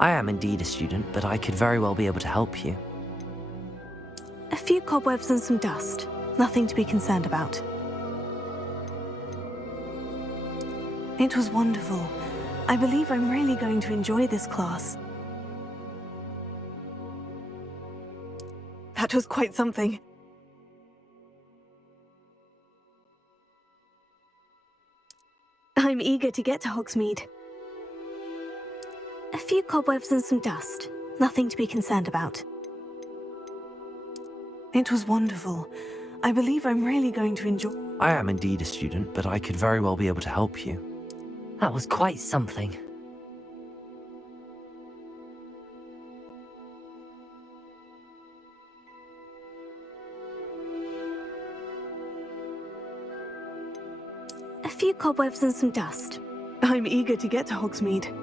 I am indeed a student, but I could very well be able to help you. A few cobwebs and some dust. Nothing to be concerned about. It was wonderful. I believe I'm really going to enjoy this class. That was quite something. I'm eager to get to Hogsmeade. A few cobwebs and some dust. Nothing to be concerned about. It was wonderful. I believe I'm really going to enjoy... I am indeed a student, but I could very well be able to help you. That was quite something. A few cobwebs and some dust. I'm eager to get to Hogsmeade.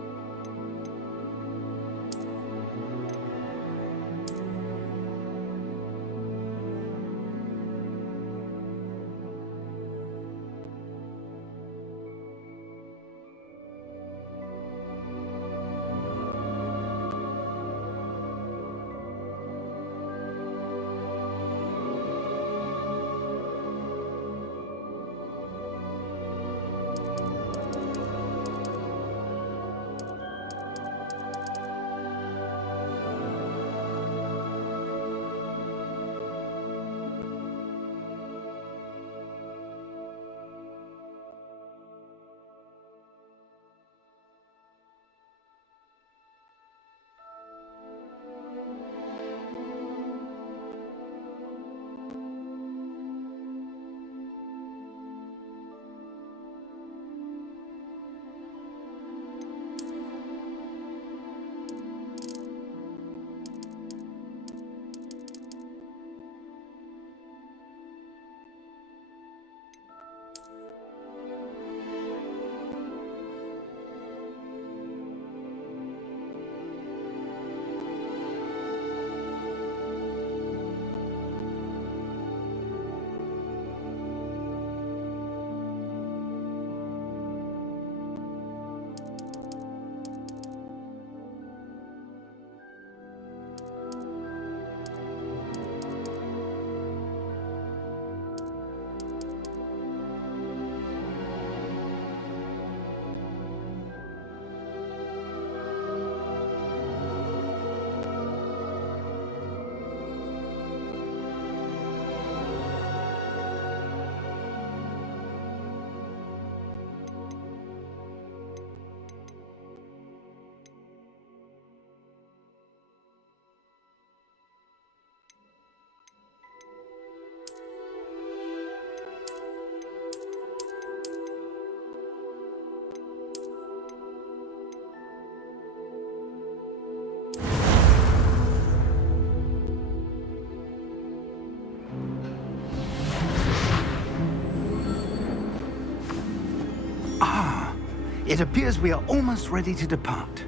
It appears we are almost ready to depart.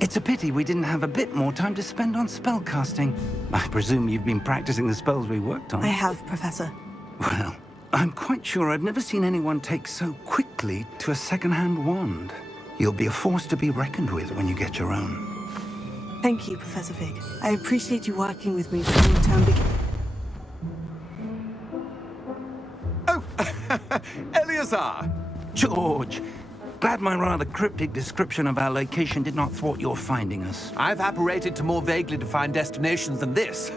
It's a pity we didn't have a bit more time to spend on spellcasting. I presume you've been practicing the spells we worked on. I have, Professor. Well, I'm quite sure I've never seen anyone take so quickly to a second-hand wand. You'll be a force to be reckoned with when you get your own. Thank you, Professor Fig. I appreciate you working with me before the term begins. Oh, Eleazar! George, glad my rather cryptic description of our location did not thwart your finding us. I've apparated to more vaguely defined destinations than this.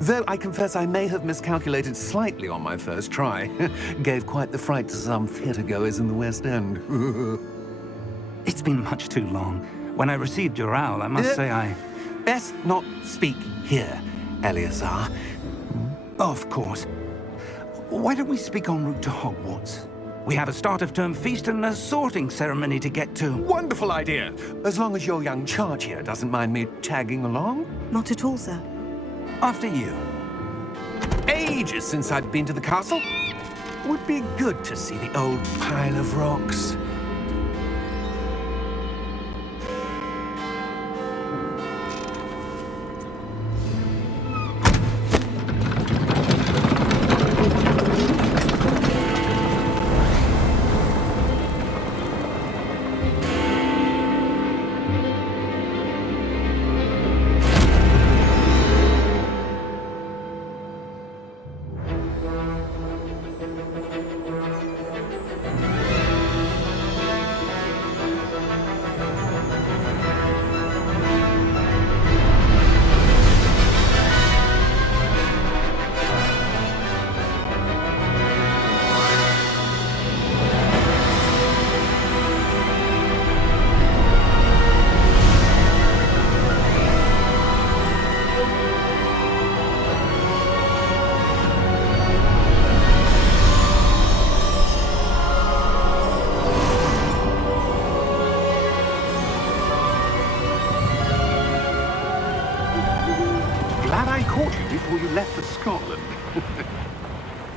Though I confess I may have miscalculated slightly on my first try. Gave quite the fright to some theatre-goers in the West End. It's been much too long. When I received your owl, I must say I... Best not speak here, Eleazar. Of course. Why don't we speak en route to Hogwarts? We have a start-of-term feast and a sorting ceremony to get to. Wonderful idea! As long as your young charge here doesn't mind me tagging along. Not at all, sir. After you. Ages since I'd been to the castle. Would be good to see the old pile of rocks.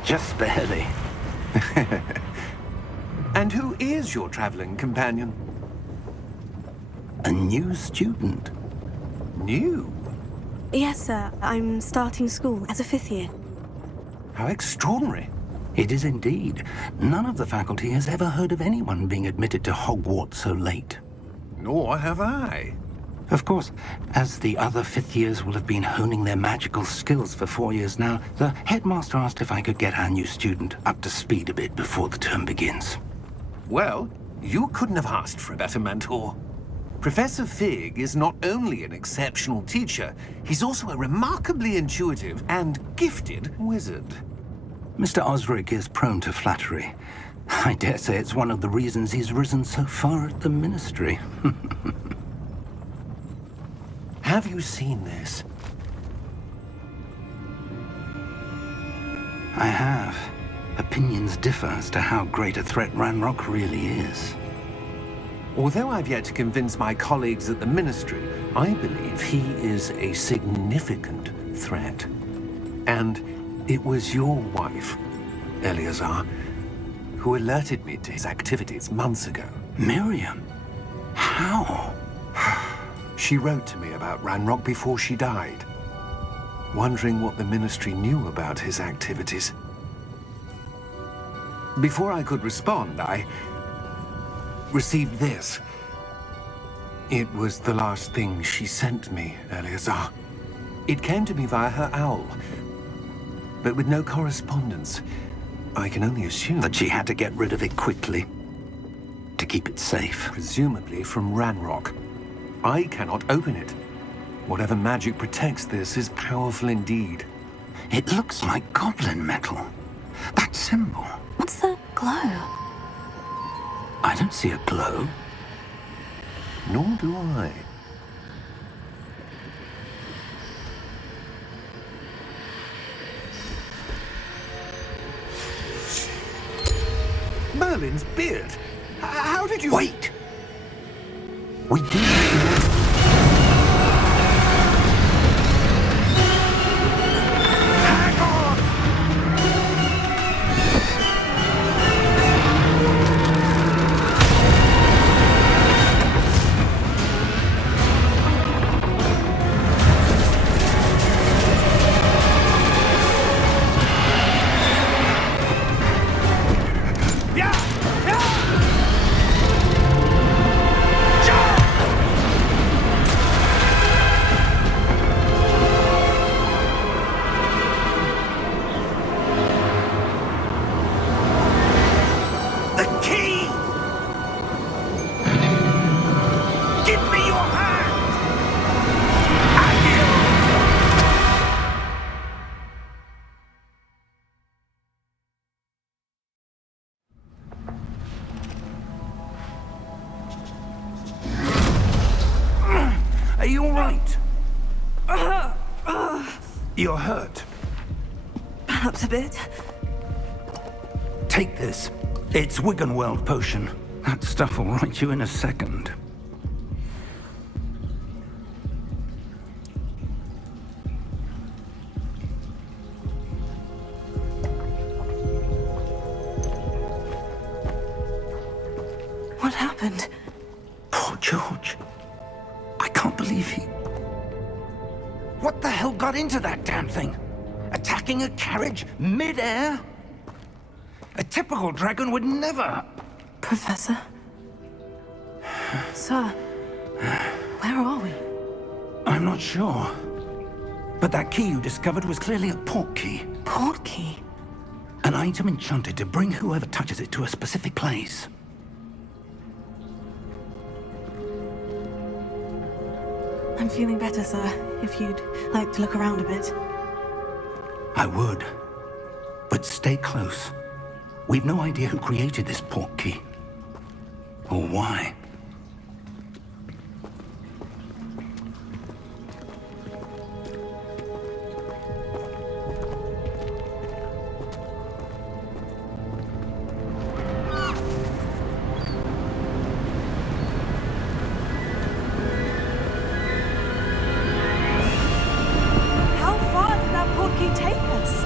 Just barely. And who is your traveling companion? A new student. New? Yes, sir. I'm starting school as a 5th year. How extraordinary. It is indeed. None of the faculty has ever heard of anyone being admitted to Hogwarts so late. Nor have I. Of course, as the other 5th years will have been honing their magical skills for 4 years now, the headmaster asked if I could get our new student up to speed a bit before the term begins. Well, you couldn't have asked for a better mentor. Professor Fig is not only an exceptional teacher, he's also a remarkably intuitive and gifted wizard. Mr. Osric is prone to flattery. I dare say it's one of the reasons he's risen so far at the Ministry. Have you seen this? I have. Opinions differ as to how great a threat Ranrock really is. Although I've yet to convince my colleagues at the Ministry, I believe he is a significant threat. And it was your wife, Eleazar, who alerted me to his activities months ago. Miriam? How? She wrote to me about Ranrock before she died, wondering what the Ministry knew about his activities. Before I could respond, I received this. It was the last thing she sent me, Eleazar. It came to me via her owl, but with no correspondence. I can only assume That she had to get rid of it quickly, to keep it safe. presumably from Ranrock. I cannot open it. Whatever magic protects this is powerful indeed. It looks like goblin metal. That symbol. What's the glow? I don't see a glow. Nor do I. Merlin's beard. How did you... Wait! We do. Hang on! Yeah! Yeah! The key! Give me your hand! Are you all right? You're hurt. Perhaps a bit. Take this. It's Wiggenweld potion. That stuff will right you in a second. What happened? Poor George. I can't believe he... What the hell got into that damn thing? Attacking a carriage mid-air? A typical dragon would never... Professor? Sir, where are we? I'm not sure. But that key you discovered was clearly a port key. Port key? An item enchanted to bring whoever touches it to a specific place. I'm feeling better, sir, if you'd like to look around a bit. I would. But stay close. We've no idea who created this port key. Or why. How far did that port key take us?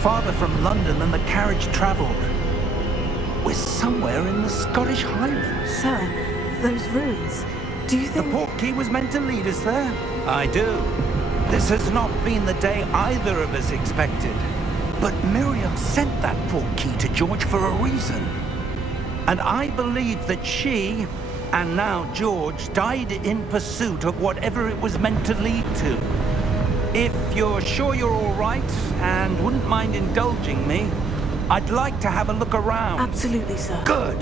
farther from London than the carriage travelled. We're somewhere in the Scottish Highlands. Sir, those ruins. Do you The think... portkey was meant to lead us there? I do. This has not been the day either of us expected. But Miriam sent that portkey to George for a reason. And I believe that she, and now George, died in pursuit of whatever it was meant to lead to. If you're sure you're all right, and wouldn't mind indulging me, I'd like to have a look around. Absolutely, sir. Good.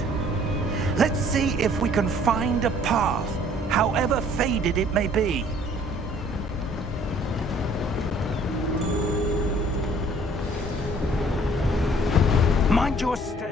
Let's see if we can find a path, however faded it may be. Mind your step.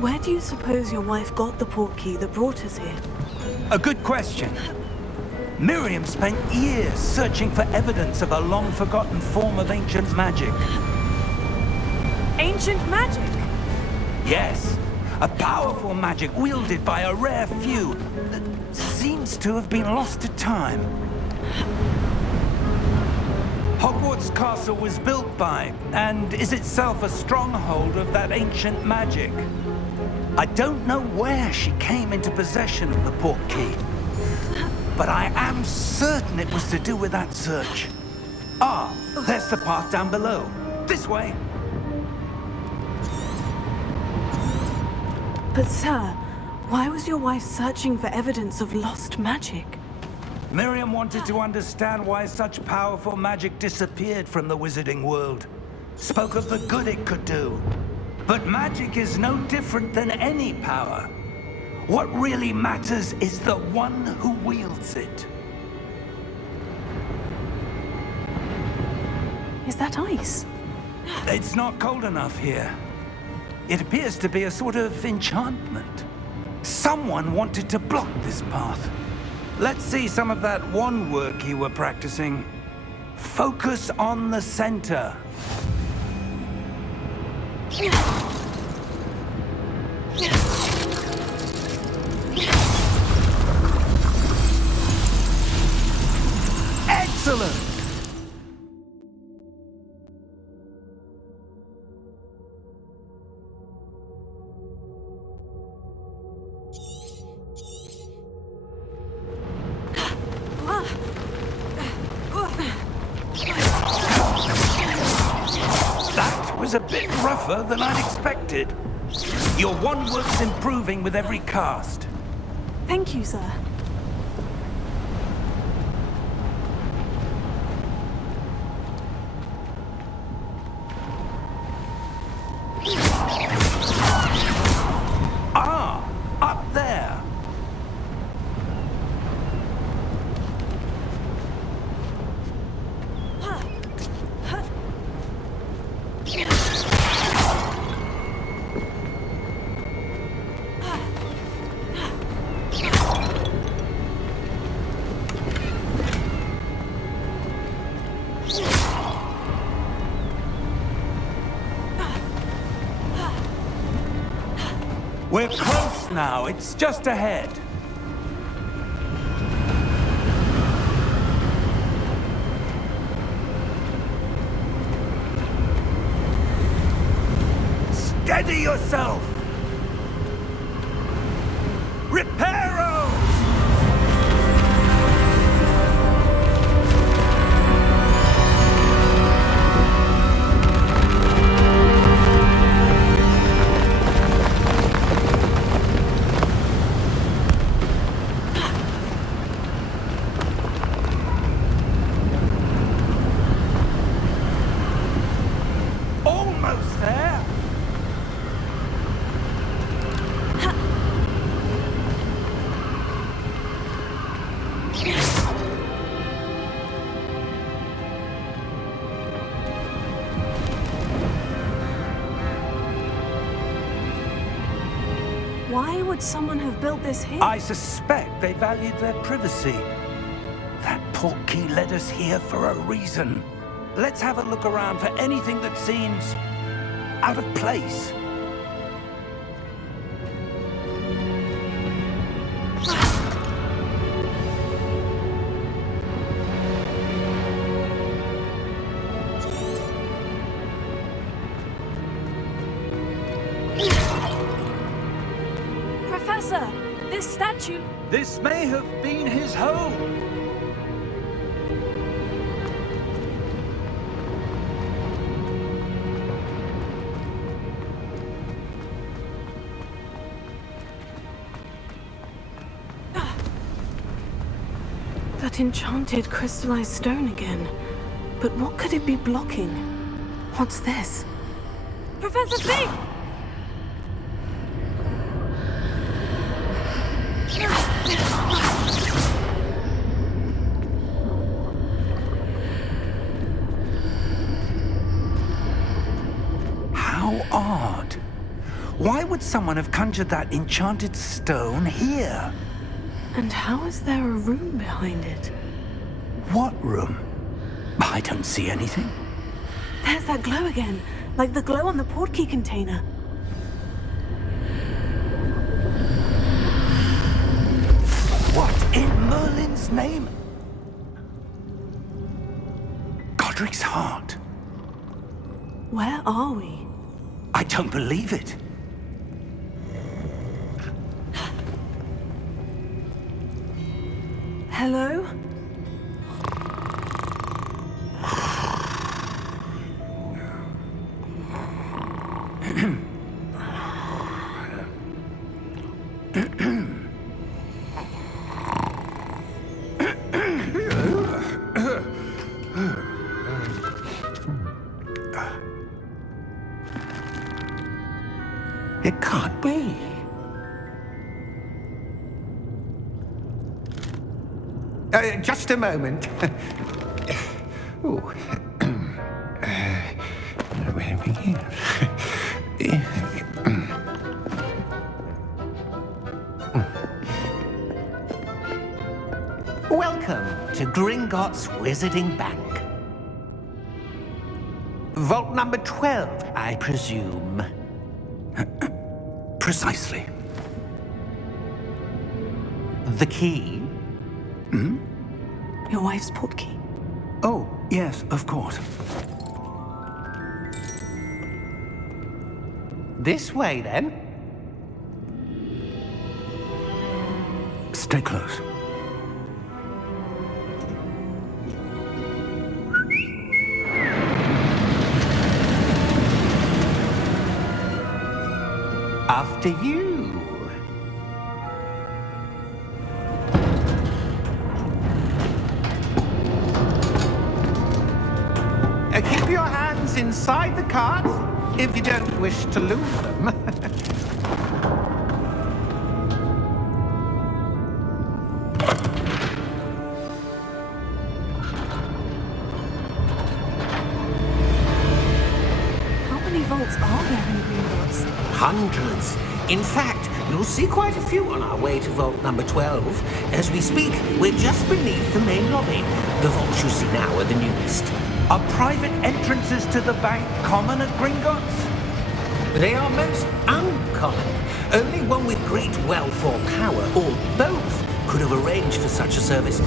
Where do you suppose your wife got the portkey that brought us here? A good question. Miriam spent years searching for evidence of a long-forgotten form of ancient magic. Ancient magic? Yes, a powerful magic wielded by a rare few that seems to have been lost to time. Hogwarts Castle was built by, and is itself a stronghold of that ancient magic. I don't know where she came into possession of the portkey, but I am certain it was to do with that search. Ah, there's the path down below. This way. But sir, why was your wife searching for evidence of lost magic? Miriam wanted to understand why such powerful magic disappeared from the wizarding world. Spoke of the good it could do. But magic is no different than any power. What really matters is the one who wields it. Is that ice? It's not cold enough here. It appears to be a sort of enchantment. Someone wanted to block this path. Let's see some of that wand work you were practicing. Focus on the center. Excellent! That was a bit rougher than I'd expected. Your wand work's improving with every cast. Thank you, sir. Ah, up there. We're close now. It's just ahead. Steady yourself! Reparo! Almost there! Why would someone have built this here? I suspect they valued their privacy. That portkey led us here for a reason. Let's have a look around for anything that seems out of place. Professor, this statue... This may have been his home. That enchanted crystallized stone again. But what could it be blocking? What's this? Professor Fig! How odd. Why would someone have conjured that enchanted stone here? And how is there a room behind it? What room? I don't see anything. There's that glow again, like the glow on the portkey container. What in Merlin's name? Godric's heart. Where are we? I don't believe it. Hello? It can't be. Just a moment. Ooh. Where are we here? Welcome to Gringotts Wizarding Bank. Vault number 12, I presume. Precisely. The key? Your wife's portkey. Oh, yes, of course. This way, then. Stay close. After you. Keep your hands inside the cart if you don't wish to lose them. How many vaults are there in Gringotts? Hundreds. In fact, you'll see quite a few on our way to vault number 12. As we speak, we're just beneath the main lobby. The vaults you see now are the newest. Are private entrances to the bank common at Gringotts? They are most uncommon. Only one with great wealth or power, or both, could have arranged for such a service.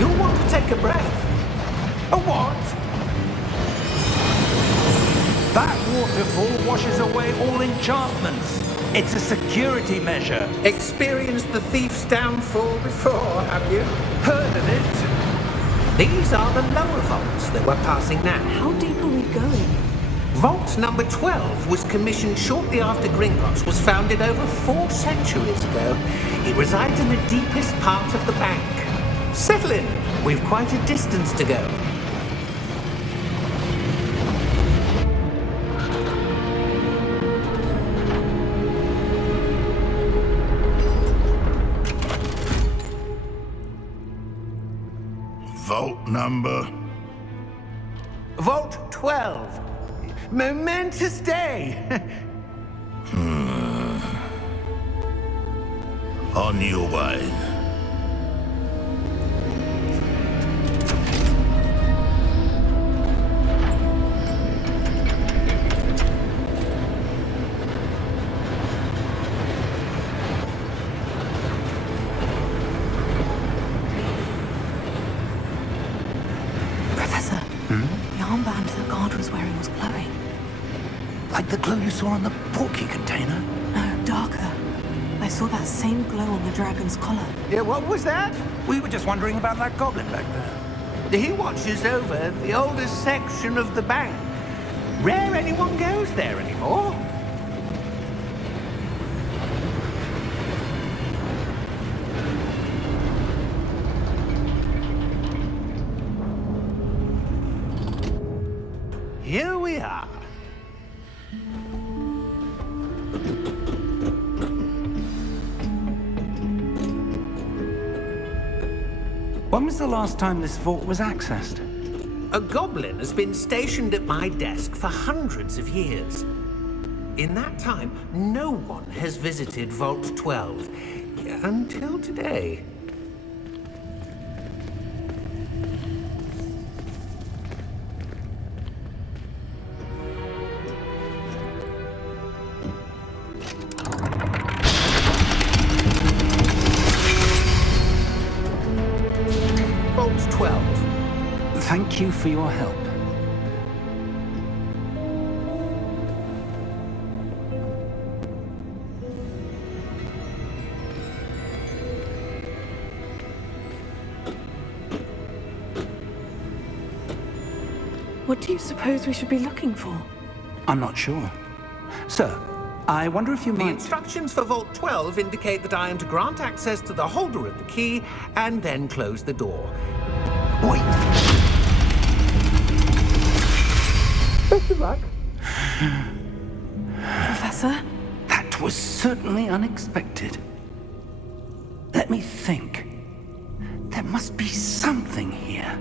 You'll want to take a breath. A what? That waterfall washes away all enchantments. It's a security measure. Experienced the thief's downfall before, have you? Heard of it? These are the lower vaults that we're passing now. How deep are we going? Vault number 12 was commissioned shortly after Gringotts was founded over 4 centuries ago. It resides in the deepest part of the bank. Settle in. We've quite a distance to go. Vault number? Vault 12. Momentous day. On your way. Professor, the armband the guard was wearing was glowing. Like the glow you saw on the portkey container? No, darker. I saw that same glow on the dragon's collar. Yeah, what was that? We were just wondering about that goblin back there. He watches over the oldest section of the bank. Rare anyone goes there anymore. Here we are. When was the last time this vault was accessed? A goblin has been stationed at my desk for hundreds of years. In that time, no one has visited Vault 12 until today. Vault 12. Thank you for your help. What do you suppose we should be looking for? I'm not sure. Sir, I wonder if you The might... instructions for Vault 12 indicate that I am to grant access to the holder of the key and then close the door. Wait! Best of luck. Professor? That was certainly unexpected. Let me think. There must be something here.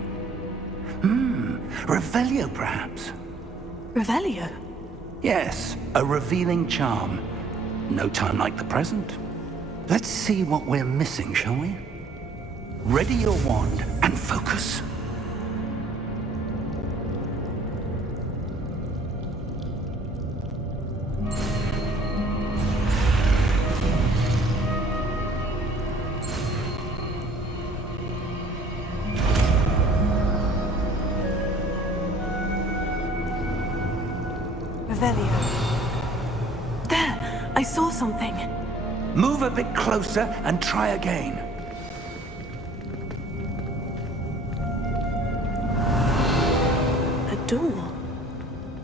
Revelio, perhaps? Revelio? Yes, a revealing charm. No time like the present. Let's see what we're missing, shall we? Ready your wand and focus. Revelio. There! I saw something. Move a bit closer and try again. A door.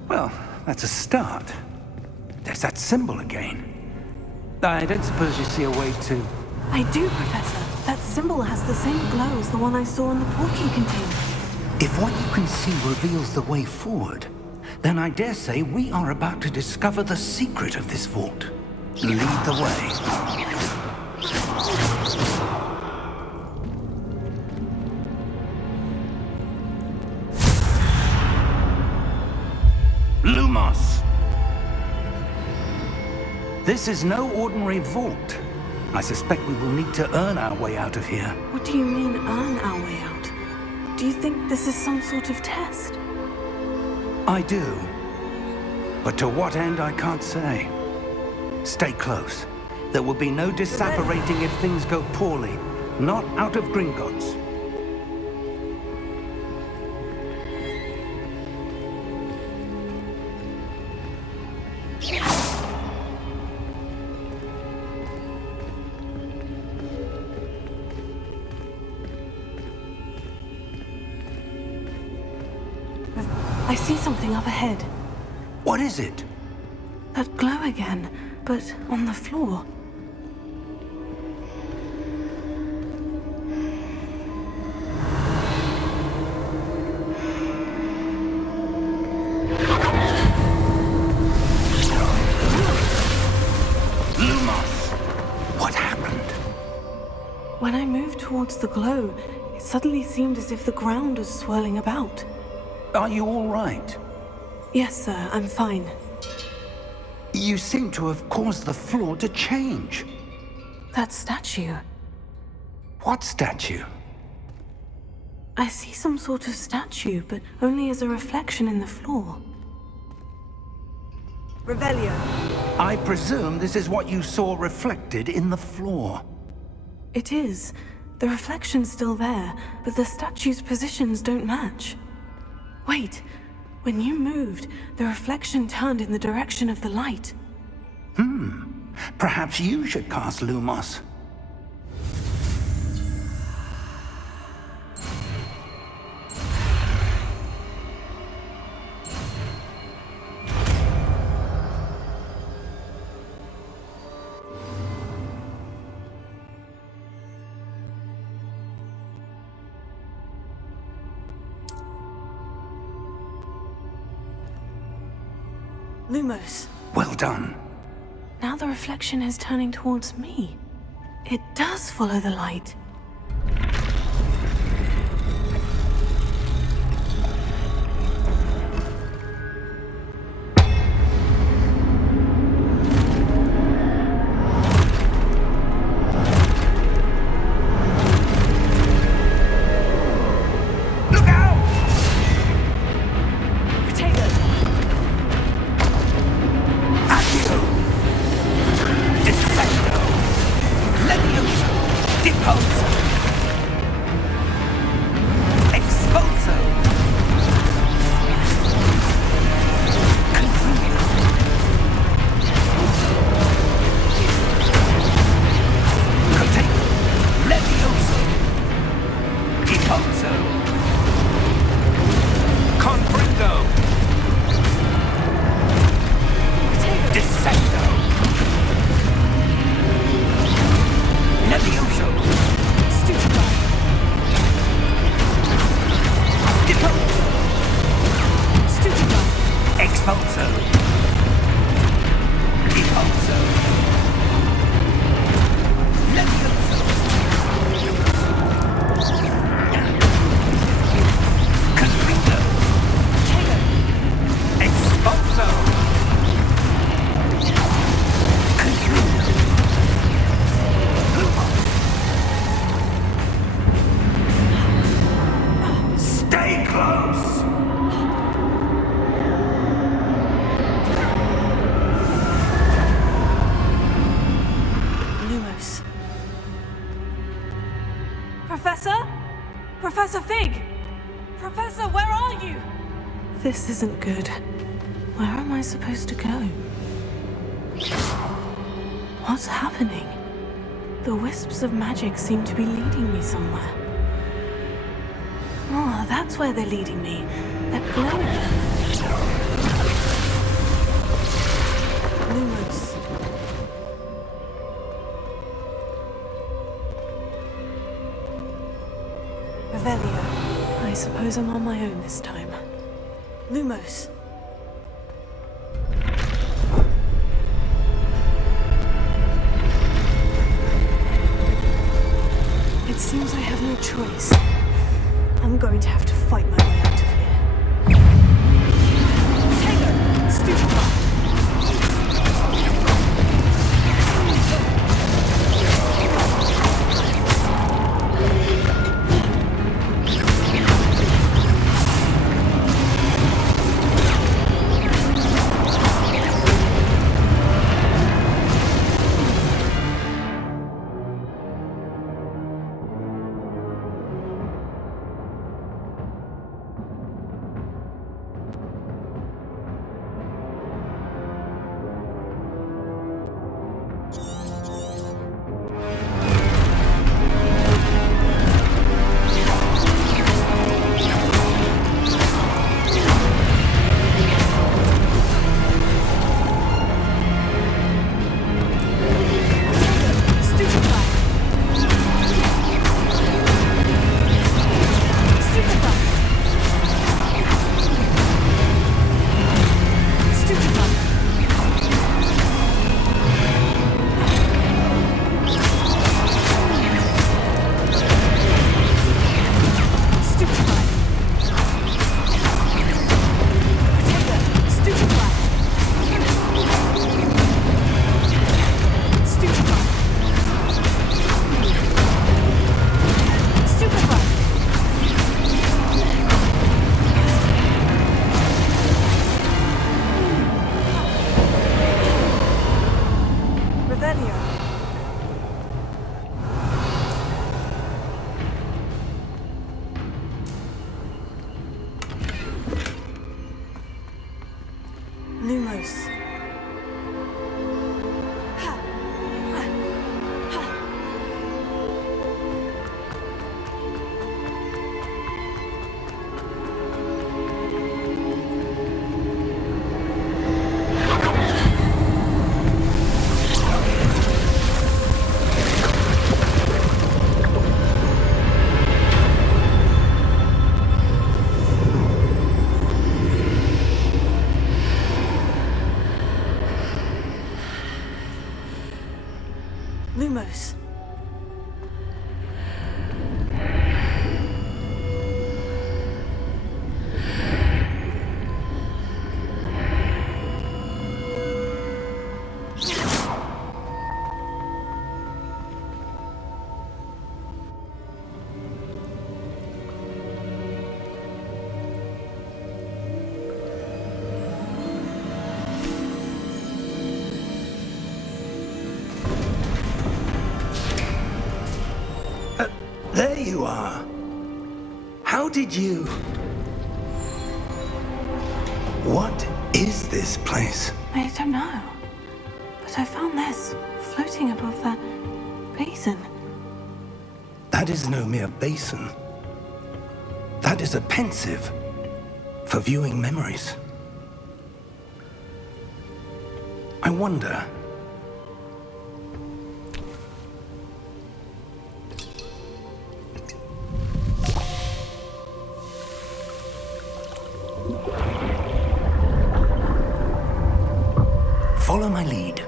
Well, that's a start. There's that symbol again. I don't suppose you see a way to... I do, Professor. That symbol has the same glow as the one I saw in the portkey container. If what you can see reveals the way forward, then I dare say we are about to discover the secret of this vault. Lead the way. Lumos! This is no ordinary vault. I suspect we will need to earn our way out of here. What do you mean, earn our way out? Do you think this is some sort of test? I do. But to what end, I can't say. Stay close. There will be no disapparating if things go poorly. Not out of Gringotts. I see something up ahead. What is it? That glow again, but on the floor. Lumos! What happened? When I moved towards the glow, it suddenly seemed as if the ground was swirling about. Are you all right? Yes, sir, I'm fine. You seem to have caused the floor to change. That statue. What statue? I see some sort of statue, but only as a reflection in the floor. Revelio. I presume this is what you saw reflected in the floor. It is. The reflection's still there, but the statue's positions don't match. Wait. When you moved, the reflection turned in the direction of the light. Perhaps you should cast Lumos. Lumos. Well done. Now the reflection is turning towards me. It does follow the light. Stay close! Lumos. Professor? Professor Fig! Professor, where are you? This isn't good. Where am I supposed to go? What's happening? The wisps of magic seem to be leading me somewhere. Oh, that's where they're leading me. They're glowing. Lumos. Revelio. I suppose I'm on my own this time. Lumos. It seems I have no choice. I'm going to have to fight my way out of here. Taylor! Stupefy! Lumos. Lumos. There you are. How did you... What is this place? I don't know. But I found this floating above that basin. That is no mere basin. That is a pensive for viewing memories. I wonder... Follow my lead.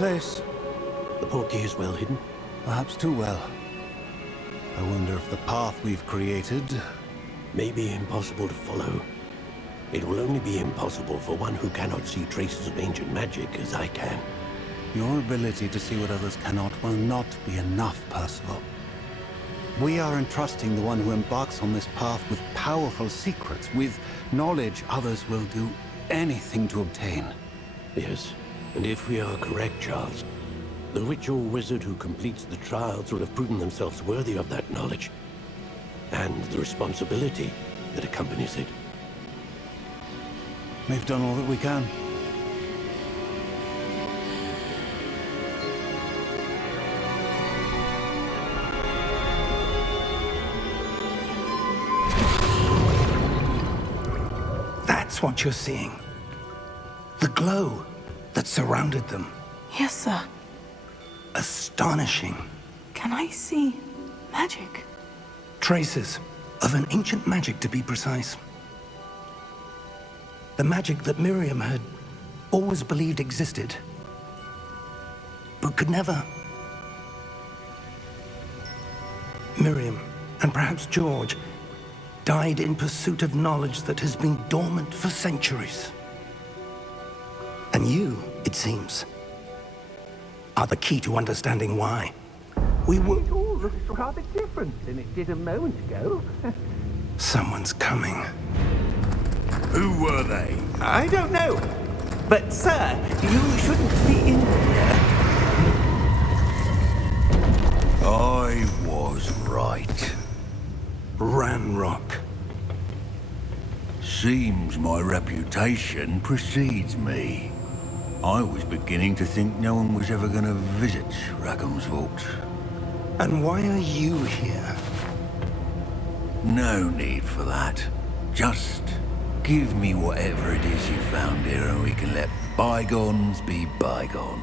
place. The portkey is well hidden. Perhaps too well. I wonder if the path we've created... May be impossible to follow. It will only be impossible for one who cannot see traces of ancient magic as I can. Your ability to see what others cannot will not be enough, Percival. We are entrusting the one who embarks on this path with powerful secrets, with knowledge others will do anything to obtain. Yes, and if we are correct, Charles, the witch or wizard who completes the trials will have proven themselves worthy of that knowledge, and the responsibility that accompanies it. We've done all that we can. That's what you're seeing. The glow that surrounded them. Yes, sir. Astonishing. Can I see magic? Traces of an ancient magic, to be precise. The magic that Miriam had always believed existed, but could never. Miriam, and perhaps George, died in pursuit of knowledge that has been dormant for centuries. And you, it seems, are the key to understanding why. We were... It all looks rather different than it did a moment ago. Someone's coming. Who were they? I don't know. But, sir, you shouldn't be in here. I was right. Ranrock. Seems my reputation precedes me. I was beginning to think no one was ever going to visit Rackham's vault. And why are you here? No need for that. Just give me whatever it is you found here and we can let bygones be bygones.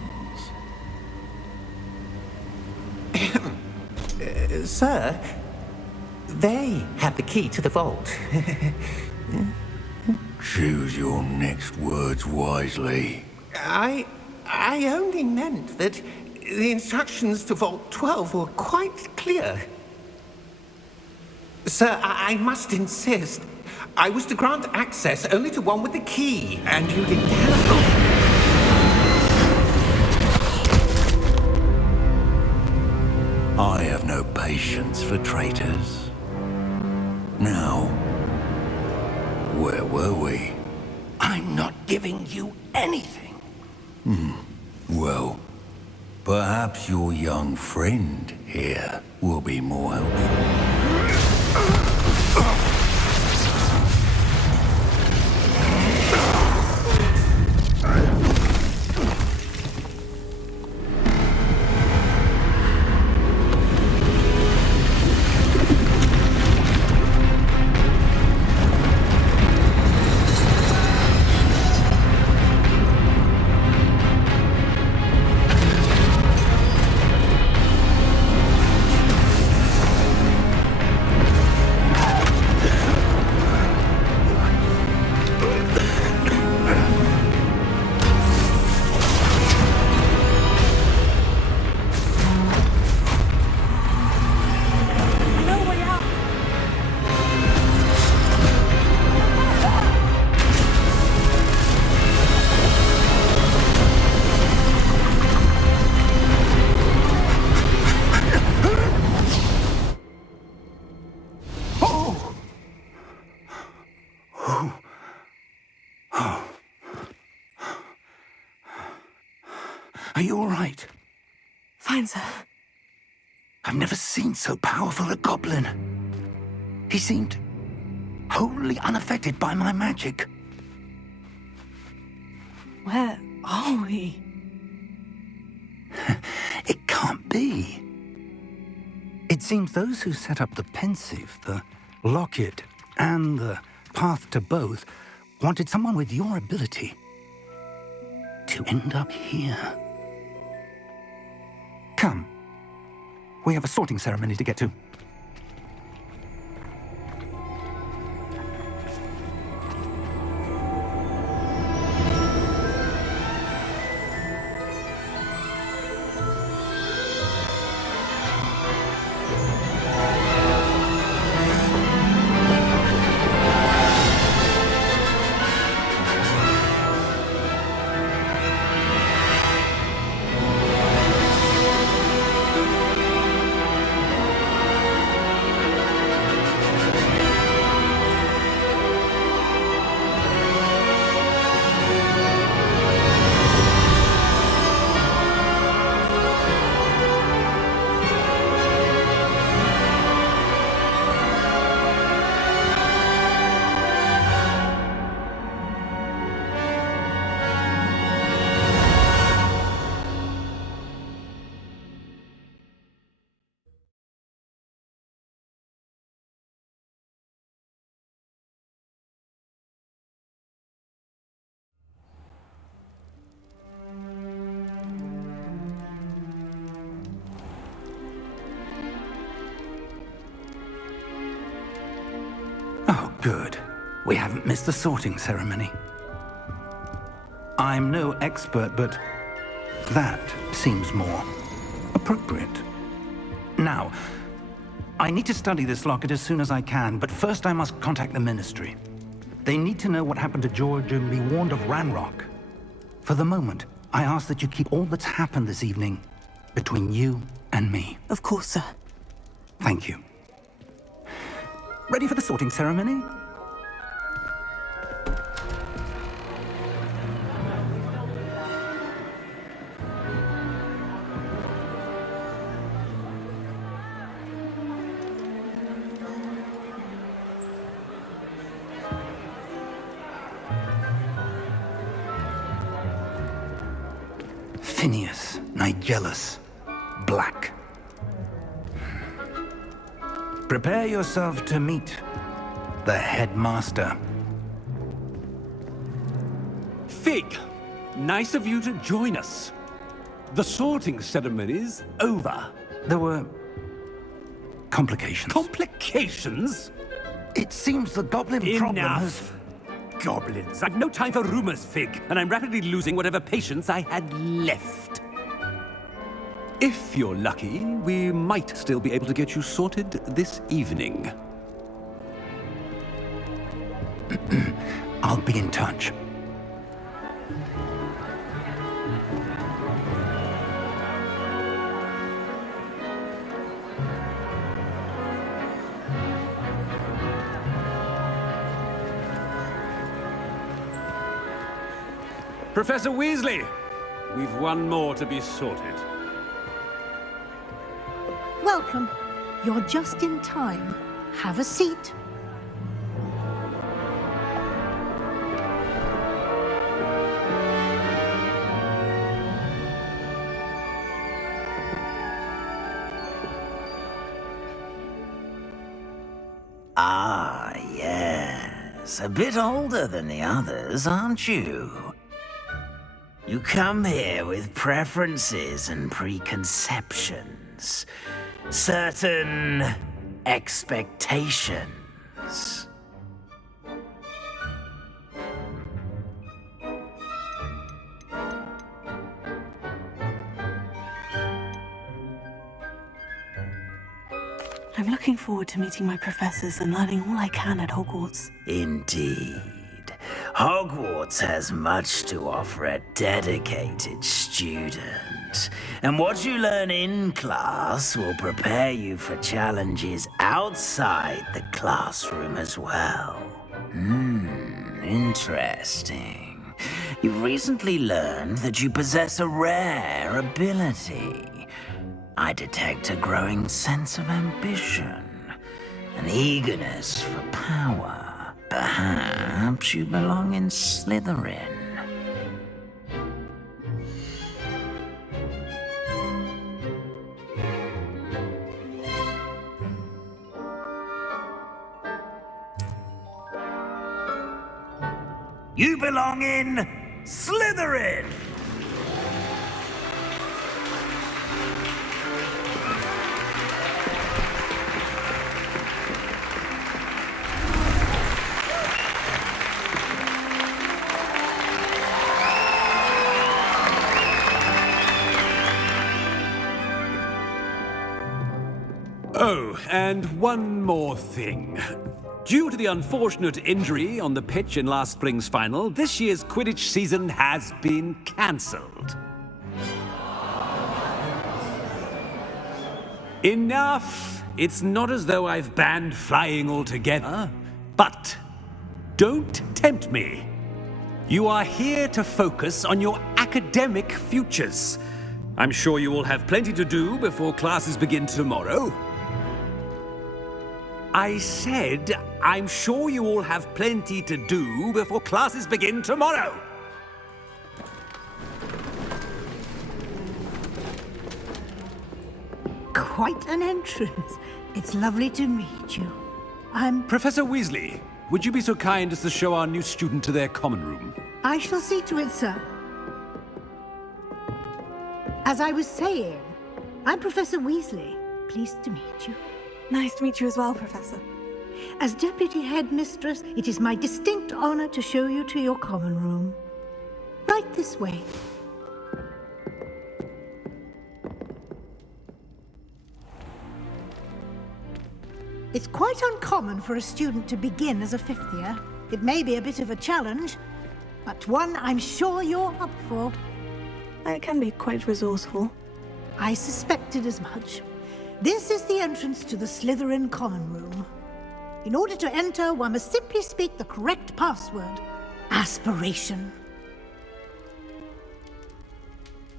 Sir, they have the key to the vault. Choose your next words wisely. I only meant that the instructions to Vault 12 were quite clear. Sir, I must insist. I was to grant access only to one with the key, and you didn't have... I have no patience for traitors. Now, where were we? I'm not giving you anything. Well, perhaps your young friend here will be more helpful. Are you all right? Fine, sir. I've never seen so powerful a goblin. He seemed wholly unaffected by my magic. Where are we? It can't be. It seems those who set up the pensive, the locket, and the path to both wanted someone with your ability to end up here. Come. We have a sorting ceremony to get to. Oh, good. We haven't missed the sorting ceremony. I'm no expert, but that seems more appropriate. Now, I need to study this locket as soon as I can, but first I must contact the Ministry. They need to know what happened to George and be warned of Ranrock. For the moment, I ask that you keep all that's happened this evening between you and me. Of course, sir. Thank you. Ready for the sorting ceremony? Phineas, Nigellus, Black. Prepare yourself to meet the headmaster. Fig, nice of you to join us. The sorting ceremony's over. There were complications. Complications? It seems the goblin problem has... Enough! Goblins. I've no time for rumors, Fig, and I'm rapidly losing whatever patience I had left. If you're lucky, we might still be able to get you sorted this evening. I'll be in touch. Professor Weasley, we've one more to be sorted. Welcome. You're just in time. Have a seat. Ah, yes. A bit older than the others, aren't you? You come here with preferences and preconceptions. Certain expectations. I'm looking forward to meeting my professors and learning all I can at Hogwarts. Indeed. Hogwarts has much to offer a dedicated student. And what you learn in class will prepare you for challenges outside the classroom as well. Interesting. You've recently learned that you possess a rare ability. I detect a growing sense of ambition, an eagerness for power. Perhaps you belong in Slytherin. You belong in Slytherin! Oh, and one more thing. Due to the unfortunate injury on the pitch in last spring's final, this year's Quidditch season has been cancelled. Enough! It's not as though I've banned flying altogether, but don't tempt me. You are here to focus on your academic futures. I'm sure you will have plenty to do before classes begin tomorrow. I said, I'm sure you all have plenty to do before classes begin tomorrow. Quite an entrance. It's lovely to meet you. I'm... Professor Weasley, would you be so kind as to show our new student to their common room? I shall see to it, sir. As I was saying, I'm Professor Weasley. Pleased to meet you. Nice to meet you as well, Professor. As Deputy Headmistress, it is my distinct honor to show you to your common room. Right this way. It's quite uncommon for a student to begin as a fifth year. It may be a bit of a challenge, but one I'm sure you're up for. I can be quite resourceful. I suspected as much. This is the entrance to the Slytherin common room. In order to enter, one must simply speak the correct password. Aspiration.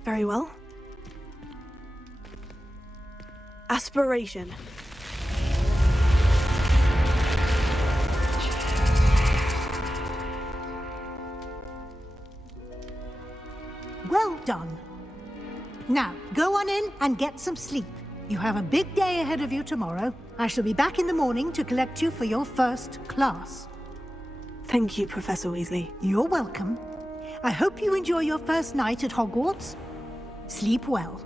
Very well. Aspiration. Well done. Now, go on in and get some sleep. You have a big day ahead of you tomorrow. I shall be back in the morning to collect you for your first class. Thank you, Professor Weasley. You're welcome. I hope you enjoy your first night at Hogwarts. Sleep well.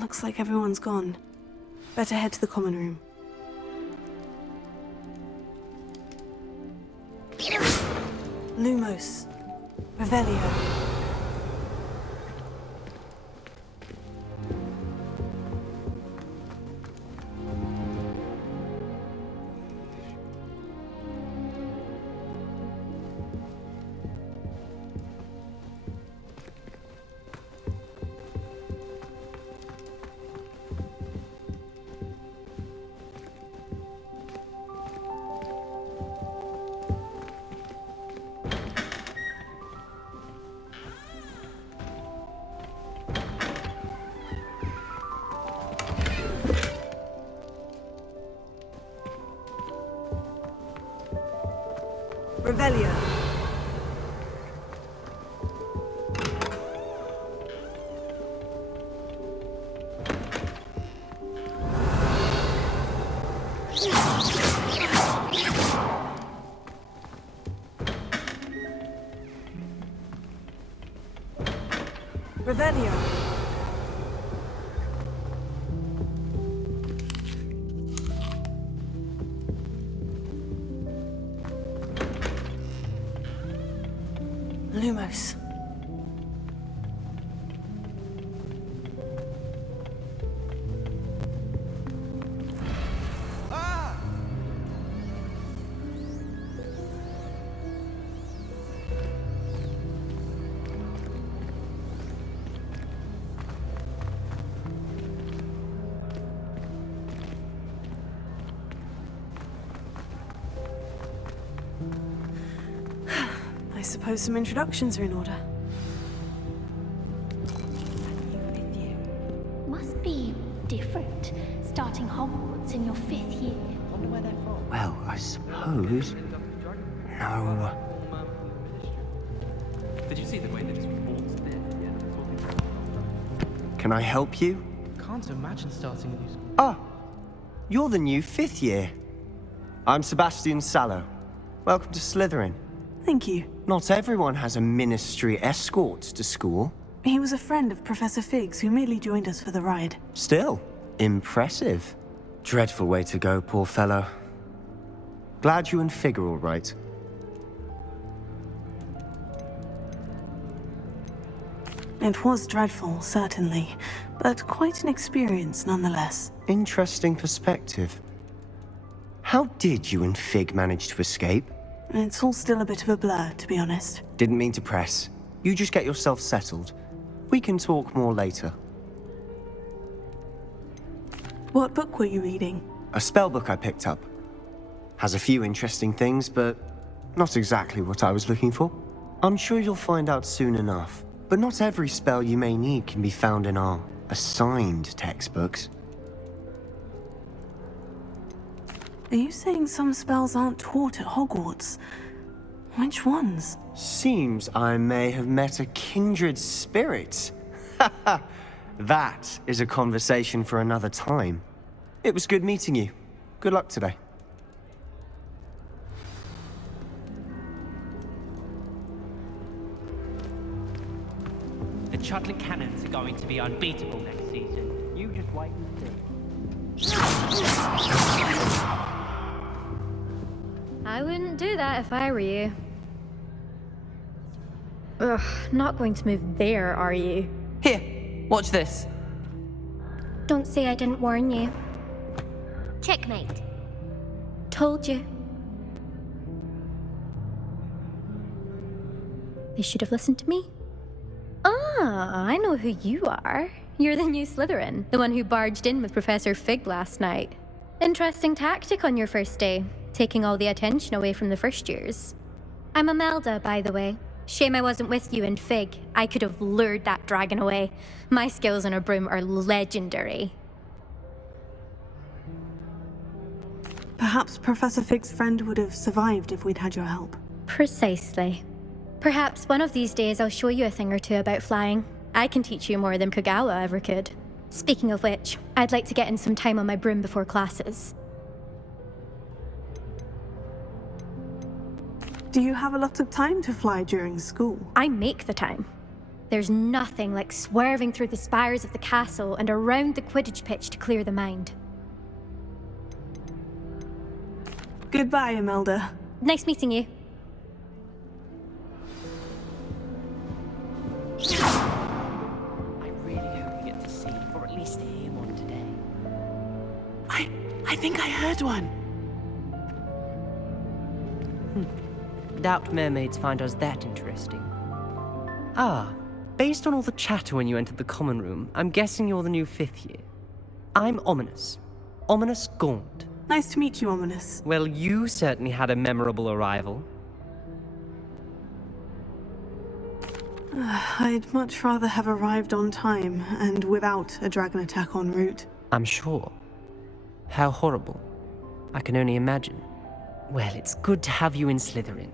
Looks like everyone's gone. Better head to the common room. Lumos. Revelio. Revelio. Revelio. Lumos. I suppose some introductions are in order. Must be different, starting Hogwarts in your 5th year. Well, I suppose. No. Did you see the way they just walked in? Can I help you? Can't imagine starting a new school. Ah, you're the new 5th year. I'm Sebastian Sallow. Welcome to Slytherin. Thank you. Not everyone has a ministry escort to school. He was a friend of Professor Figgs who merely joined us for the ride. Still, impressive. Dreadful way to go, poor fellow. Glad you and Fig are all right. It was dreadful, certainly, but quite an experience nonetheless. Interesting perspective. How did you and Fig manage to escape? It's all still a bit of a blur, to be honest. Didn't mean to press. You just get yourself settled. We can talk more later. What book were you reading? A spell book I picked up. Has a few interesting things, but not exactly what I was looking for. I'm sure you'll find out soon enough. But not every spell you may need can be found in our assigned textbooks. Are you saying some spells aren't taught at Hogwarts? Which ones? Seems I may have met a kindred spirit. That is a conversation for another time. It was good meeting you. Good luck today. The Chudley Cannons are going to be unbeatable next season. You just wait and see. I wouldn't do that if I were you. Ugh, not going to move there, are you? Here, watch this. Don't say I didn't warn you. Checkmate. Told you. They should have listened to me. Ah, I know who you are. You're the new Slytherin, the one who barged in with Professor Fig last night. Interesting tactic on your first day, taking all the attention away from the first years. I'm Imelda, by the way. Shame I wasn't with you in Fig. I could have lured that dragon away. My skills on a broom are legendary. Perhaps Professor Fig's friend would have survived if we'd had your help. Precisely. Perhaps one of these days I'll show you a thing or two about flying. I can teach you more than Kagawa ever could. Speaking of which, I'd like to get in some time on my broom before classes. Do you have a lot of time to fly during school? I make the time. There's nothing like swerving through the spires of the castle and around the Quidditch pitch to clear the mind. Goodbye, Imelda. Nice meeting you. I really hope we get to see, or at least hear one today. I think I heard one. Doubt mermaids find us that interesting. Ah, based on all the chatter when you entered the common room, I'm guessing you're the new 5th year. I'm Ominous. Ominous Gaunt. Nice to meet you, Ominous. Well, you certainly had a memorable arrival. I'd much rather have arrived on time and without a dragon attack en route. I'm sure. How horrible. I can only imagine. Well, it's good to have you in Slytherin.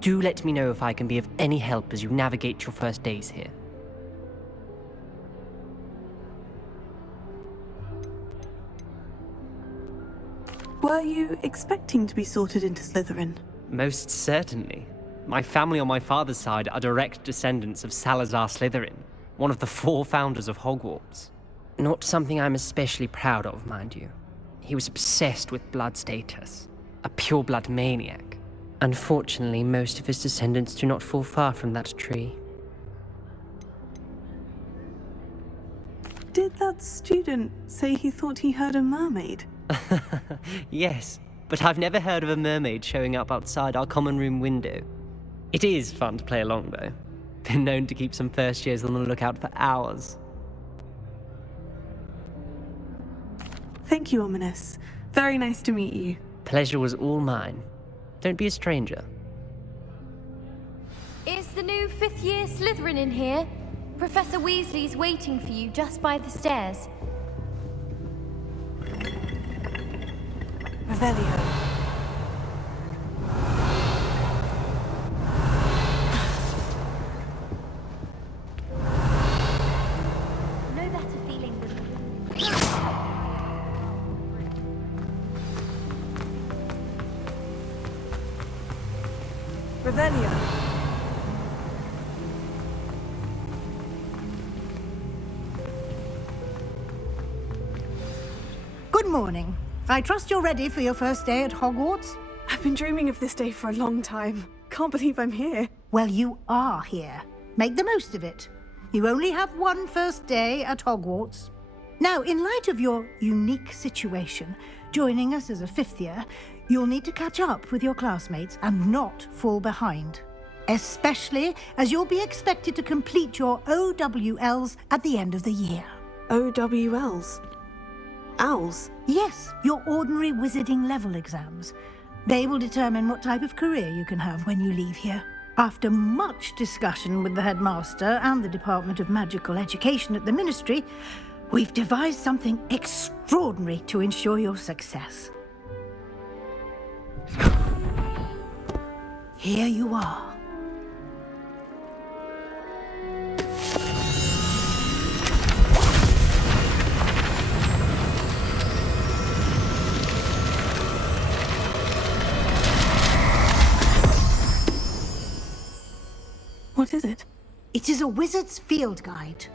Do let me know if I can be of any help as you navigate your first days here. Were you expecting to be sorted into Slytherin? Most certainly. My family on my father's side are direct descendants of Salazar Slytherin, one of the 4 founders of Hogwarts. Not something I'm especially proud of, mind you. He was obsessed with blood status, a pure-blood maniac. Unfortunately, most of his descendants do not fall far from that tree. Did that student say he thought he heard a mermaid? Yes, but I've never heard of a mermaid showing up outside our common room window. It is fun to play along, though. Been known to keep some first years on the lookout for hours. Thank you, Ominous. Very nice to meet you. Pleasure was all mine. Don't be a stranger. Is the new 5th year Slytherin in here? Professor Weasley's waiting for you just by the stairs. Revelio. No better feeling than... Revelio. Good morning. I trust you're ready for your first day at Hogwarts? I've been dreaming of this day for a long time. Can't believe I'm here. Well, you are here. Make the most of it. You only have one first day at Hogwarts. Now, in light of your unique situation, joining us as a 5th year, you'll need to catch up with your classmates and not fall behind. Especially as you'll be expected to complete your OWLs at the end of the year. OWLs? Owls? Yes, your ordinary wizarding level exams. They will determine what type of career you can have when you leave here. After much discussion with the headmaster and the Department of Magical Education at the Ministry, we've devised something extraordinary to ensure your success. Here you are. is it? It is a wizard's field guide.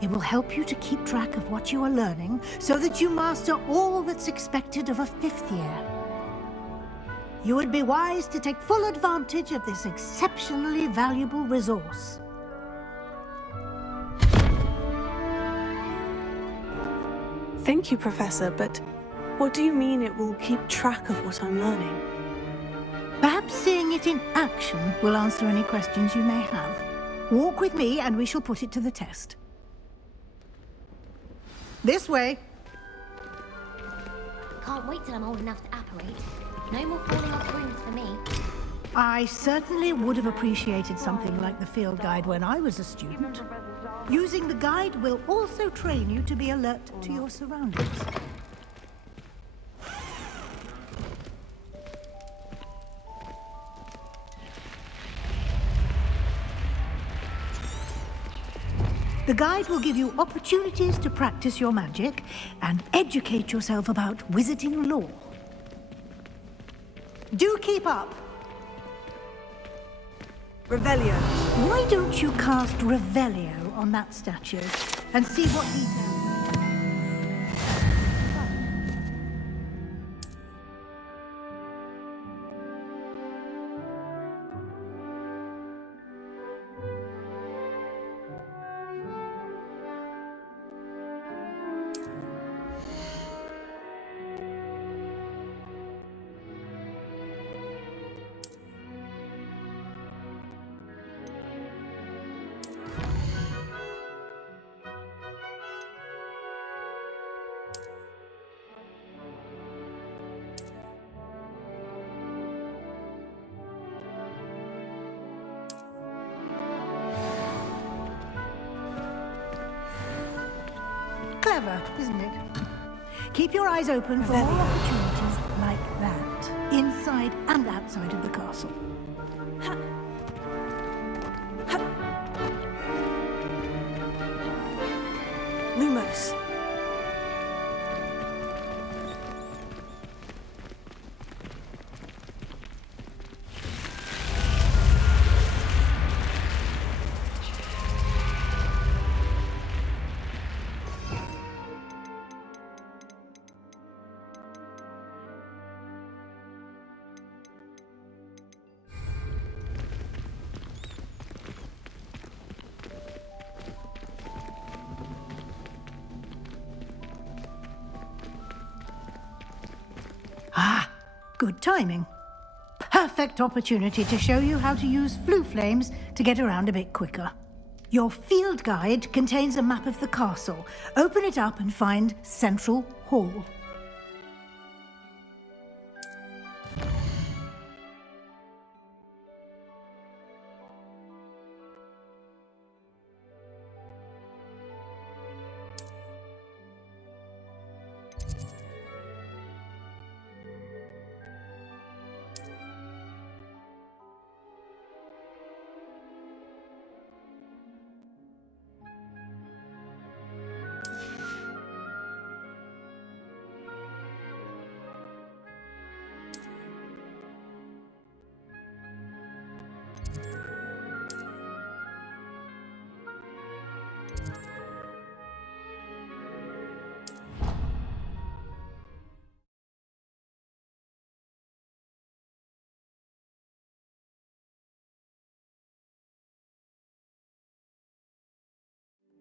It will help you to keep track of what you are learning so that you master all that's expected of a 5th year. You would be wise to take full advantage of this exceptionally valuable resource. Thank you, Professor, but what do you mean it will keep track of what I'm learning? Perhaps seeing it in action will answer any questions you may have. Walk with me and we shall put it to the test. This way. Can't wait till I'm old enough to apparate. No more falling off brooms for me. I certainly would have appreciated something like the field guide when I was a student. Using the guide will also train you to be alert to your surroundings. The guide will give you opportunities to practice your magic and educate yourself about wizarding lore. Do keep up! Revelio. Why don't you cast Revelio on that statue and see what he does? Clever, isn't it? Keep your eyes open for more opportunities like that, inside and outside of the castle. Lumos. Good timing. Perfect opportunity to show you how to use flue flames to get around a bit quicker. Your field guide contains a map of the castle. Open it up and find Central Hall.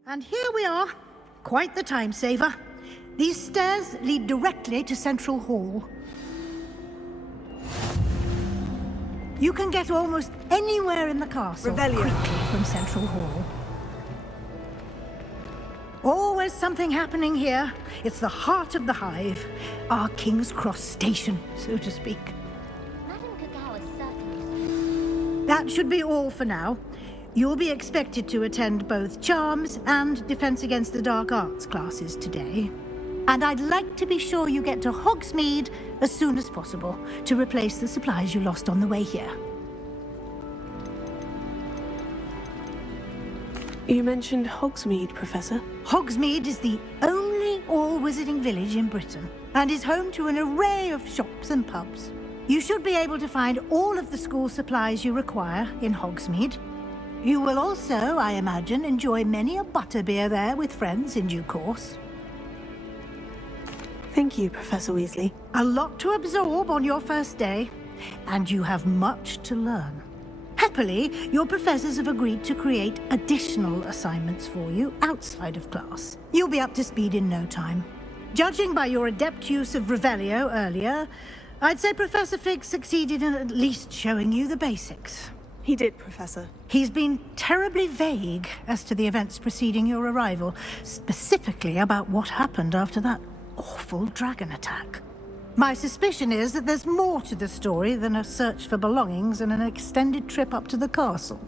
And here we are. Quite the time saver. These stairs lead directly to Central Hall. You can get almost anywhere in the castle quickly from Central Hall. Always something happening here. It's the heart of the hive. Our King's Cross station, so to speak. That should be all for now. You'll be expected to attend both Charms and Defense Against the Dark Arts classes today. And I'd like to be sure you get to Hogsmeade as soon as possible to replace the supplies you lost on the way here. You mentioned Hogsmeade, Professor. Hogsmeade is the only all-wizarding village in Britain and is home to an array of shops and pubs. You should be able to find all of the school supplies you require in Hogsmeade. You will also, I imagine, enjoy many a butterbeer there with friends in due course. Thank you, Professor Weasley. A lot to absorb on your first day, and you have much to learn. Happily, your professors have agreed to create additional assignments for you outside of class. You'll be up to speed in no time. Judging by your adept use of Revelio earlier, I'd say Professor Fig succeeded in at least showing you the basics. He did, Professor. He's been terribly vague as to the events preceding your arrival, specifically about what happened after that awful dragon attack. My suspicion is that there's more to the story than a search for belongings and an extended trip up to the castle.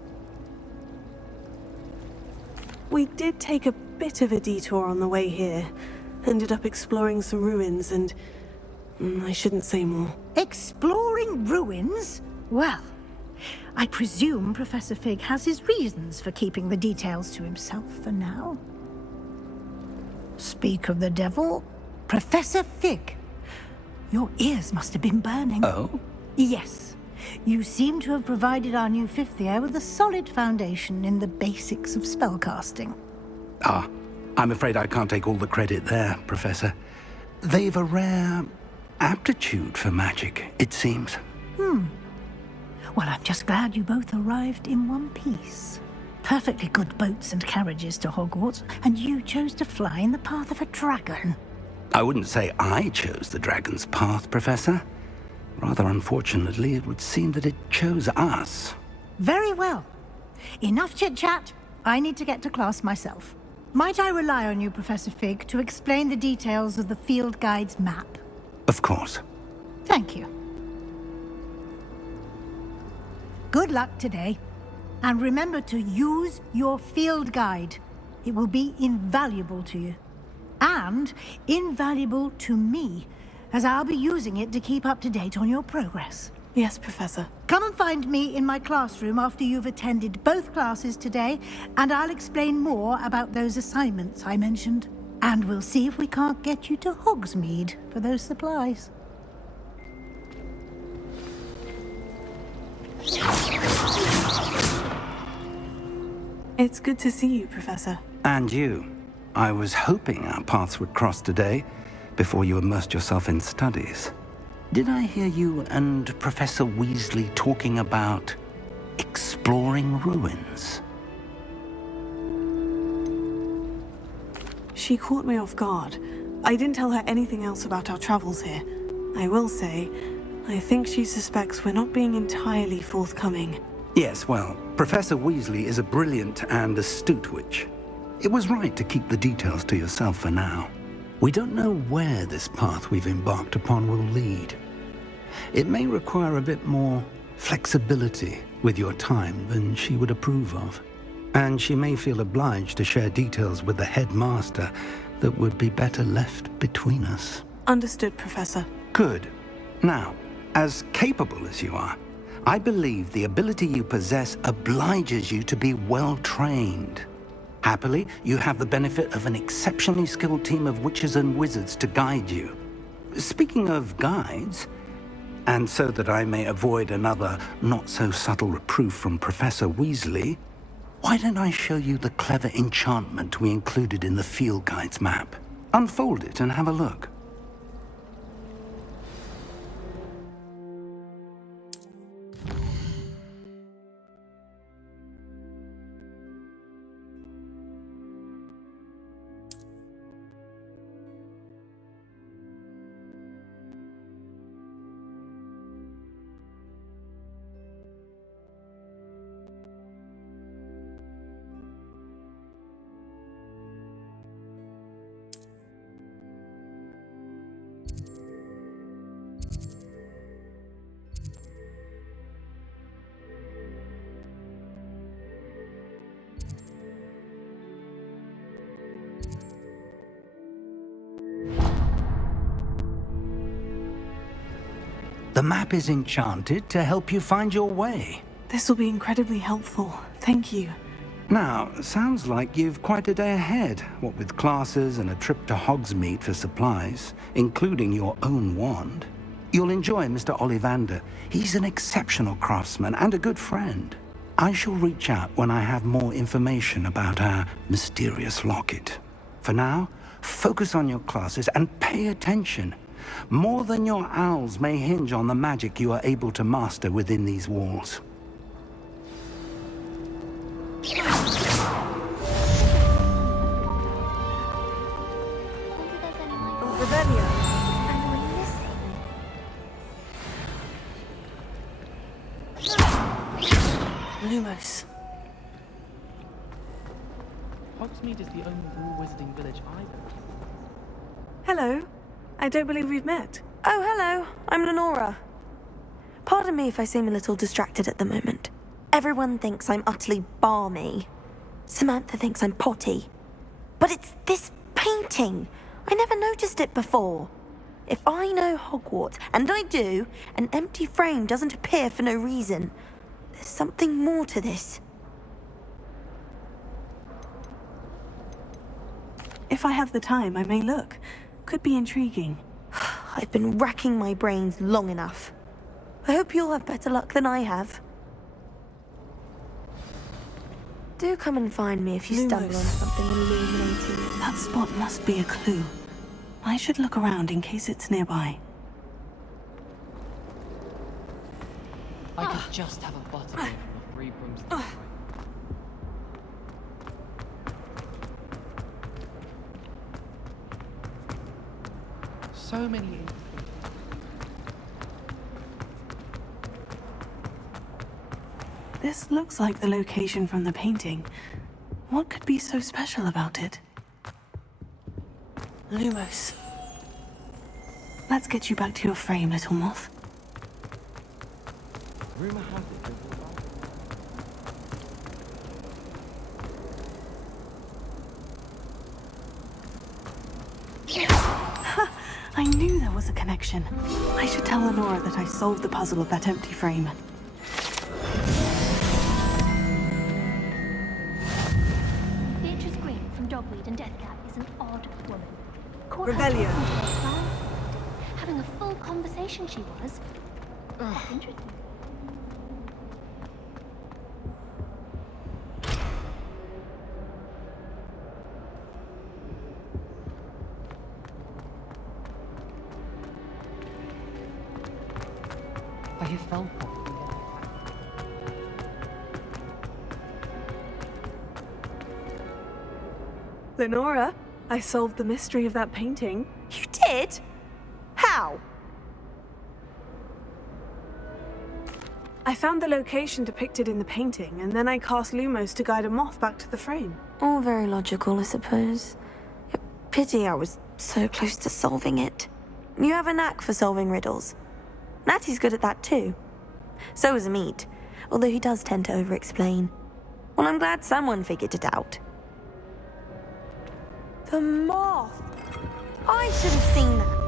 We did take a bit of a detour on the way here. Ended up exploring some ruins and... I shouldn't say more. Exploring ruins? Well, I presume Professor Fig has his reasons for keeping the details to himself for now. Speak of the devil, Professor Fig. Your ears must have been burning. Oh? Yes. You seem to have provided our new fifth year with a solid foundation in the basics of spellcasting. Ah, I'm afraid I can't take all the credit there, Professor. They've a rare aptitude for magic, it seems. Well, I'm just glad you both arrived in one piece. Perfectly good boats and carriages to Hogwarts, and you chose to fly in the path of a dragon. I wouldn't say I chose the dragon's path, Professor. Rather unfortunately, it would seem that it chose us. Very well. Enough chit-chat. I need to get to class myself. Might I rely on you, Professor Fig, to explain the details of the field guide's map? Of course. Thank you. Good luck today. And remember to use your field guide. It will be invaluable to you. And invaluable to me, as I'll be using it to keep up to date on your progress. Yes, Professor. Come and find me in my classroom after you've attended both classes today, and I'll explain more about those assignments I mentioned. And we'll see if we can't get you to Hogsmeade for those supplies. It's good to see you, Professor. And you. I was hoping our paths would cross today, before you immersed yourself in studies. Did I hear you and Professor Weasley talking about exploring ruins? She caught me off guard. I didn't tell her anything else about our travels here. I will say, I think she suspects we're not being entirely forthcoming. Yes, well, Professor Weasley is a brilliant and astute witch. It was right to keep the details to yourself for now. We don't know where this path we've embarked upon will lead. It may require a bit more flexibility with your time than she would approve of. And she may feel obliged to share details with the headmaster that would be better left between us. Understood, Professor. Good. Now, as capable as you are, I believe the ability you possess obliges you to be well trained. Happily, you have the benefit of an exceptionally skilled team of witches and wizards to guide you. Speaking of guides, and so that I may avoid another not-so-subtle reproof from Professor Weasley, why don't I show you the clever enchantment we included in the field guide's map? Unfold it and have a look. The map is enchanted to help you find your way. This will be incredibly helpful. Thank you. Now, sounds like you've quite a day ahead, what with classes and a trip to Hogsmeade for supplies, including your own wand. You'll enjoy Mr. Ollivander. He's an exceptional craftsman and a good friend. I shall reach out when I have more information about our mysterious locket. For now, focus on your classes and pay attention. More than your owls may hinge on the magic you are able to master within these walls. Lumos. Hogsmeade is the only wall wizarding village I know. Hello. I don't believe we've met. Oh, hello. I'm Lenora. Pardon me if I seem a little distracted at the moment. Everyone thinks I'm utterly balmy. Samantha thinks I'm potty. But it's this painting. I never noticed it before. If I know Hogwarts, and I do, an empty frame doesn't appear for no reason. There's something more to this. If I have the time, I may look. Could be intriguing. I've been racking my brains long enough. I hope you'll have better luck than I have. Do come and find me if you stumble on something illuminating. That spot must be a clue. I should look around in case it's nearby. I could just have a butterbeer from the Three Broomsticks right. So many. This looks like the location from the painting. What could be so special about it? Lumos. Let's get you back to your frame, little moth. Rumor has it that I knew there was a connection. I should tell Lenora that I solved the puzzle of that empty frame. Beatrice Green from Dogweed and Deathcap is an odd woman. Caught Revelio. Having a full conversation she was. That's interesting. I have found something. Lenora, I solved the mystery of that painting. You did? How? I found the location depicted in the painting, and then I cast Lumos to guide a moth back to the frame. All very logical, I suppose. Pity I was so close to solving it. You have a knack for solving riddles. Natty's good at that too. So is Amit, although he does tend to over-explain. Well, I'm glad someone figured it out. The moth! I should have seen that.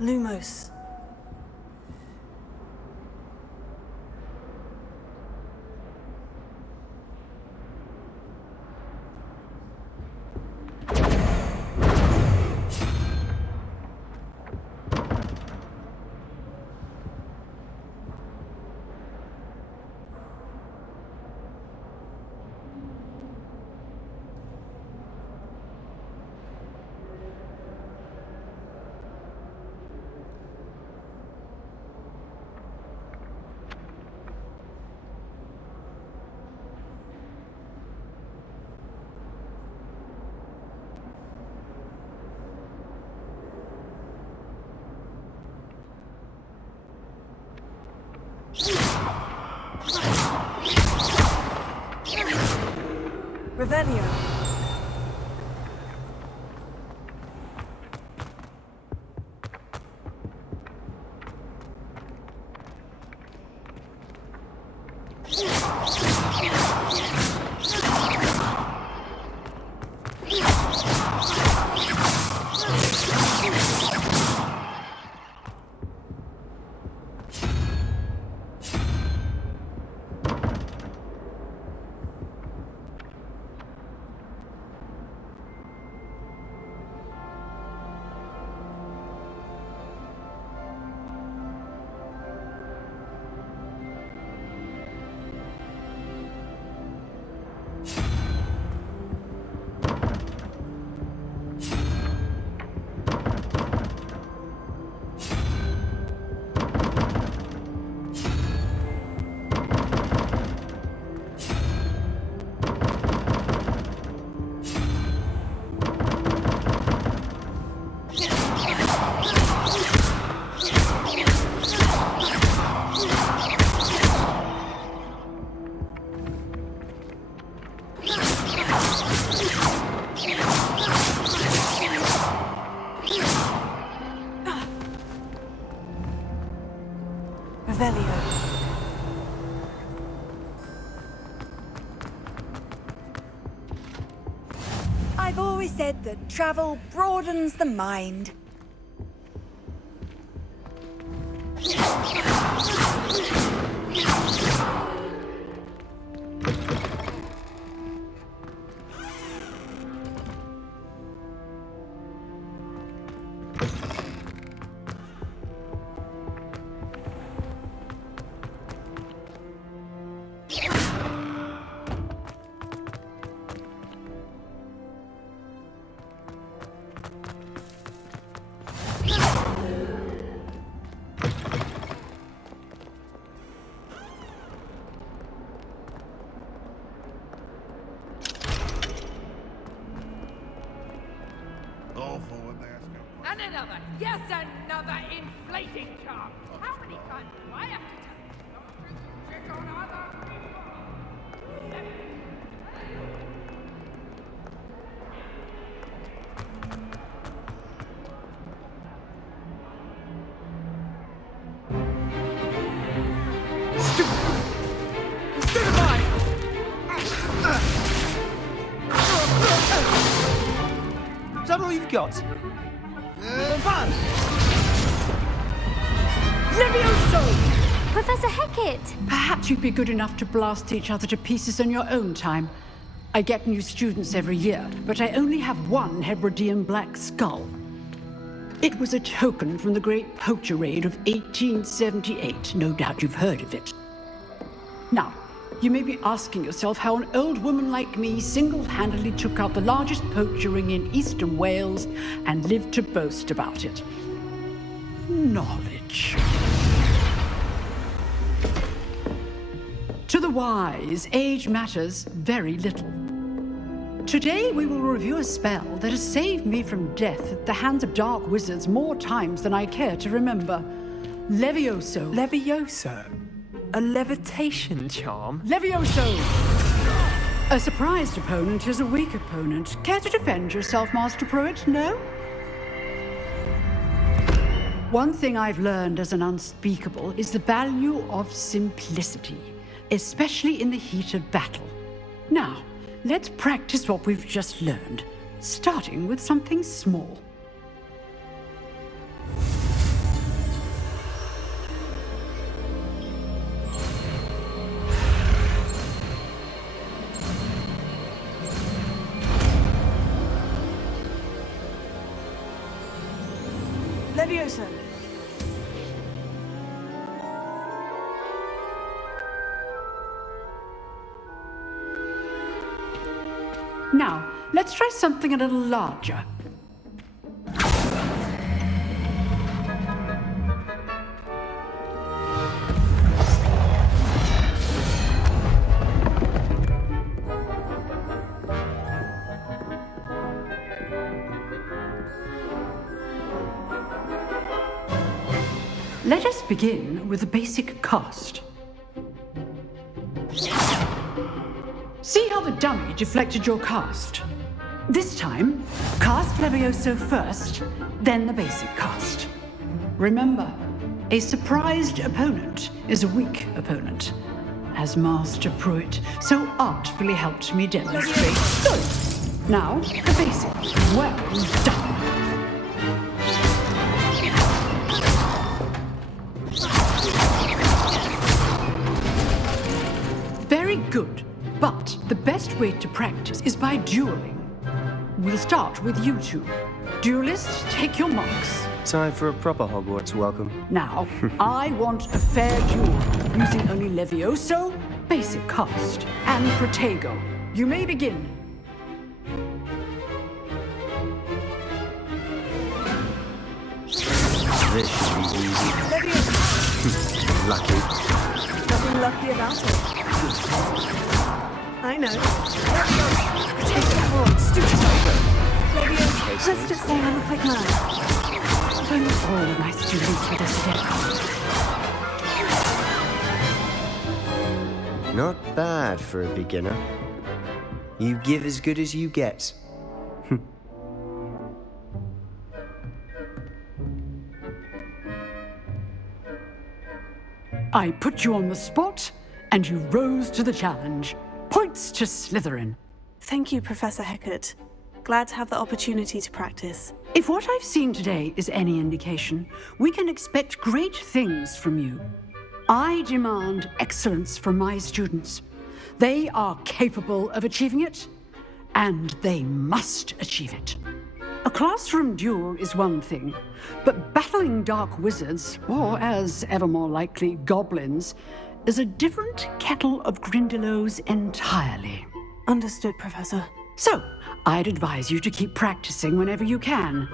Lumos. Revelio. I've always said that travel broadens the mind. And another, yes, another inflating charm. How many times do I have to tell you not to shit on other people? Is that all you've got? Levioso! Professor Hecat! Perhaps you'd be good enough to blast each other to pieces in your own time. I get new students every year, but I only have one Hebridean black skull. It was a token from the Great Poacher Raid of 1878. No doubt you've heard of it. Now, you may be asking yourself how an old woman like me single-handedly took out the largest poacher ring in eastern Wales and lived to boast about it. Knowledge. To the wise, age matters very little. Today we will review a spell that has saved me from death at the hands of dark wizards more times than I care to remember. Levioso. Levioso? A levitation charm? Levioso! A surprised opponent is a weak opponent. Care to defend yourself, Master Pruitt? No? One thing I've learned as an unspeakable is the value of simplicity, especially in the heat of battle. Now, let's practice what we've just learned, starting with something small. Levioso. Now, let's try something a little larger. Let us begin with the basic cast. See how the the dummy deflected your cast. This time, cast Levioso first, then the basic cast. Remember, a surprised opponent is a weak opponent, as Master Pruitt so artfully helped me demonstrate. Good. Now, the basic. Well done. Very good, but the best way to practice is by dueling. We'll start with you two. Duelists, take your marks. Time for a proper Hogwarts welcome. Now, I want a fair duel, using only Levioso, basic cast, and Protego. You may begin. This should be easy. Lucky. Nothing lucky about it. I know. Take that one, stupid Levioso, let's just say I'm a quick man. If only all my students would have Not bad for a beginner. You give as good as you get. I put you on the spot, and you rose to the challenge. Points to Slytherin. Thank you, Professor Hecat. Glad to have the opportunity to practice. If what I've seen today is any indication, we can expect great things from you. I demand excellence from my students. They are capable of achieving it, and they must achieve it. A classroom duel is one thing, but battling dark wizards, or as ever more likely, goblins, is a different kettle of Grindylows entirely. Understood, Professor. So, I'd advise you to keep practicing whenever you can.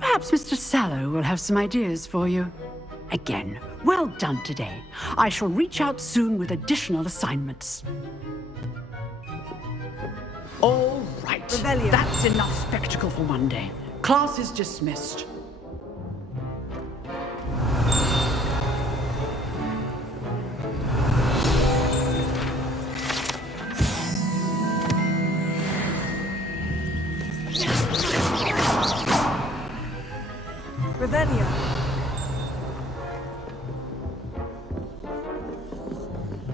Perhaps Mr. Sallow will have some ideas for you. Again, well done today. I shall reach out soon with additional assignments. All right. Revelio. That's enough spectacle for one day. Class is dismissed. Revelio.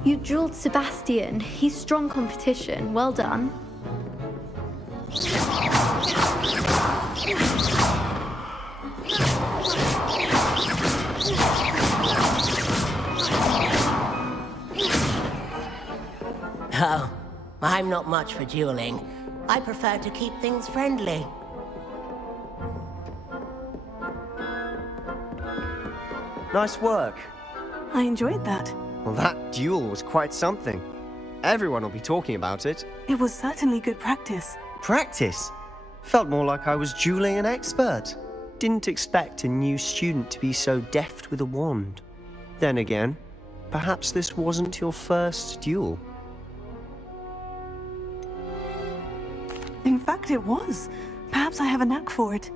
You dueled Sebastian. He's strong competition. Well done. Oh, I'm not much for dueling. I prefer to keep things friendly. Nice work. I enjoyed that. Well, that duel was quite something. Everyone will be talking about it. It was certainly good practice. Practice? Felt more like I was dueling an expert. Didn't expect a new student to be so deft with a wand. Then again, perhaps this wasn't your first duel. In fact, it was. Perhaps I have a knack for it.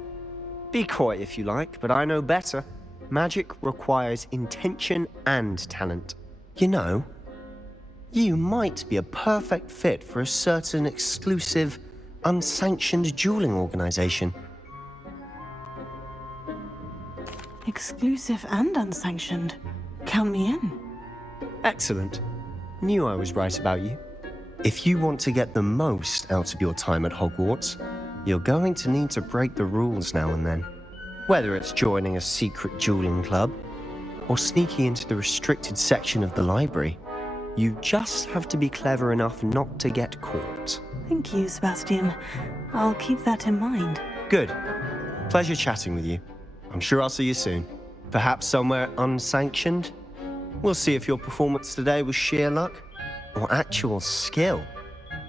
Be coy if you like, but I know better. Magic requires intention and talent. You know, you might be a perfect fit for a certain exclusive, unsanctioned dueling organization. Exclusive and unsanctioned. Count me in. Excellent. Knew I was right about you. If you want to get the most out of your time at Hogwarts, you're going to need to break the rules now and then. Whether it's joining a secret dueling club, or sneaking into the restricted section of the library, you just have to be clever enough not to get caught. Thank you, Sebastian. I'll keep that in mind. Good. Pleasure chatting with you. I'm sure I'll see you soon. Perhaps somewhere unsanctioned? We'll see if your performance today was sheer luck or actual skill.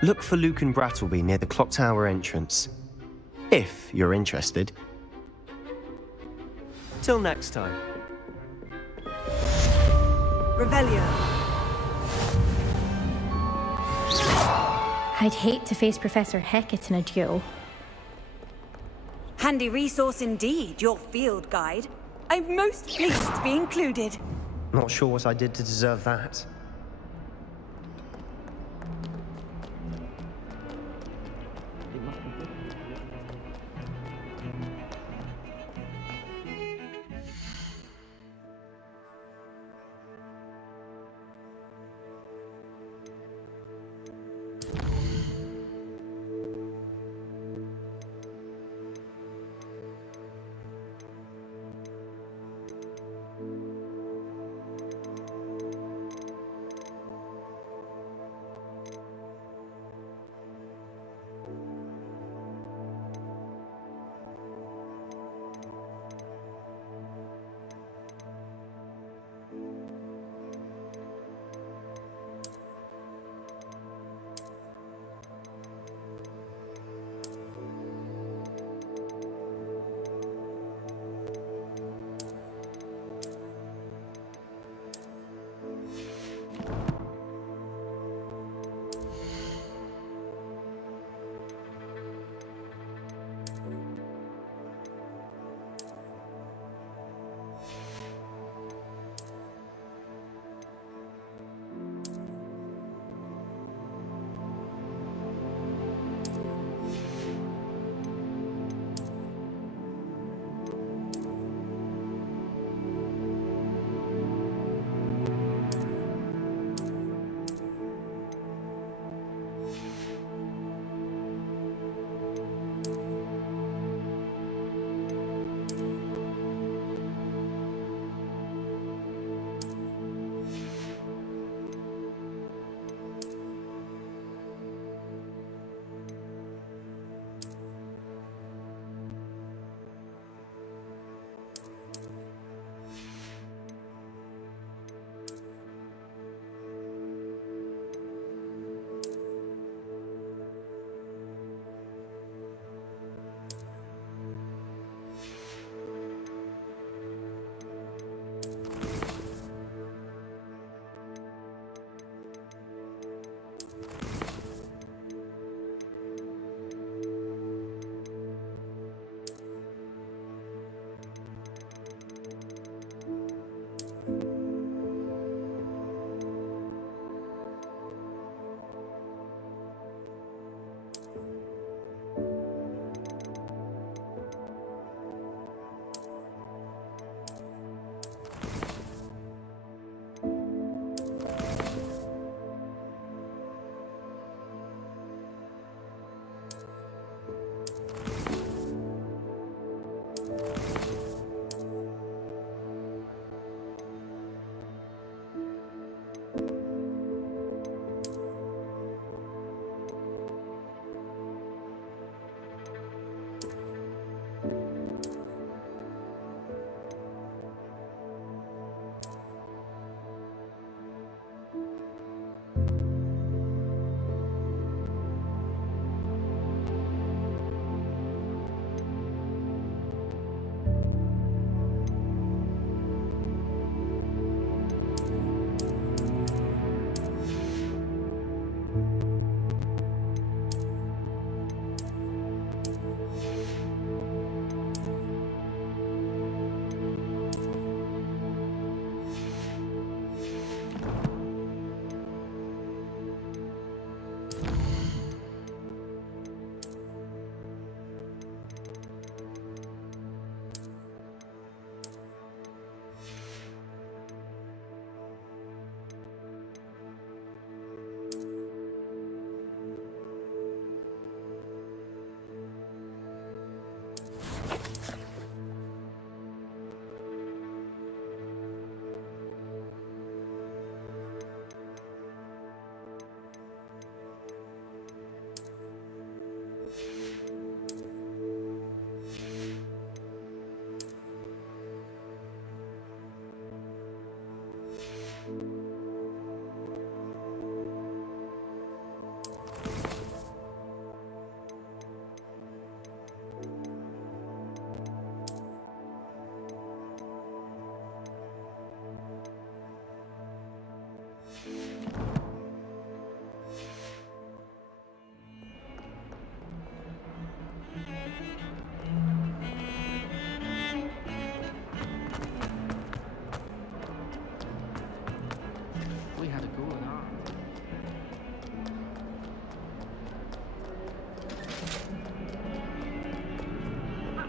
Look for Luke and Brattleby near the clock tower entrance, if you're interested. Till next time. Revelio. I'd hate to face Professor Hecat in a duel. Handy resource indeed, your field guide. I'm most pleased to be included. Not sure what I did to deserve that.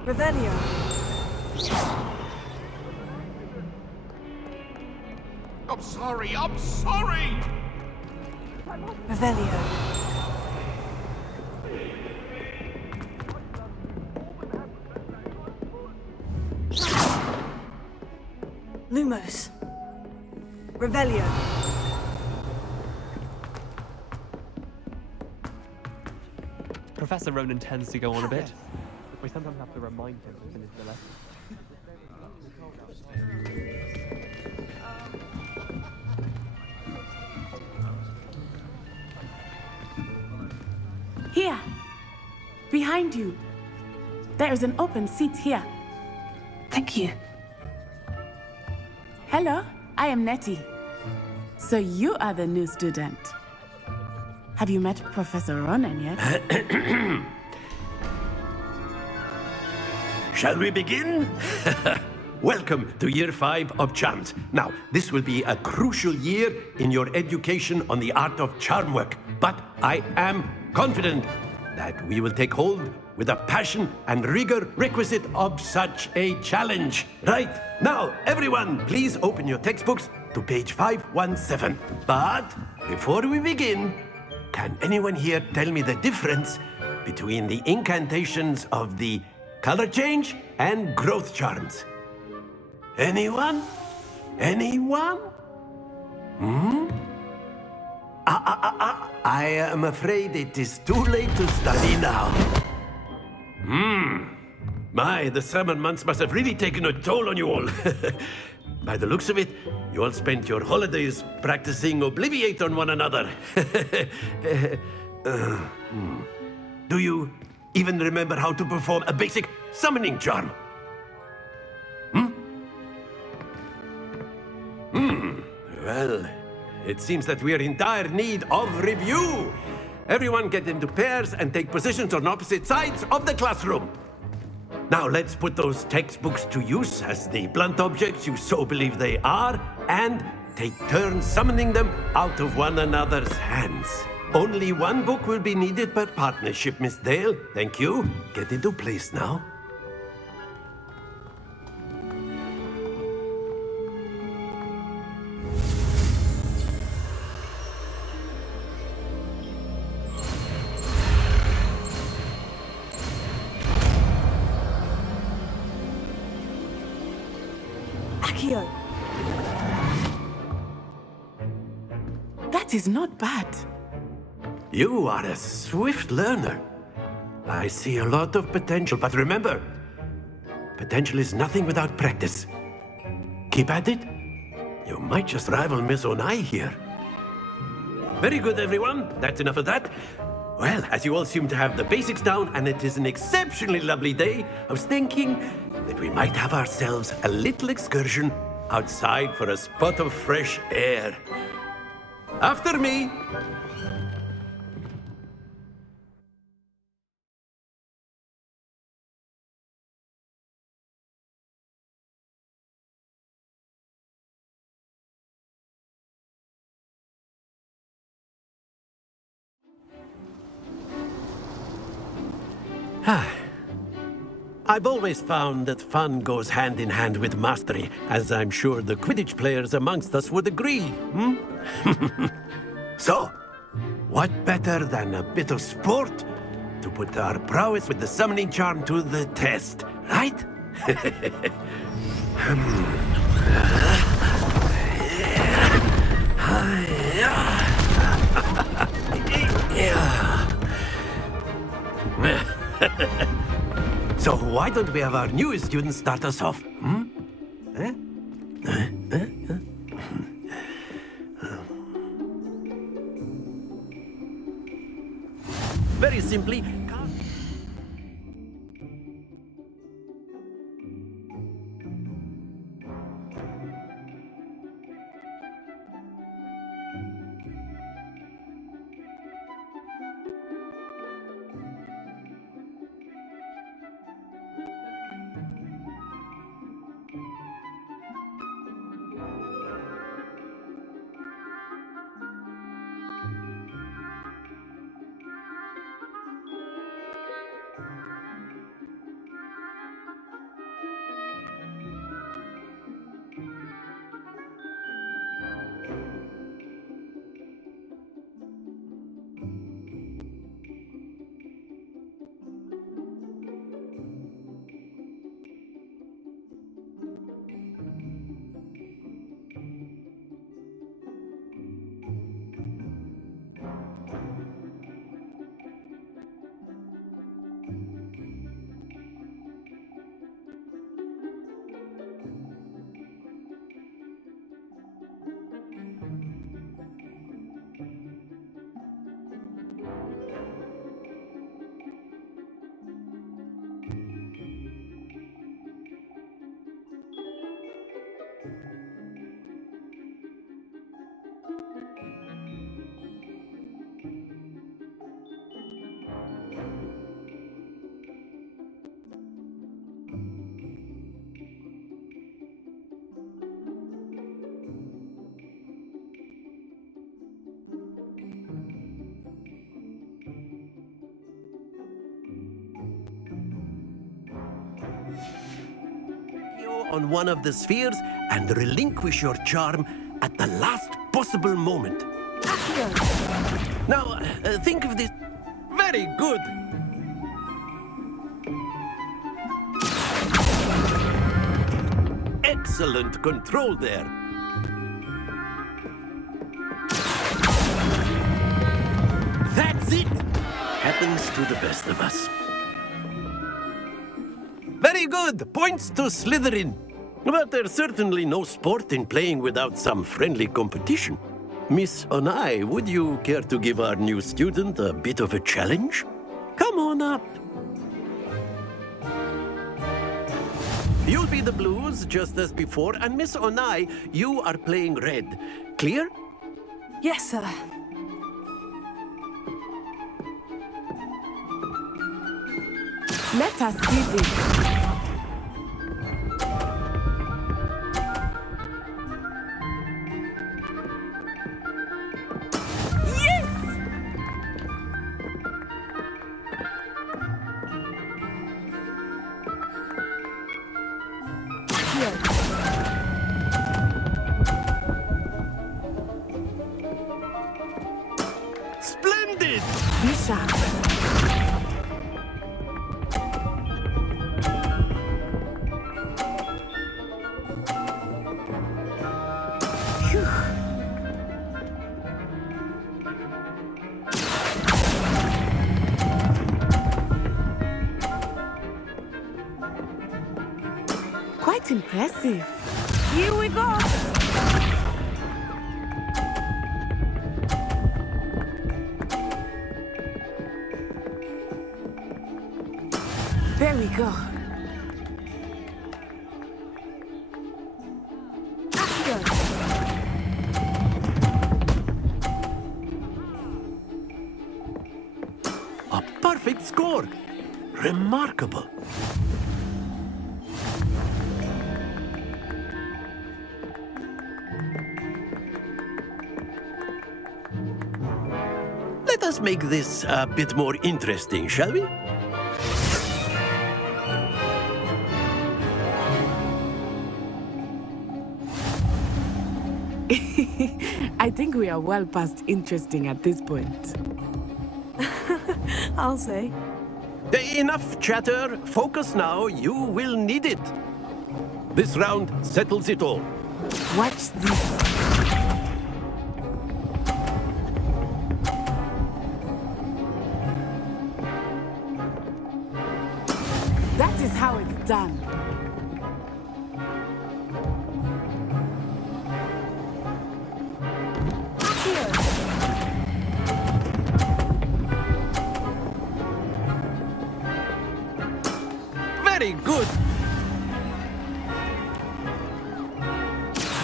Revelio. I'm sorry, I'm sorry! Revelio. Lumos. Revelio. Professor Ronan tends to go on a bit. We sometimes have to remind him to finish the lesson. Here! Behind you! There is an open seat here. Thank you. Hello, I am Nettie. So you are the new student. Have you met Professor Ronan yet? Shall we begin? Welcome to Year 5 of Charms. Now, this will be a crucial year in your education on the art of charm work, but I am confident that we will take hold with the passion and rigor requisite of such a challenge. Right, now, everyone, please open your textbooks to page 517. But before we begin, can anyone here tell me the difference between the incantations of the color change and growth charms? Anyone? Anyone? I am afraid it is too late to study now. My, the summer months must have really taken a toll on you all. By the looks of it, you all spent your holidays practicing Obliviate on one another. Do you even remember how to perform a basic summoning charm? Well, it seems that we are in dire need of review. Everyone get into pairs and take positions on opposite sides of the classroom. Now let's put those textbooks to use as the blunt objects you so believe they are, and take turns summoning them out of one another's hands. Only one book will be needed per partnership, Miss Dale. Thank you. Get into place now. Accio. That is not bad. You are a swift learner. I see a lot of potential, but remember, potential is nothing without practice. Keep at it. You might just rival Miss Onai here. Very good, everyone. That's enough of that. Well, as you all seem to have the basics down, and it is an exceptionally lovely day, I was thinking that we might have ourselves a little excursion outside for a spot of fresh air. After me. I've always found that fun goes hand in hand with mastery, as I'm sure the Quidditch players amongst us would agree, So, what better than a bit of sport to put our prowess with the summoning charm to the test, right? So why don't we have our newest student start us off? Very simply, On one of the spheres and relinquish your charm at the last possible moment. Now, think of this. Very good. Excellent control there. That's it. Happens to the best of us. Very good! Points to Slytherin. But there's certainly no sport in playing without some friendly competition. Miss Onai, would you care to give our new student a bit of a challenge? Come on up. You'll be the blues, just as before, and Miss Onai, you are playing red. Clear? Yes, sir. Let us see this. Splendid! Be sharp. Quite impressive. Here we go. There we go. A perfect score. Remarkable. Let us make this a bit more interesting, shall we? I think we are well past interesting at this point. I'll say. Enough chatter. Focus now. You will need it. This round settles it all. Watch this. That is how it's done. Very good.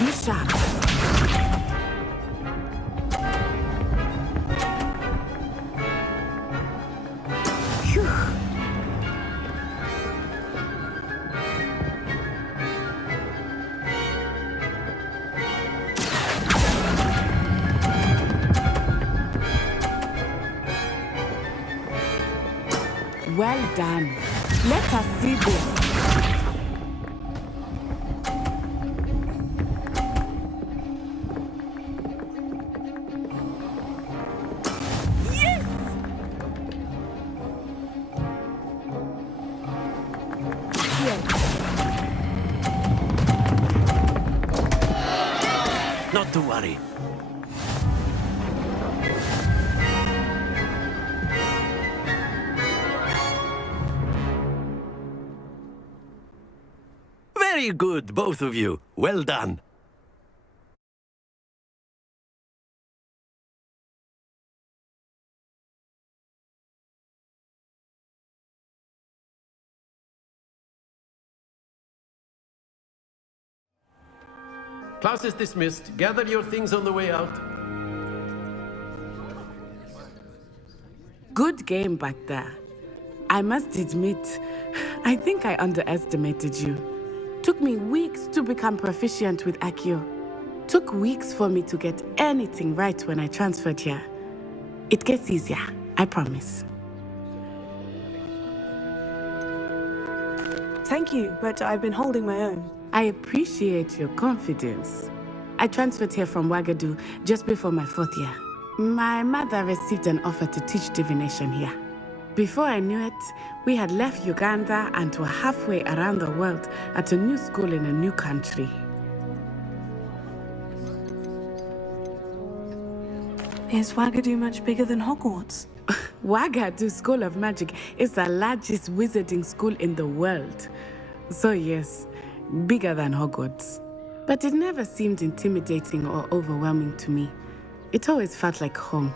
Be sharp. Well done. Let us see this. Yes! Not to worry. Very good, both of you. Well done. Class is dismissed. Gather your things on the way out. Good game back there. I must admit, I think I underestimated you. Took me weeks to become proficient with Accio. Took weeks for me to get anything right when I transferred here. It gets easier, I promise. Thank you, but I've been holding my own. I appreciate your confidence. I transferred here from Wagadu just before my 4th year. My mother received an offer to teach divination here. Before I knew it, we had left Uganda and were halfway around the world at a new school in a new country. Is Wagadu much bigger than Hogwarts? Wagadu School of Magic is the largest wizarding school in the world. So yes, bigger than Hogwarts. But it never seemed intimidating or overwhelming to me. It always felt like home.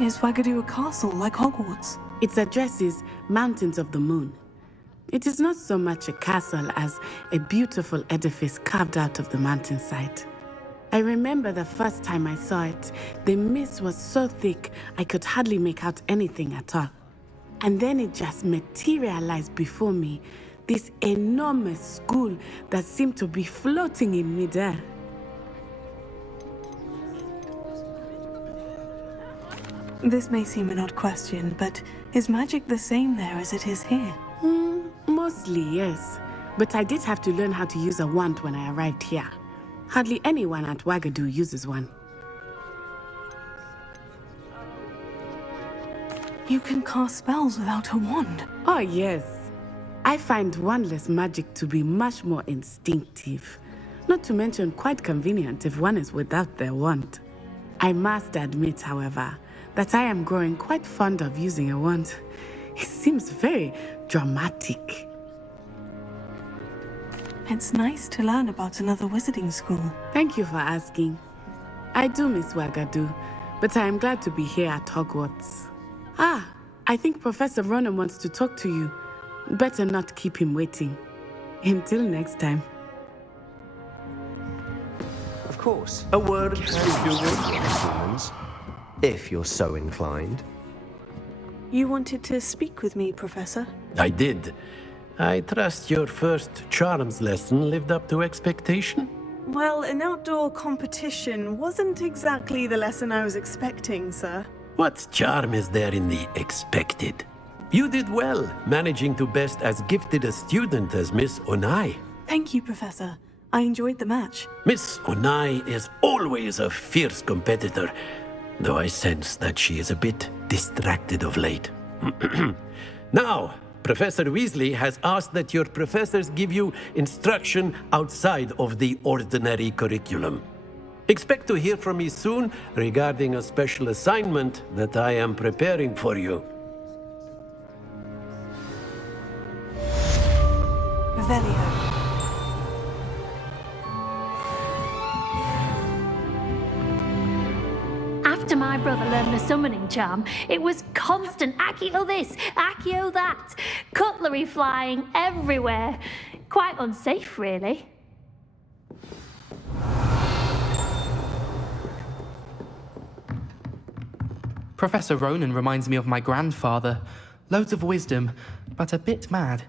Is Wagadu a castle like Hogwarts? Its address is Mountains of the Moon. It is not so much a castle as a beautiful edifice carved out of the mountainside. I remember the first time I saw it, the mist was so thick I could hardly make out anything at all. And then it just materialized before me, this enormous school that seemed to be floating in midair. This may seem an odd question, but is magic the same there as it is here? Mostly, yes. But I did have to learn how to use a wand when I arrived here. Hardly anyone at Wagadu uses one. You can cast spells without a wand? Oh, yes. I find wandless magic to be much more instinctive. Not to mention quite convenient if one is without their wand. I must admit, however, that I am growing quite fond of using a wand. It seems very dramatic. It's nice to learn about another wizarding school. Thank you for asking. I do miss Wagadu, but I am glad to be here at Hogwarts. I think Professor Ronan wants to talk to you. Better not keep him waiting. Until next time. Of course. A word of humans, if you're so inclined. You wanted to speak with me, Professor? I did. I trust your first charms lesson lived up to expectation? Well, an outdoor competition wasn't exactly the lesson I was expecting, sir. What charm is there in the expected? You did well, managing to best as gifted a student as Miss Onai. Thank you, Professor. I enjoyed the match. Miss Onai is always a fierce competitor, though I sense that she is a bit distracted of late. Now, Professor Weasley has asked that your professors give you instruction outside of the ordinary curriculum. Expect to hear from me soon regarding a special assignment that I am preparing for you. Revelio. After my brother learned the summoning charm, it was constant Accio this, Accio that, cutlery flying everywhere. Quite unsafe, really. Professor Ronan reminds me of my grandfather. Loads of wisdom, but a bit mad.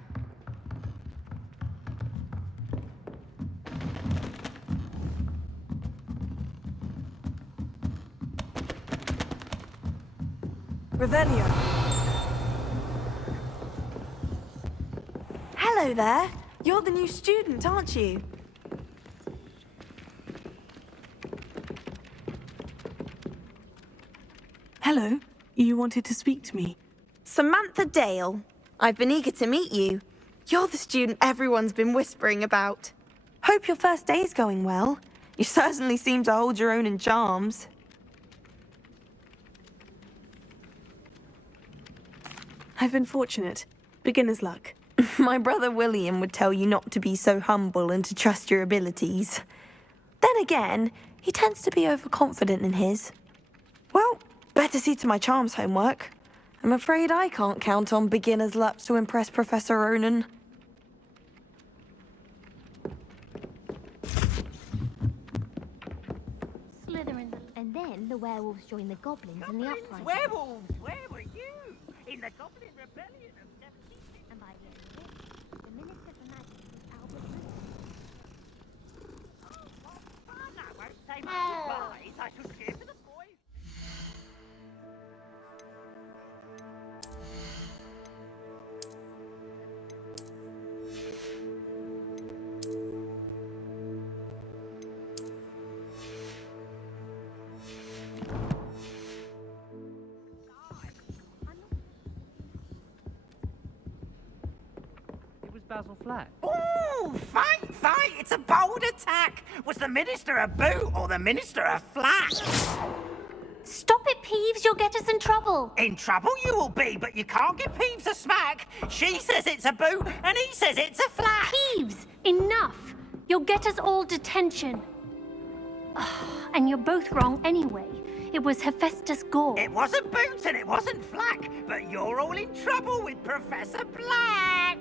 Revelio. Hello there. You're the new student, aren't you? Hello. You wanted to speak to me? Samantha Dale. I've been eager to meet you. You're the student everyone's been whispering about. Hope your first day's going well. You certainly seem to hold your own in charms. I've been fortunate. Beginner's luck. My brother William would tell you not to be so humble and to trust your abilities. Then again, he tends to be overconfident in his. Well, better see to my charms homework. I'm afraid I can't count on beginner's luck to impress Professor Ronan. Slytherin. And then the werewolves joined the goblins in the uprising. Werewolves! Where were you? In the Goblin Rebellion of 17... And by the end of it, the Minister for Magic was Albert Root. Fun! I won't say much lies. I shall cheer for the boys. It was Basil Flack. Oh, fight! It's a bold attack! Was the Minister a boot or the Minister a flack? Stop it, Peeves, you'll get us in trouble. In trouble you will be, but you can't give Peeves a smack. She says it's a boot and he says it's a flack. Peeves, enough. You'll get us all detention. And you're both wrong anyway. It was Hephaestus Gore. It wasn't boot and it wasn't flack, but you're all in trouble with Professor Black.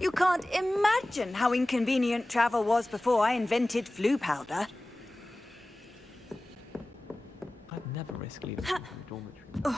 You can't imagine how inconvenient travel was before I invented flu powder. I'd never risk leaving from the dormitory.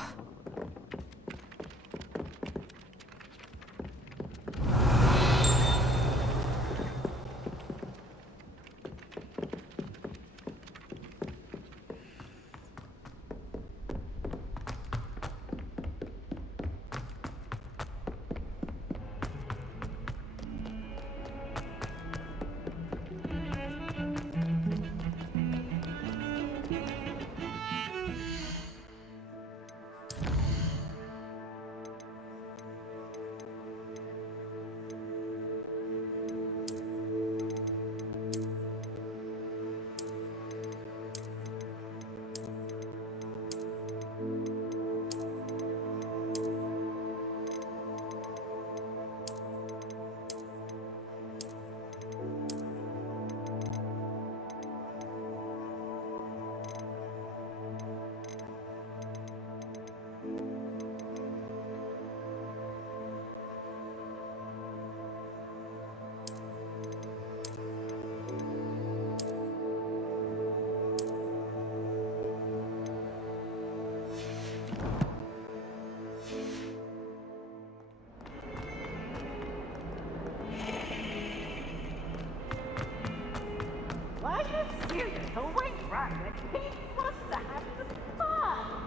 You just always run when he wants to have some fun.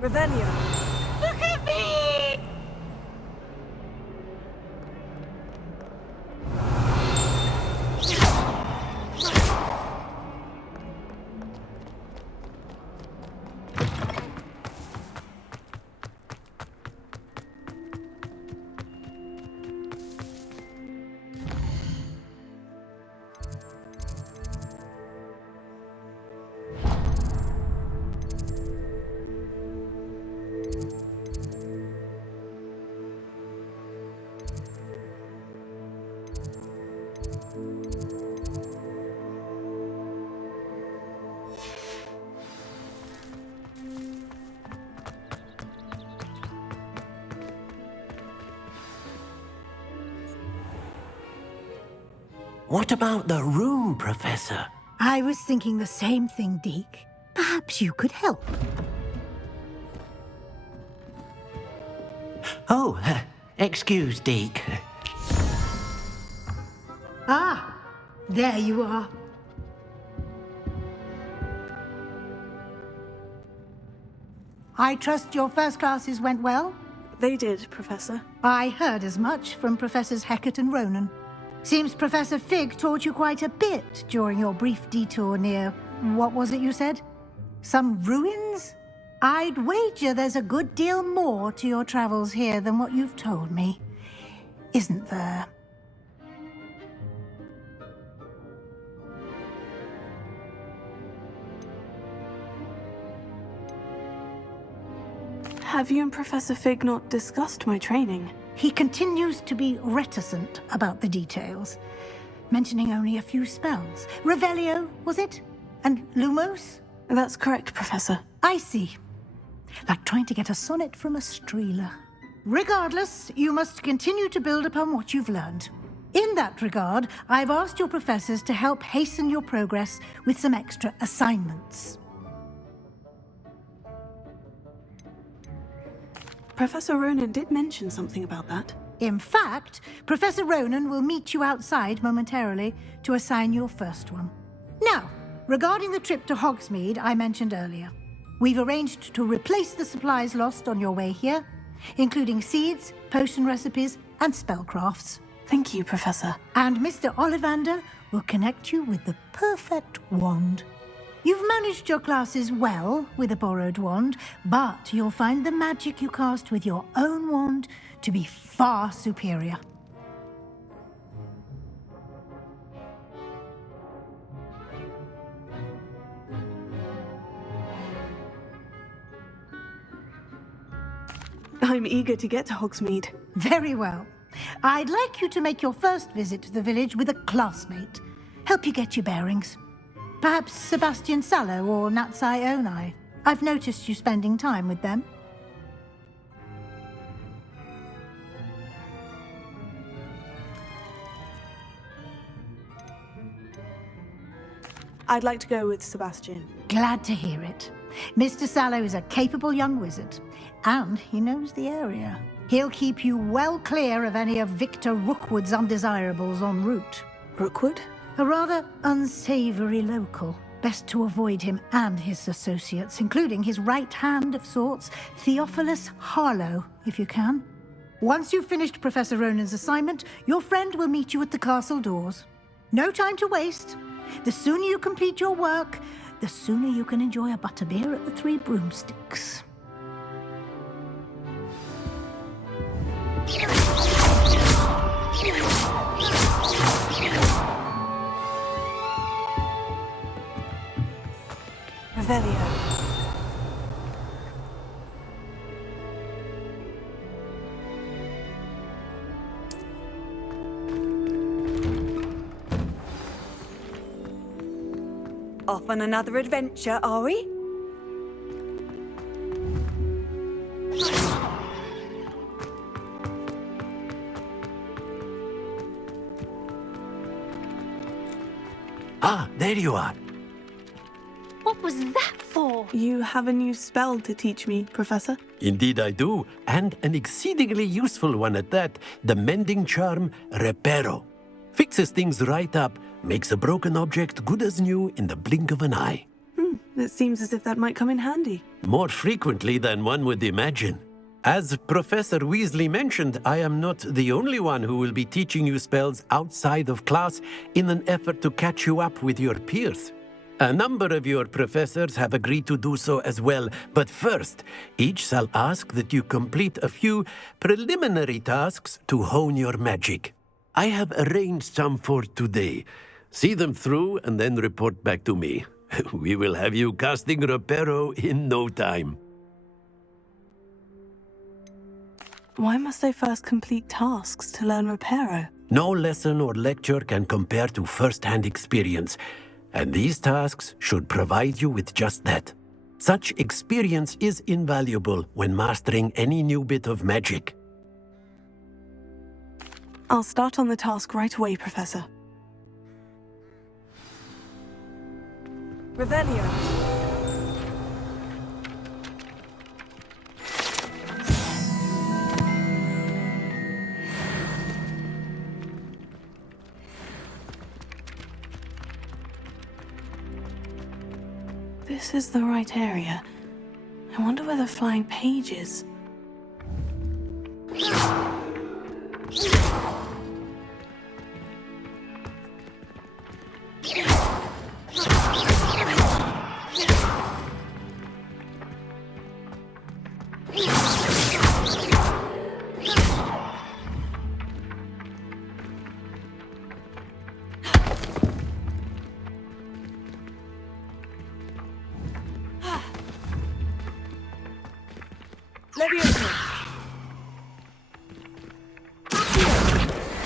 Revelio. Look at me! What about the room, Professor? I was thinking the same thing, Deke. Perhaps you could help. Oh, excuse, Deke. Ah, there you are. I trust your first classes went well? They did, Professor. I heard as much from Professors Hecat and Ronan. Seems Professor Fig taught you quite a bit during your brief detour near... what was it you said? Some ruins? I'd wager there's a good deal more to your travels here than what you've told me. Isn't there? Have you and Professor Fig not discussed my training? He continues to be reticent about the details, mentioning only a few spells. Revelio, was it? And Lumos? That's correct, Professor. I see. Like trying to get a sonnet from a streeler. Regardless, you must continue to build upon what you've learned. In that regard, I've asked your professors to help hasten your progress with some extra assignments. Professor Ronan did mention something about that. In fact, Professor Ronan will meet you outside momentarily to assign your first one. Now, regarding the trip to Hogsmeade I mentioned earlier, we've arranged to replace the supplies lost on your way here, including seeds, potion recipes, and spellcrafts. Thank you, Professor. And Mr. Ollivander will connect you with the perfect wand. You've managed your classes well with a borrowed wand, but you'll find the magic you cast with your own wand to be far superior. I'm eager to get to Hogsmeade. Very well. I'd like you to make your first visit to the village with a classmate. Help you get your bearings. Perhaps Sebastian Sallow or Natsai Onai. I've noticed you spending time with them. I'd like to go with Sebastian. Glad to hear it. Mr. Sallow is a capable young wizard, and he knows the area. He'll keep you well clear of any of Victor Rookwood's undesirables en route. Rookwood? A rather unsavory local. Best to avoid him and his associates, including his right hand of sorts, Theophilus Harlow, if you can. Once you've finished Professor Ronan's assignment, your friend will meet you at the castle doors. No time to waste. The sooner you complete your work, the sooner you can enjoy a butterbeer at the Three Broomsticks. Revelio. Off on another adventure, are we? Ah, there you are. What was that for? You have a new spell to teach me, Professor? Indeed I do, and an exceedingly useful one at that. The mending charm, Reparo. Fixes things right up, makes a broken object good as new in the blink of an eye. It seems as if that might come in handy. More frequently than one would imagine. As Professor Weasley mentioned, I am not the only one who will be teaching you spells outside of class in an effort to catch you up with your peers. A number of your professors have agreed to do so as well, but first, each shall ask that you complete a few preliminary tasks to hone your magic. I have arranged some for today. See them through and then report back to me. We will have you casting Reparo in no time. Why must I first complete tasks to learn Reparo? No lesson or lecture can compare to first-hand experience, and these tasks should provide you with just that. Such experience is invaluable when mastering any new bit of magic. I'll start on the task right away, Professor. Revelio. This is the right area. I wonder where the flying page is.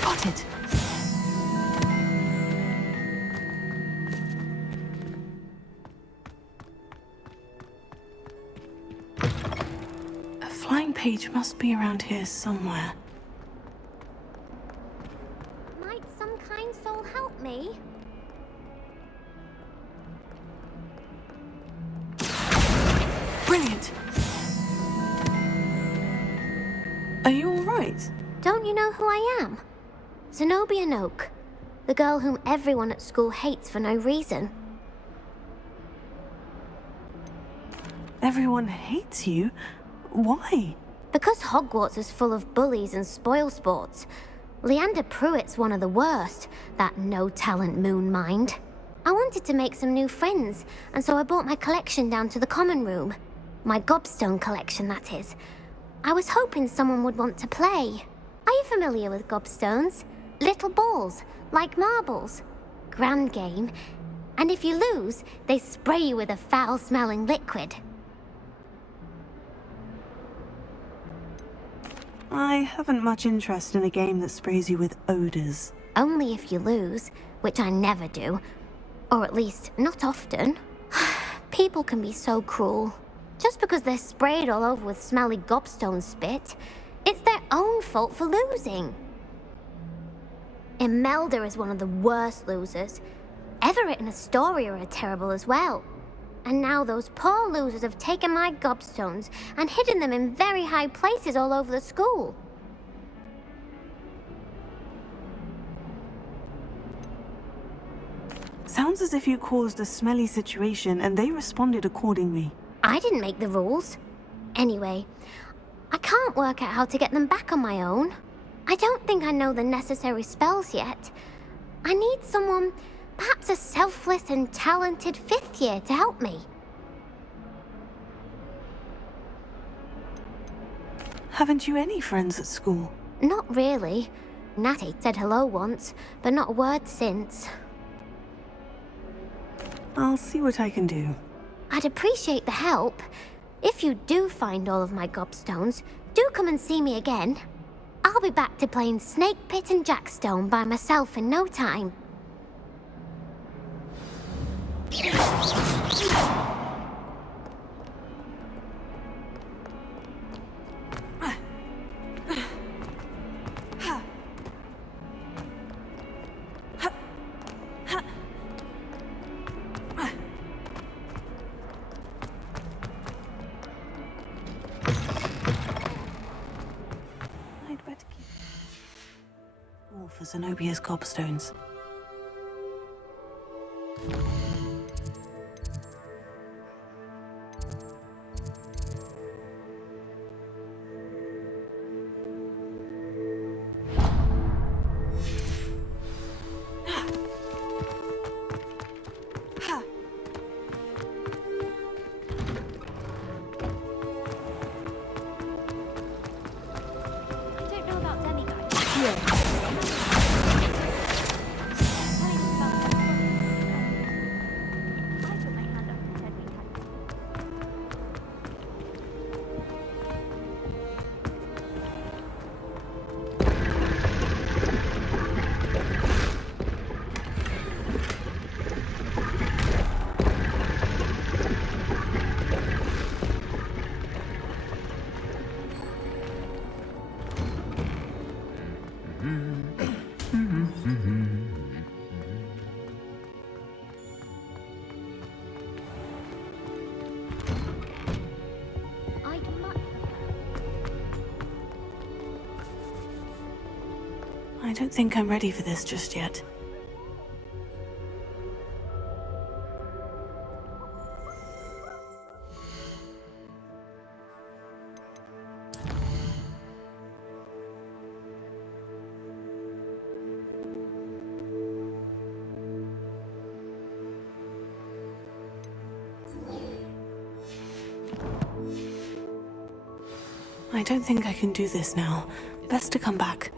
Got it. A flying page must be around here somewhere. Might some kind soul help me? Brilliant! Are you all right? Don't you know who I am? Zenobia Noak, the girl whom everyone at school hates for no reason. Everyone hates you? Why? Because Hogwarts is full of bullies and spoilsports. Leander Pruitt's one of the worst, that no-talent moon mind. I wanted to make some new friends, and so I brought my collection down to the common room. My gobstone collection, that is. I was hoping someone would want to play. Are you familiar with gobstones? Little balls, like marbles. Grand game. And if you lose, they spray you with a foul-smelling liquid. I haven't much interest in a game that sprays you with odors. Only if you lose, which I never do. Or at least, not often. People can be so cruel. Just because they're sprayed all over with smelly gobstone spit, it's their own fault for losing. Imelda is one of the worst losers. Everett and Astoria are terrible as well. And now those poor losers have taken my gobstones and hidden them in very high places all over the school. Sounds as if you caused a smelly situation and they responded accordingly. I didn't make the rules. Anyway, I can't work out how to get them back on my own. I don't think I know the necessary spells yet. I need someone, perhaps a selfless and talented fifth year to help me. Haven't you any friends at school? Not really. Natty said hello once, but not a word since. I'll see what I can do. I'd appreciate the help. If you do find all of my gobstones, do come and see me again. I'll be back to playing Snake Pit and Jackstone by myself in no time. Zenobia's gobstones. I don't know about demigods. I don't think I'm ready for this just yet. I don't think I can do this now. Best to come back.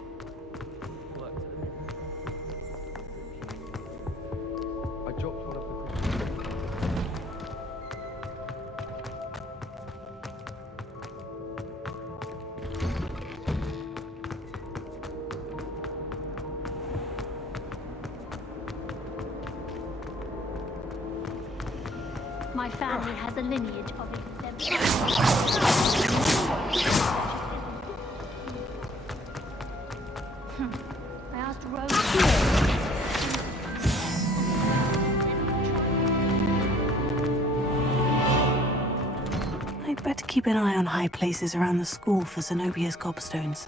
My family has a lineage of exemplary. I asked I'd better keep an eye on high places around the school for Zenobia's gobstones.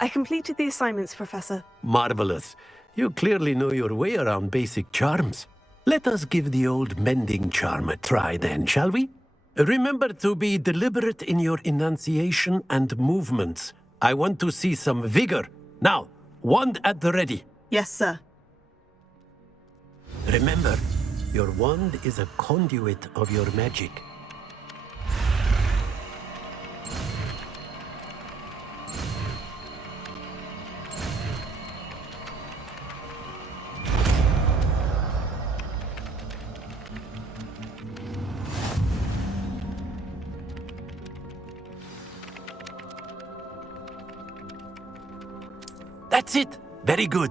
I completed the assignments, Professor. Marvelous. You clearly know your way around basic charms. Let us give the old mending charm a try then, shall we? Remember to be deliberate in your enunciation and movements. I want to see some vigor. Now, wand at the ready. Yes, sir. Remember, your wand is a conduit of your magic. That's it! Very good.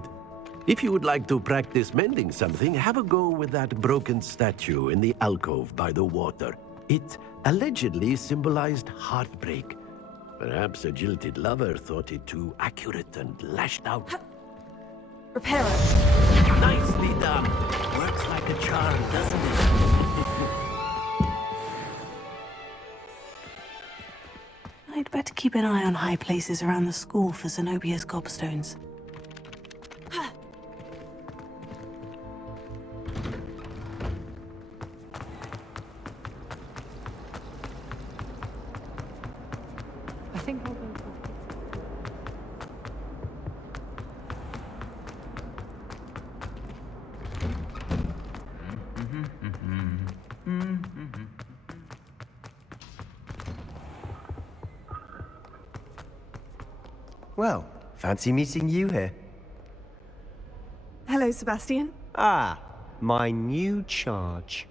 If you would like to practice mending something, have a go with that broken statue in the alcove by the water. It allegedly symbolized heartbreak. Perhaps a jilted lover thought it too accurate and lashed out. Repair it. Nicely done. Works like a charm, doesn't it? I'd better keep an eye on high places around the school for Zenobia's gobstones. I think I'll go for... Well, fancy meeting you here. Hello, Sebastian. Ah, my new charge.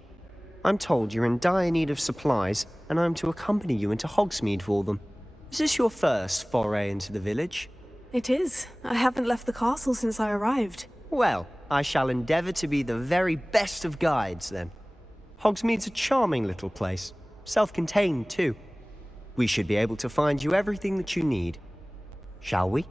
I'm told you're in dire need of supplies, and I'm to accompany you into Hogsmeade for them. Is this your first foray into the village? It is. I haven't left the castle since I arrived. Well, I shall endeavour to be the very best of guides, then. Hogsmeade's a charming little place. Self-contained, too. We should be able to find you everything that you need. Shall we?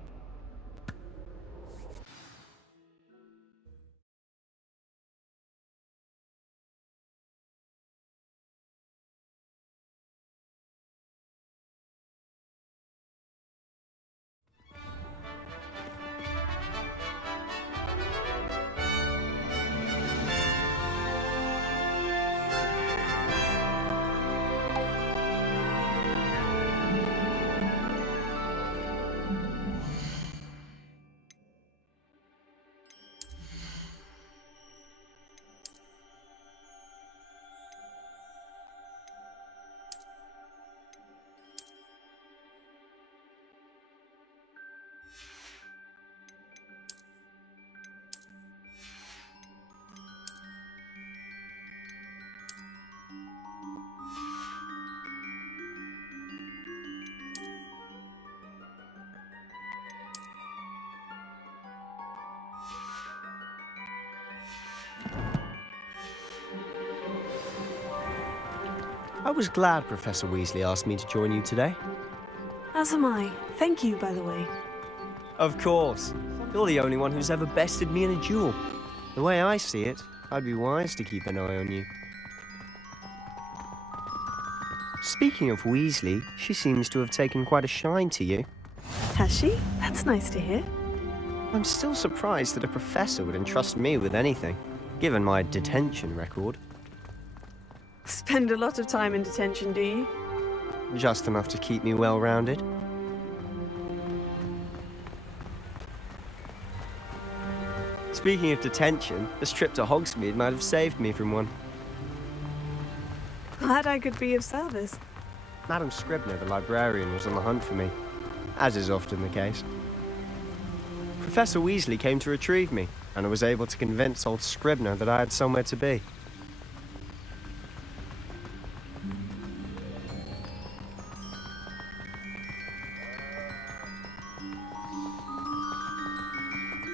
I was glad Professor Weasley asked me to join you today. As am I. Thank you, by the way. Of course. You're the only one who's ever bested me in a duel. The way I see it, I'd be wise to keep an eye on you. Speaking of Weasley, she seems to have taken quite a shine to you. Has she? That's nice to hear. I'm still surprised that a professor would entrust me with anything, given my detention record. Spend a lot of time in detention, do you? Just enough to keep me well-rounded. Speaking of detention, this trip to Hogsmeade might have saved me from one. Glad I could be of service. Madam Scribner, the librarian, was on the hunt for me, as is often the case. Professor Weasley came to retrieve me, and I was able to convince old Scribner that I had somewhere to be.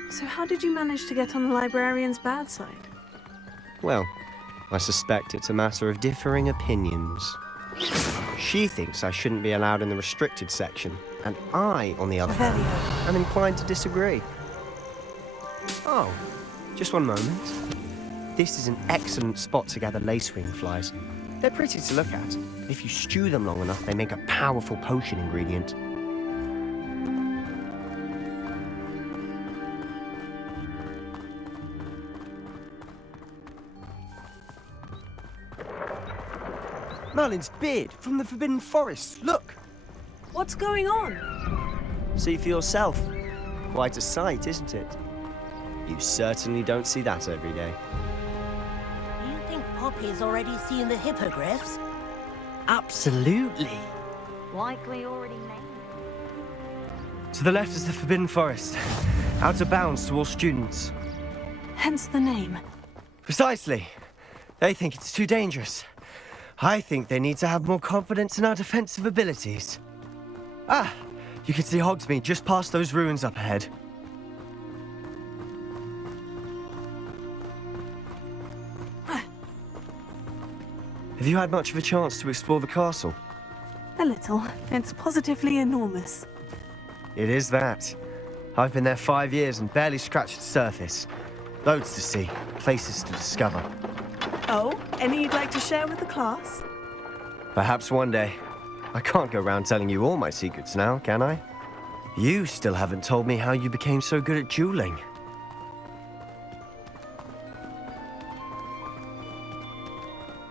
So how did you manage to get on the librarian's bad side? Well, I suspect it's a matter of differing opinions. She thinks I shouldn't be allowed in the restricted section, and I, on the other hand, am inclined to disagree. Oh, just one moment. This is an excellent spot to gather lacewing flies. They're pretty to look at. If you stew them long enough, they make a powerful potion ingredient. Merlin's beard from the Forbidden Forest. Look! What's going on? See for yourself. Quite a sight, isn't it? You certainly don't see that every day. You think Poppy's already seen the hippogriffs? Absolutely. Likely already named. To the left is the Forbidden Forest. Out of bounds to all students. Hence the name. Precisely. They think it's too dangerous. I think they need to have more confidence in our defensive abilities. Ah, you can see Hogsmeade just past those ruins up ahead. Have you had much of a chance to explore the castle? A little. It's positively enormous. It is that. I've been there 5 years and barely scratched the surface. Loads to see, places to discover. Oh, any you'd like to share with the class? Perhaps one day. I can't go around telling you all my secrets now, can I? You still haven't told me how you became so good at dueling.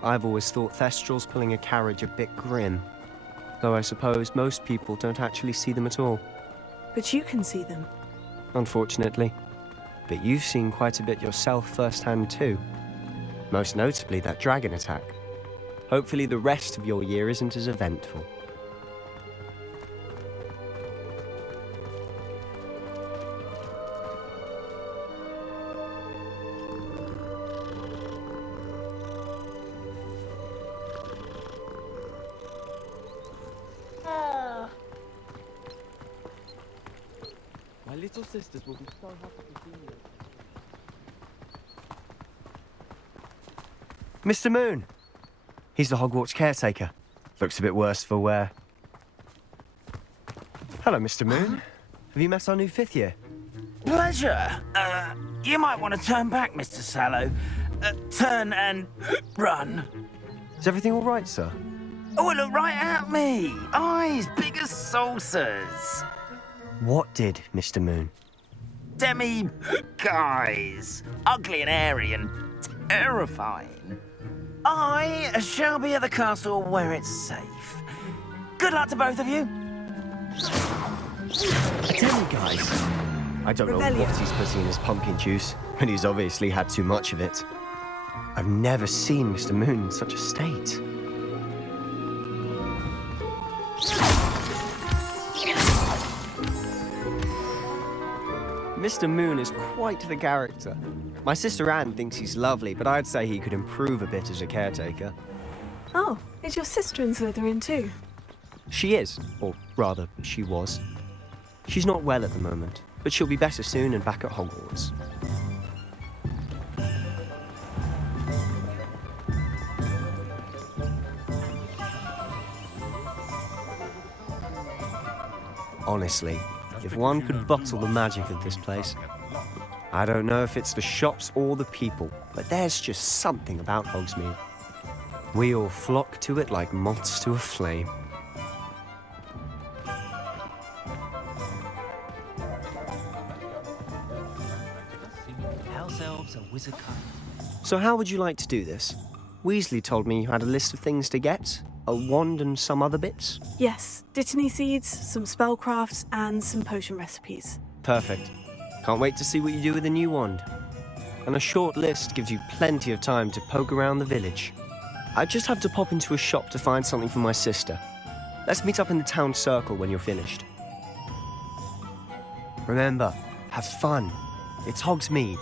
I've always thought Thestrals pulling a carriage a bit grim. Though I suppose most people don't actually see them at all. But you can see them. Unfortunately. But you've seen quite a bit yourself firsthand too. Most notably that dragon attack. Hopefully the rest of your year isn't as eventful. My little sisters will be so happy to see you. Mr. Moon! He's the Hogwarts caretaker. Looks a bit worse for wear. Hello, Mr. Moon. Have you met our new 5th year? Pleasure. You might want to turn back, Mr. Sallow. Turn and run. Is everything all right, sir? Oh, look right at me. Eyes big as saucers. What did, Mr. Moon? Guys. Ugly and airy and terrifying. I shall be at the castle where it's safe. Good luck to both of you. Tell me, guys. I don't know what he's putting in his pumpkin juice, and he's obviously had too much of it. I've never seen Mr. Moon in such a state. Mr. Moon is quite the character. My sister Anne thinks he's lovely, but I'd say he could improve a bit as a caretaker. Oh, is your sister in Slytherin too? She is, or rather, she was. She's not well at the moment, but she'll be better soon and back at Hogwarts. Honestly, if one could bottle the magic of this place. I don't know if it's the shops or the people, but there's just something about Hogsmeade. We all flock to it like moths to a flame. House elves are wizard kind. So how would you like to do this? Weasley told me you had a list of things to get, a wand and some other bits. Yes, dittany seeds, some spellcrafts, and some potion recipes. Perfect. Can't wait to see what you do with the new wand. And a short list gives you plenty of time to poke around the village. I just have to pop into a shop to find something for my sister. Let's meet up in the town circle when you're finished. Remember, have fun. It's Hogsmeade.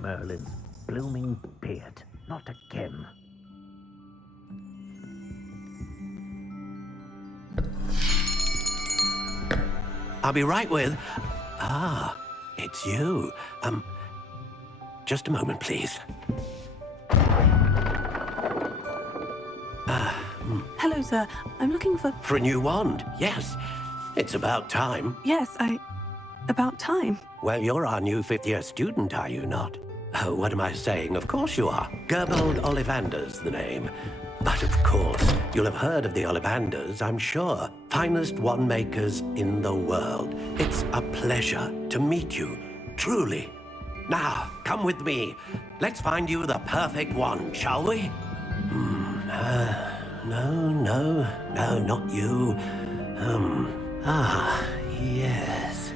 Merlin's blooming beard. Not again. I'll be right with... Ah, it's you. Just a moment, please. Hello, sir. I'm looking for... For a new wand, yes. It's about time. Yes, about time. Well, you're our new fifth-year student, are you not? Oh, what am I saying? Of course you are. Gerbold Ollivander's the name. But of course, you'll have heard of the Ollivanders, I'm sure. Finest wand makers in the world. It's a pleasure to meet you, truly. Now, come with me. Let's find you the perfect wand, shall we? No, not you. Yes.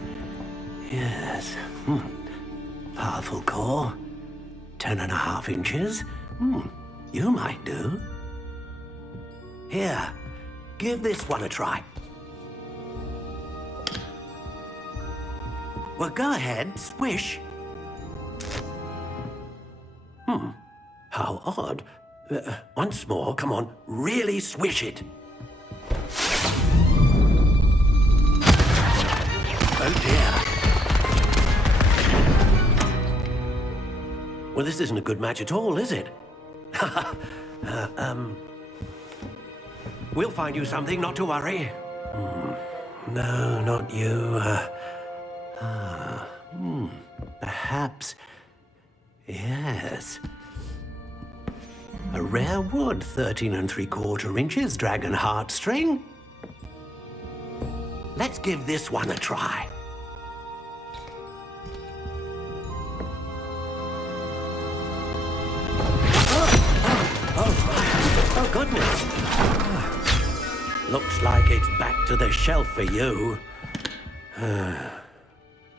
Powerful core. 10.5 inches. You might do. Here, give this one a try. Well, go ahead, swish. How odd. Once more, come on, really swish it. Oh dear. Well, this isn't a good match at all, is it? We'll find you something, not to worry. No, not you. Perhaps. Yes. A rare wood, 13 3/4 inches, dragon heartstring. Let's give this one a try. Oh, goodness. Looks like it's back to the shelf for you.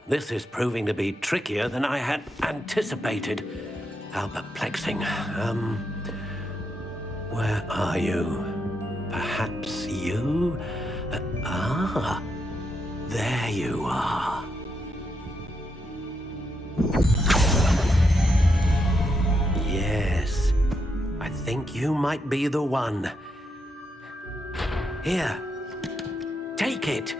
This is proving to be trickier than I had anticipated. How perplexing. Where are you? Perhaps you? There you are. Yes, I think you might be the one. Here, take it.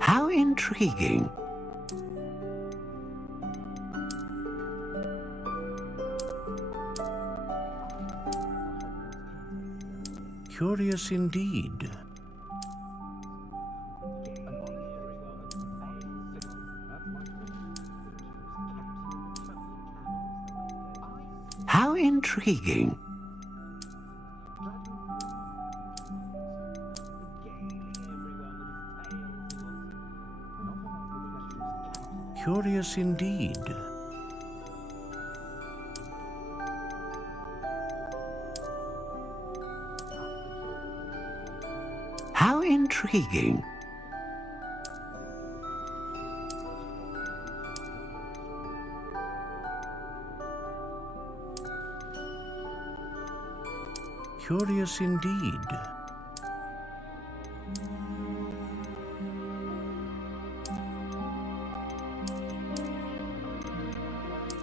How intriguing. Curious indeed. How intriguing. Curious indeed. How intriguing. Curious indeed.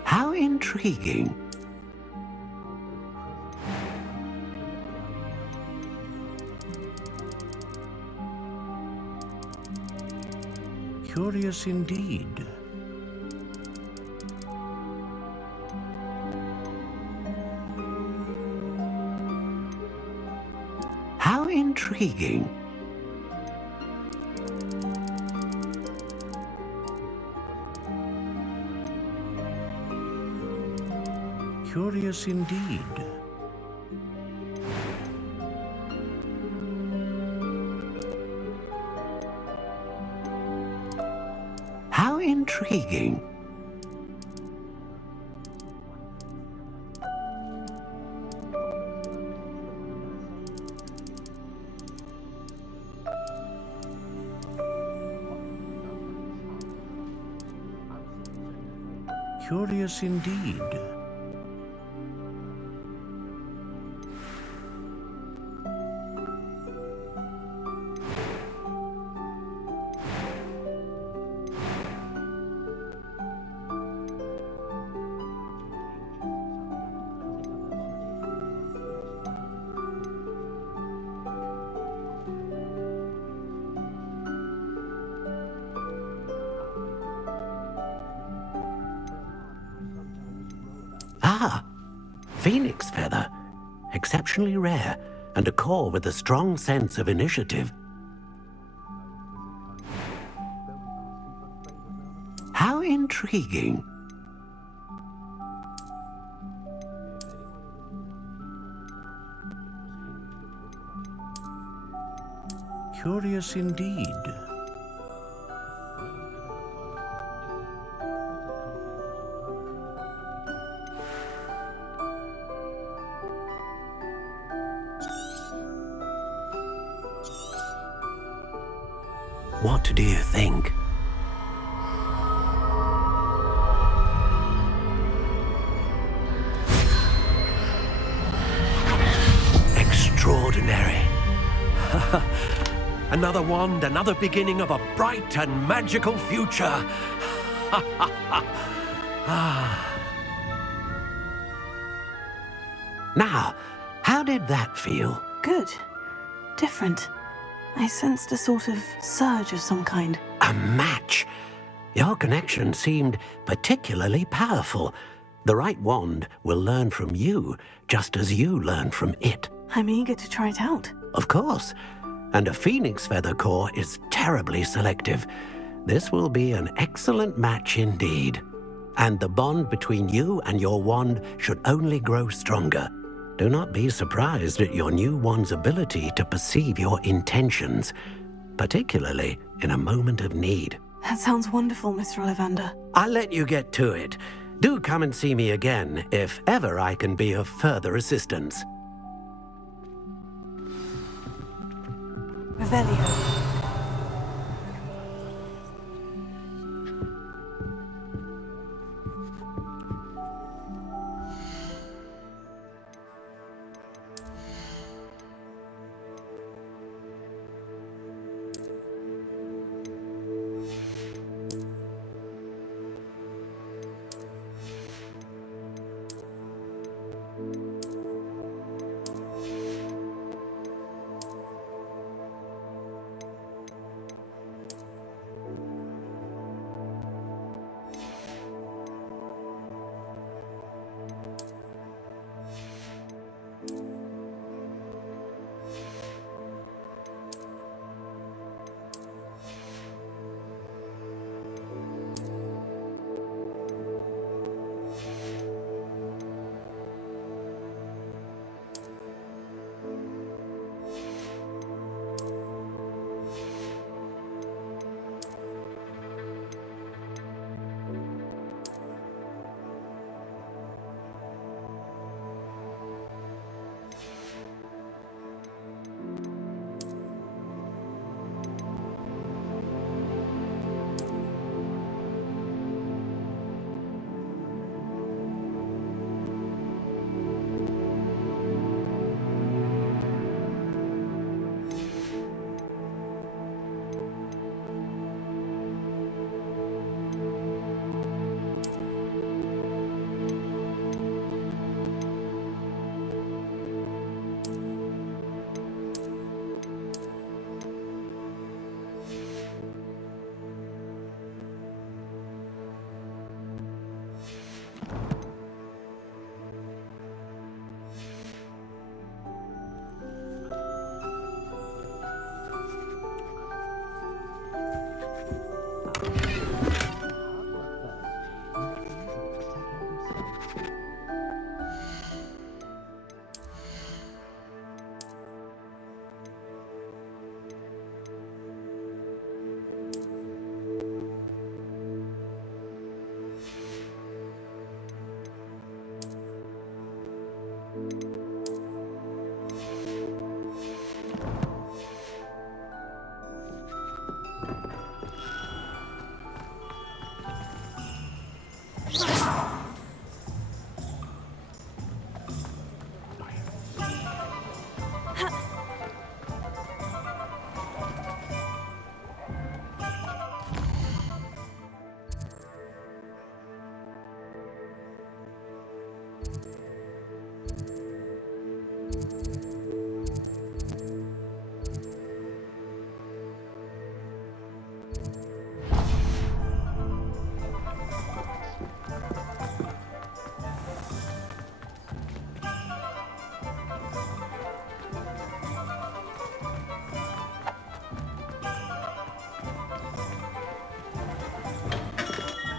How intriguing. Curious indeed. How intriguing. Curious indeed. How intriguing. Curious indeed. Ah, phoenix feather. Exceptionally rare, and a core with a strong sense of initiative. How intriguing. Curious indeed. What do you think? Extraordinary. Another wand, another beginning of a bright and magical future. Now, How did that feel? Good. Different. I sensed a sort of surge of some kind. A match? Your connection seemed particularly powerful. The right wand will learn from you, just as you learn from it. I'm eager to try it out. Of course. And a phoenix feather core is terribly selective. This will be an excellent match indeed. And the bond between you and your wand should only grow stronger. Do not be surprised at your new wand's ability to perceive your intentions, particularly in a moment of need. That sounds wonderful, Mr. Ollivander. I'll let you get to it. Do come and see me again if ever I can be of further assistance. Revelio.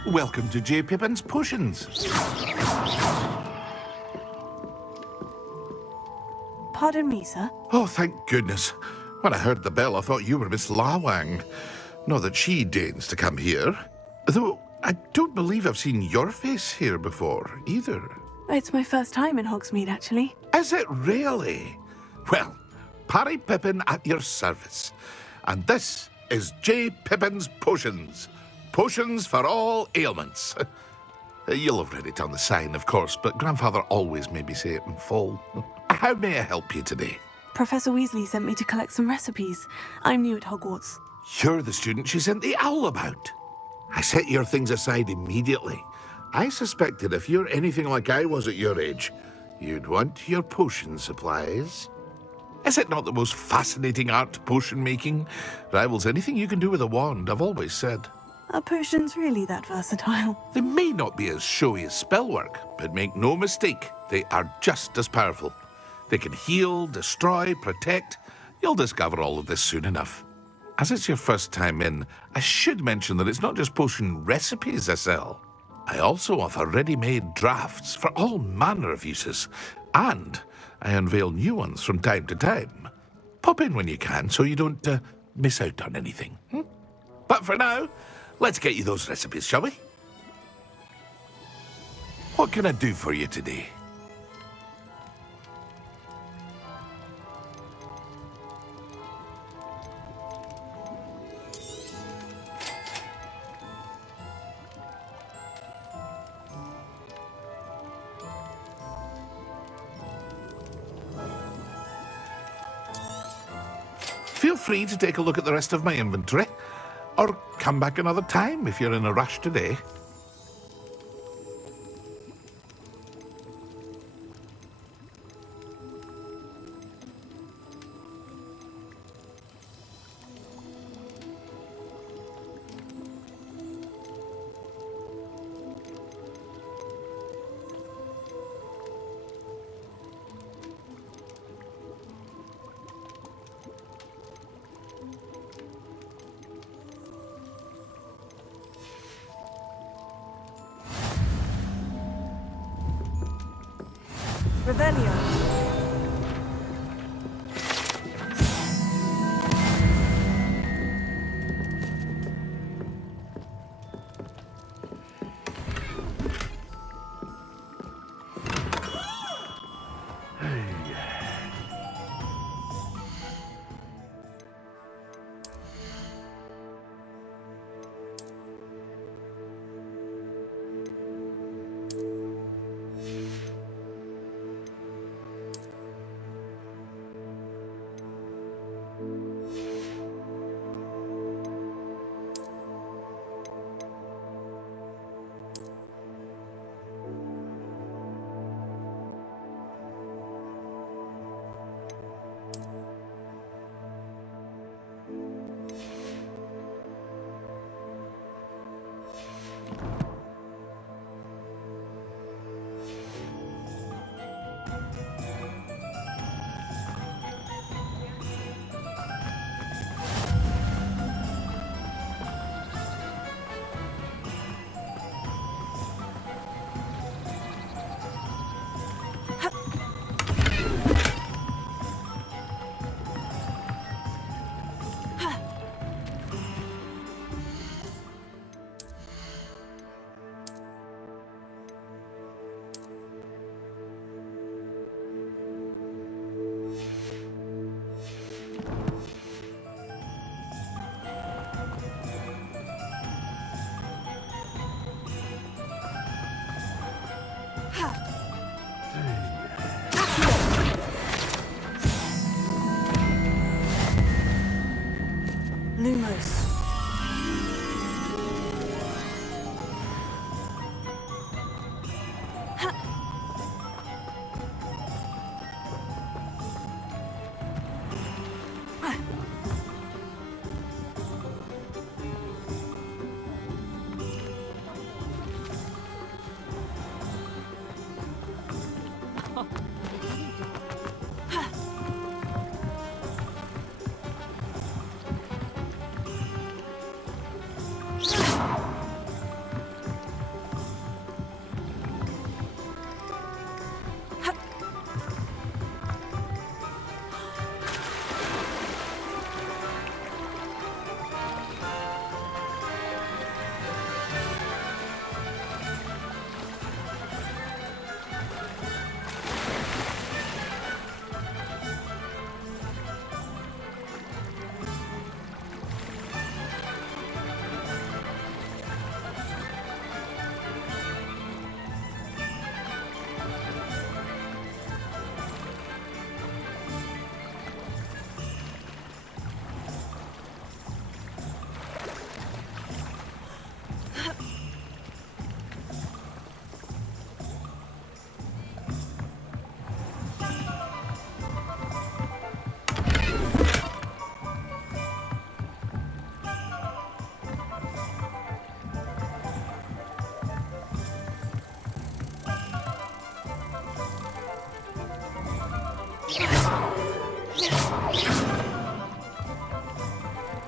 Welcome to J. Pippin's Potions. Pardon me, sir. Oh, thank goodness. When I heard the bell, I thought you were Miss Lawang. Not that she deigns to come here. Though, I don't believe I've seen your face here before, either. It's my first time in Hogsmeade, actually. Is it really? Well, Parry Pippin at your service. And this is J. Pippin's Potions. Potions for all ailments. You'll have read it on the sign, of course, but Grandfather always made me say it in full. How may I help you today? Professor Weasley sent me to collect some recipes. I'm new at Hogwarts. You're the student she sent the owl about. I set your things aside immediately. I suspected if you're anything like I was at your age, You'd want your potion supplies. Is it not the most fascinating art, potion making? Rivals anything you can do with a wand, I've always said. Are potions really that versatile? They may not be as showy as spellwork, but make no mistake, they are just as powerful. They can heal, destroy, protect. You'll discover all of this soon enough. As it's your first time in, I should mention that it's not just potion recipes I sell. I also offer ready-made drafts for all manner of uses, and I unveil new ones from time to time. Pop in when you can so you don't miss out on anything. But for now, let's get you those recipes, shall we? What can I do for you today? Feel free to take a look at the rest of my inventory, or come back another time if you're in a rush today. Revelio. Lumos.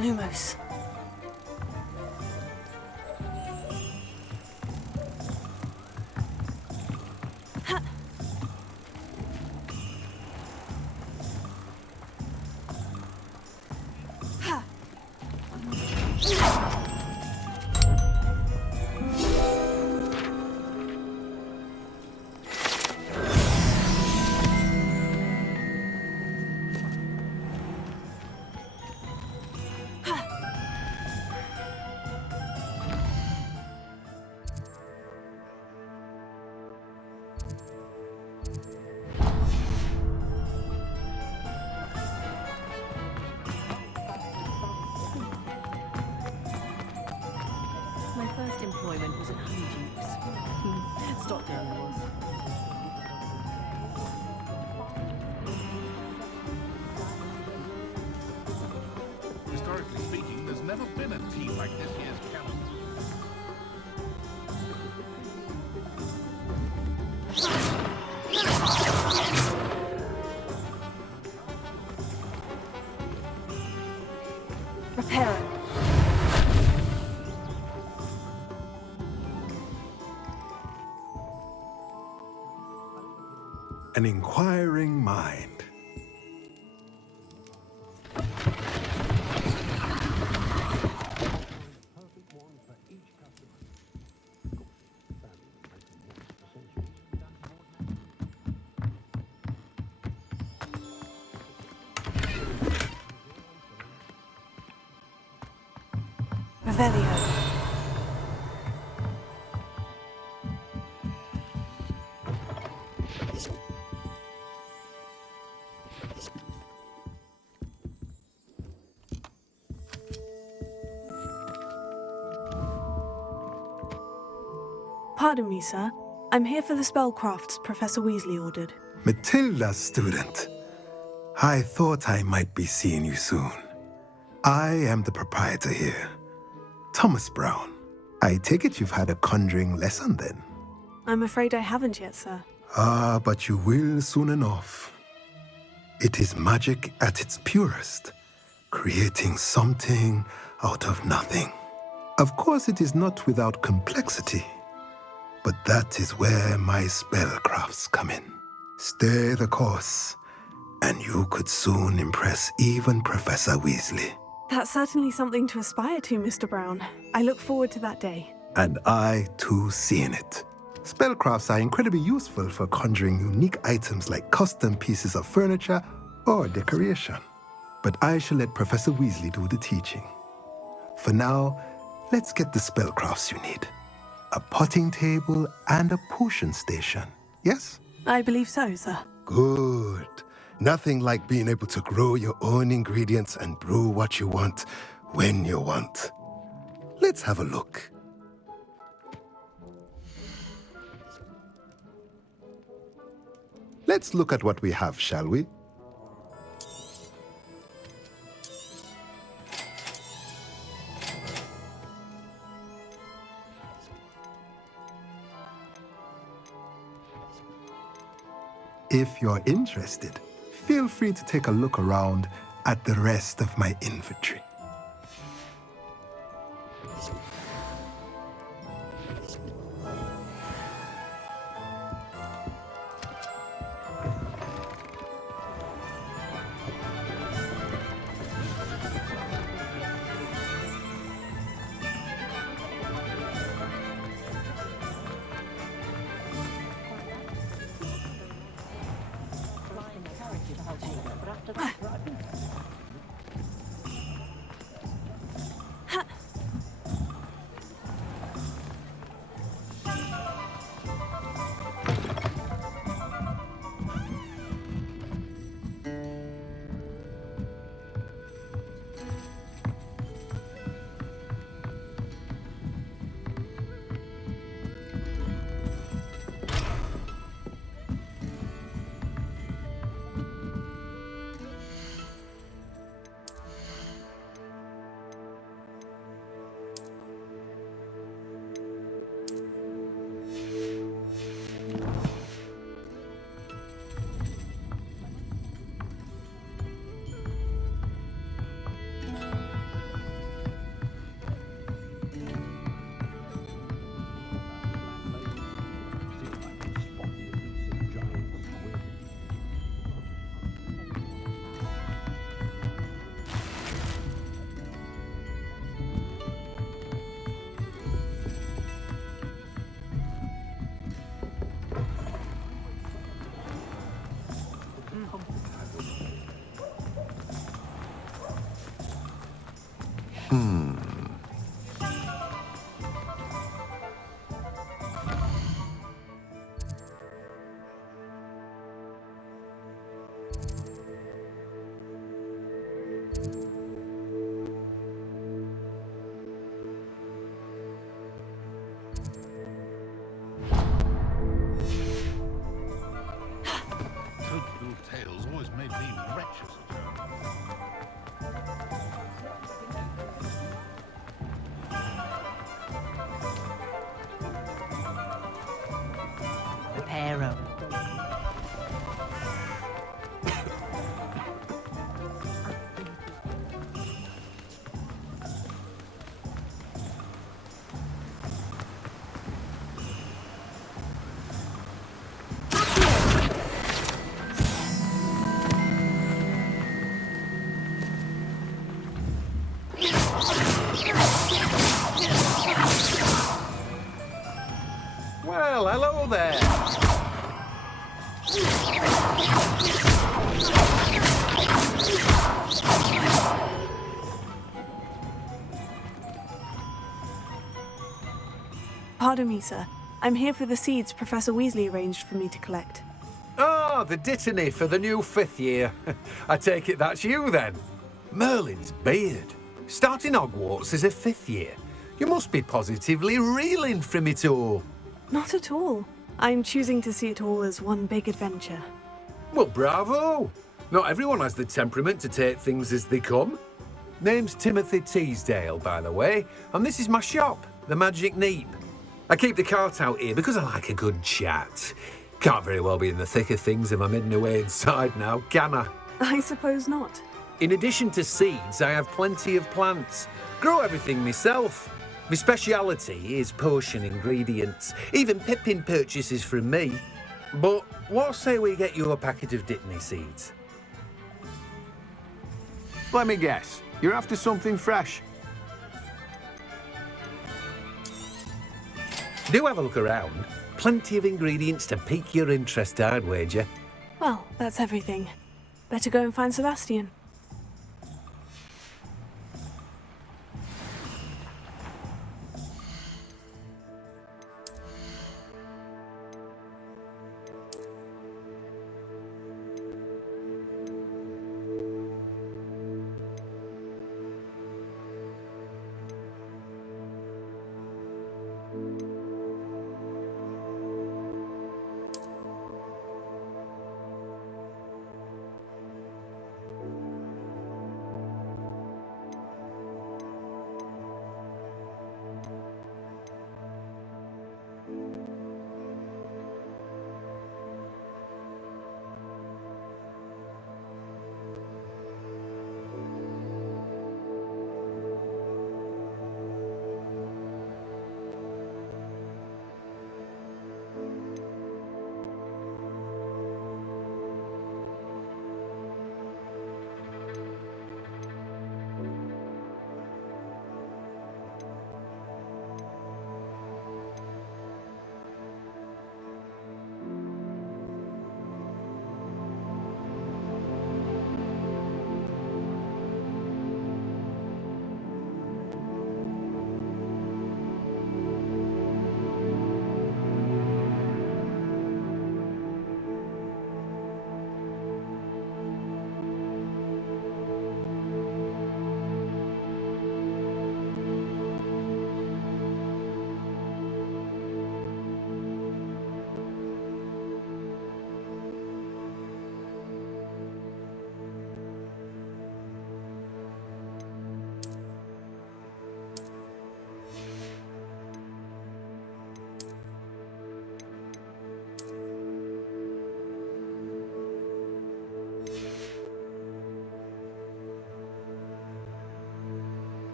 Lumos. My first employment was at Honeydukes. Stockdale it was. Historically speaking, there's never been a team like this year's canon. Repair it. An inquiring mind. Revelio. Pardon me, sir. I'm here for the spellcrafts Professor Weasley ordered. Matilda's student. I thought I might be seeing you soon. I am the proprietor here, Thomas Brown. I take it you've had a conjuring lesson then? I'm afraid I haven't yet, sir. Ah, but you will soon enough. It is magic at its purest, creating something out of nothing. Of course, it is not without complexity, but that is where my spellcrafts come in. Stay the course, and you could soon impress even Professor Weasley. That's certainly something to aspire to, Mr. Brown. I look forward to that day. And I, too, seeing it. Spellcrafts are incredibly useful for conjuring unique items like custom pieces of furniture or decoration. But I shall let Professor Weasley do the teaching. For now, let's get the spellcrafts you need. A potting table and a potion station, yes? I believe so, sir. Good. Nothing like being able to grow your own ingredients and brew what you want when you want. Let's have a look. Let's look at what we have, shall we? If you're interested, feel free to take a look around at the rest of my inventory. pair of. Well, hello there. Pardon me, sir. I'm here for the seeds Professor Weasley arranged for me to collect. Ah, the dittany for the new 5th year. I take it that's you then. Merlin's beard. Starting Hogwarts as a 5th year. You must be positively reeling from it all. Not at all. I'm choosing to see it all as one big adventure. Well, bravo! Not everyone has the temperament to take things as they come. Name's Timothy Teasdale, by the way, and this is my shop, the Magic Neep. I keep the cart out here because I like a good chat. Can't very well be in the thick of things if I'm hidden away inside now, can I? I suppose not. In addition to seeds, I have plenty of plants. Grow everything myself. My speciality is potion ingredients. Even Pippin purchases from me. But what say we get you a packet of Dittany seeds? Let me guess. You're after something fresh. Do have a look around. Plenty of ingredients to pique your interest, I'd wager. Well, that's everything. Better go and find Sebastian.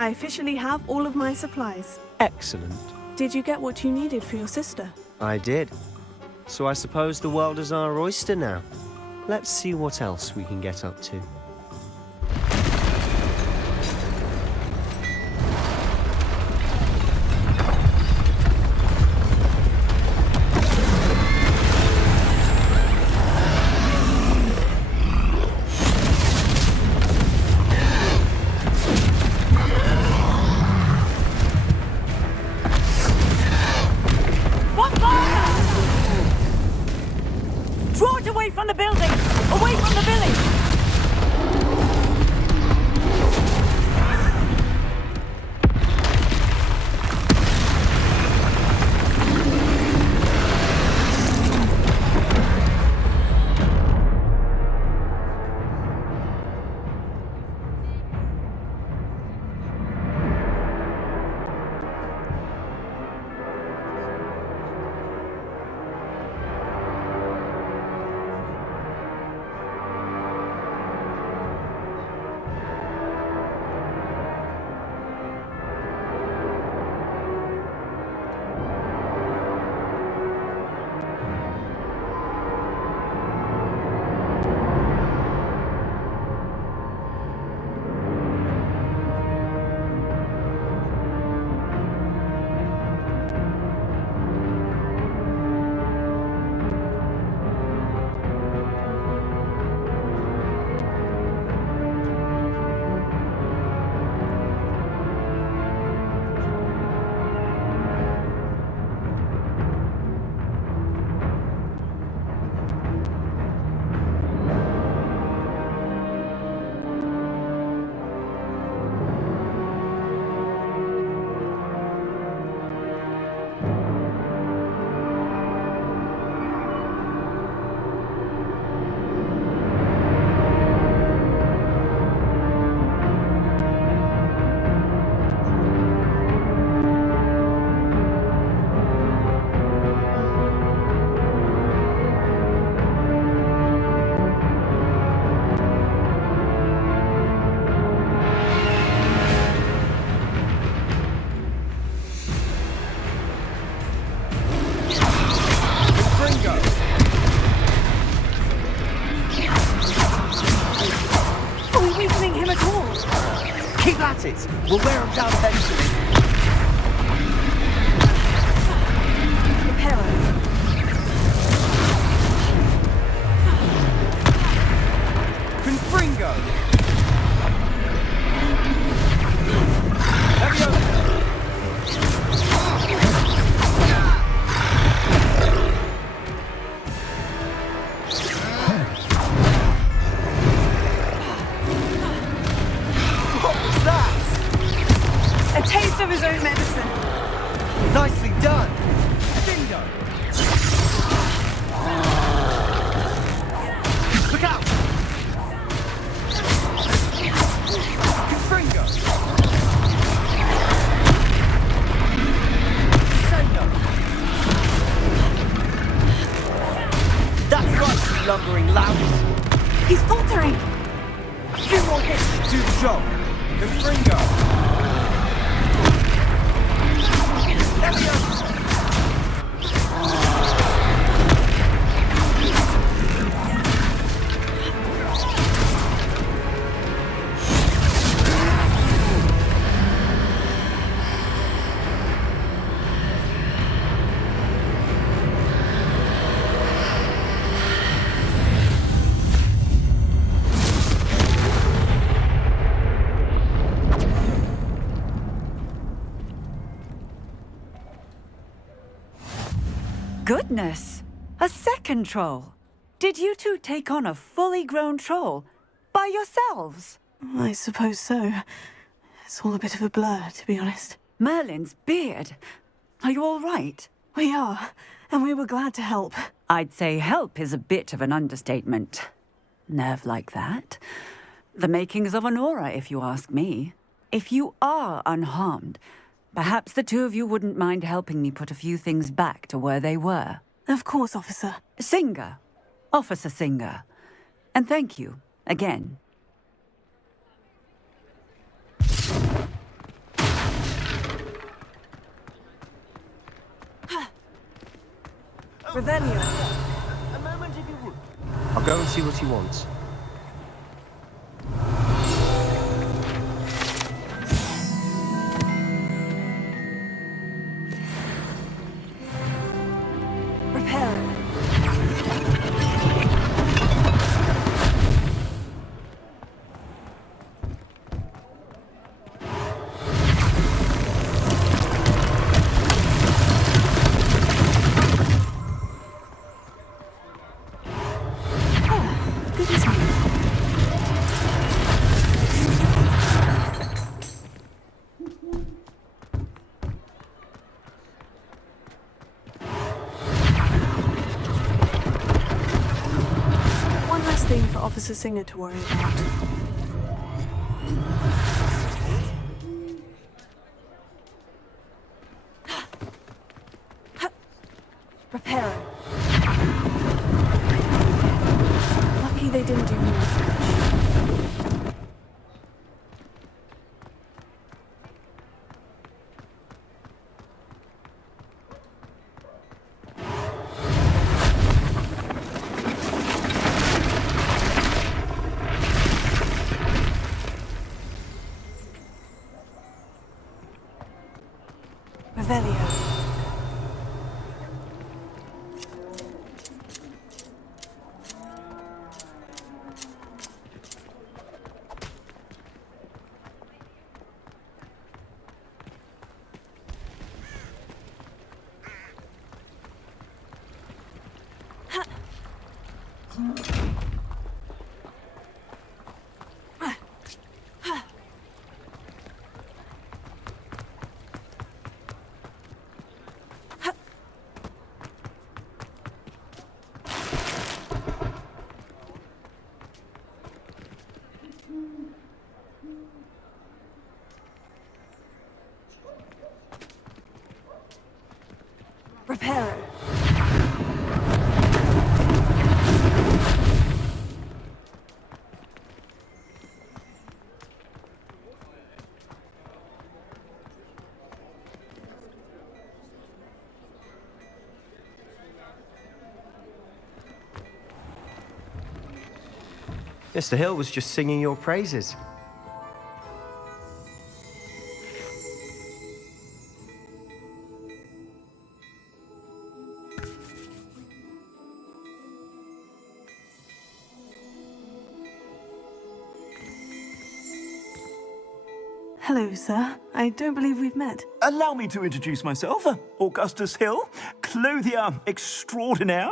I officially have all of my supplies. Excellent. Did you get what you needed for your sister? I did. So I suppose the world is our oyster now. Let's see what else we can get up to. From the building! Away from the village! Keep at it! We'll wear them down eventually. Confringo! A taste of his own medicine. Nicely done. Bingo. Look out. Confringo. Sendo. That's right, you lumbering louts. He's faltering. A few more hits to do the job. Confringo. Goodness! A second troll! Did you two take on a fully grown troll? By yourselves? I suppose so. It's all a bit of a blur, to be honest. Merlin's beard. Are you all right? We are, and we were glad to help. I'd say help is a bit of an understatement. Nerve like that. The makings of an aura, if you ask me. If you are unharmed, perhaps the two of you wouldn't mind helping me put a few things back to where they were. Of course, officer. Singer. Officer Singer. And thank you, again. Revelio. A moment if you would. I'll go and see what he wants. Thing for Officer Singer to worry about. Reparo. Lucky they didn't do more damage. Revelio. Reparo. Mr. Hill was just singing your praises. Hello, sir. I don't believe we've met. Allow me to introduce myself, Augustus Hill, clothier extraordinaire.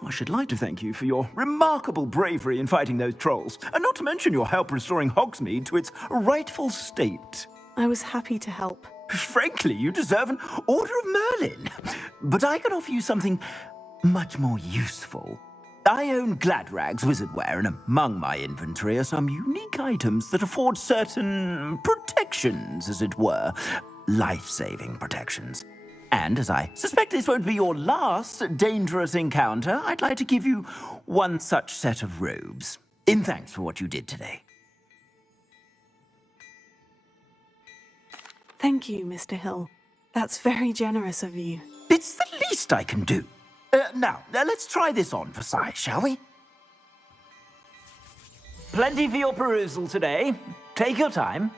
I should like to thank you for your remarkable bravery in fighting those trolls, and not to mention your help restoring Hogsmeade to its rightful state. I was happy to help. Frankly, you deserve an Order of Merlin. But I can offer you something much more useful. I own Gladrag's wizardware, and among my inventory are some unique items that afford certain protections, as it were. Life-saving protections. And as I suspect this won't be your last dangerous encounter, I'd like to give you one such set of robes, in thanks for what you did today. Thank you, Mr. Hill. That's very generous of you. It's the least I can do. Now, let's try this on for size, shall we? Plenty for your perusal today. Take your time.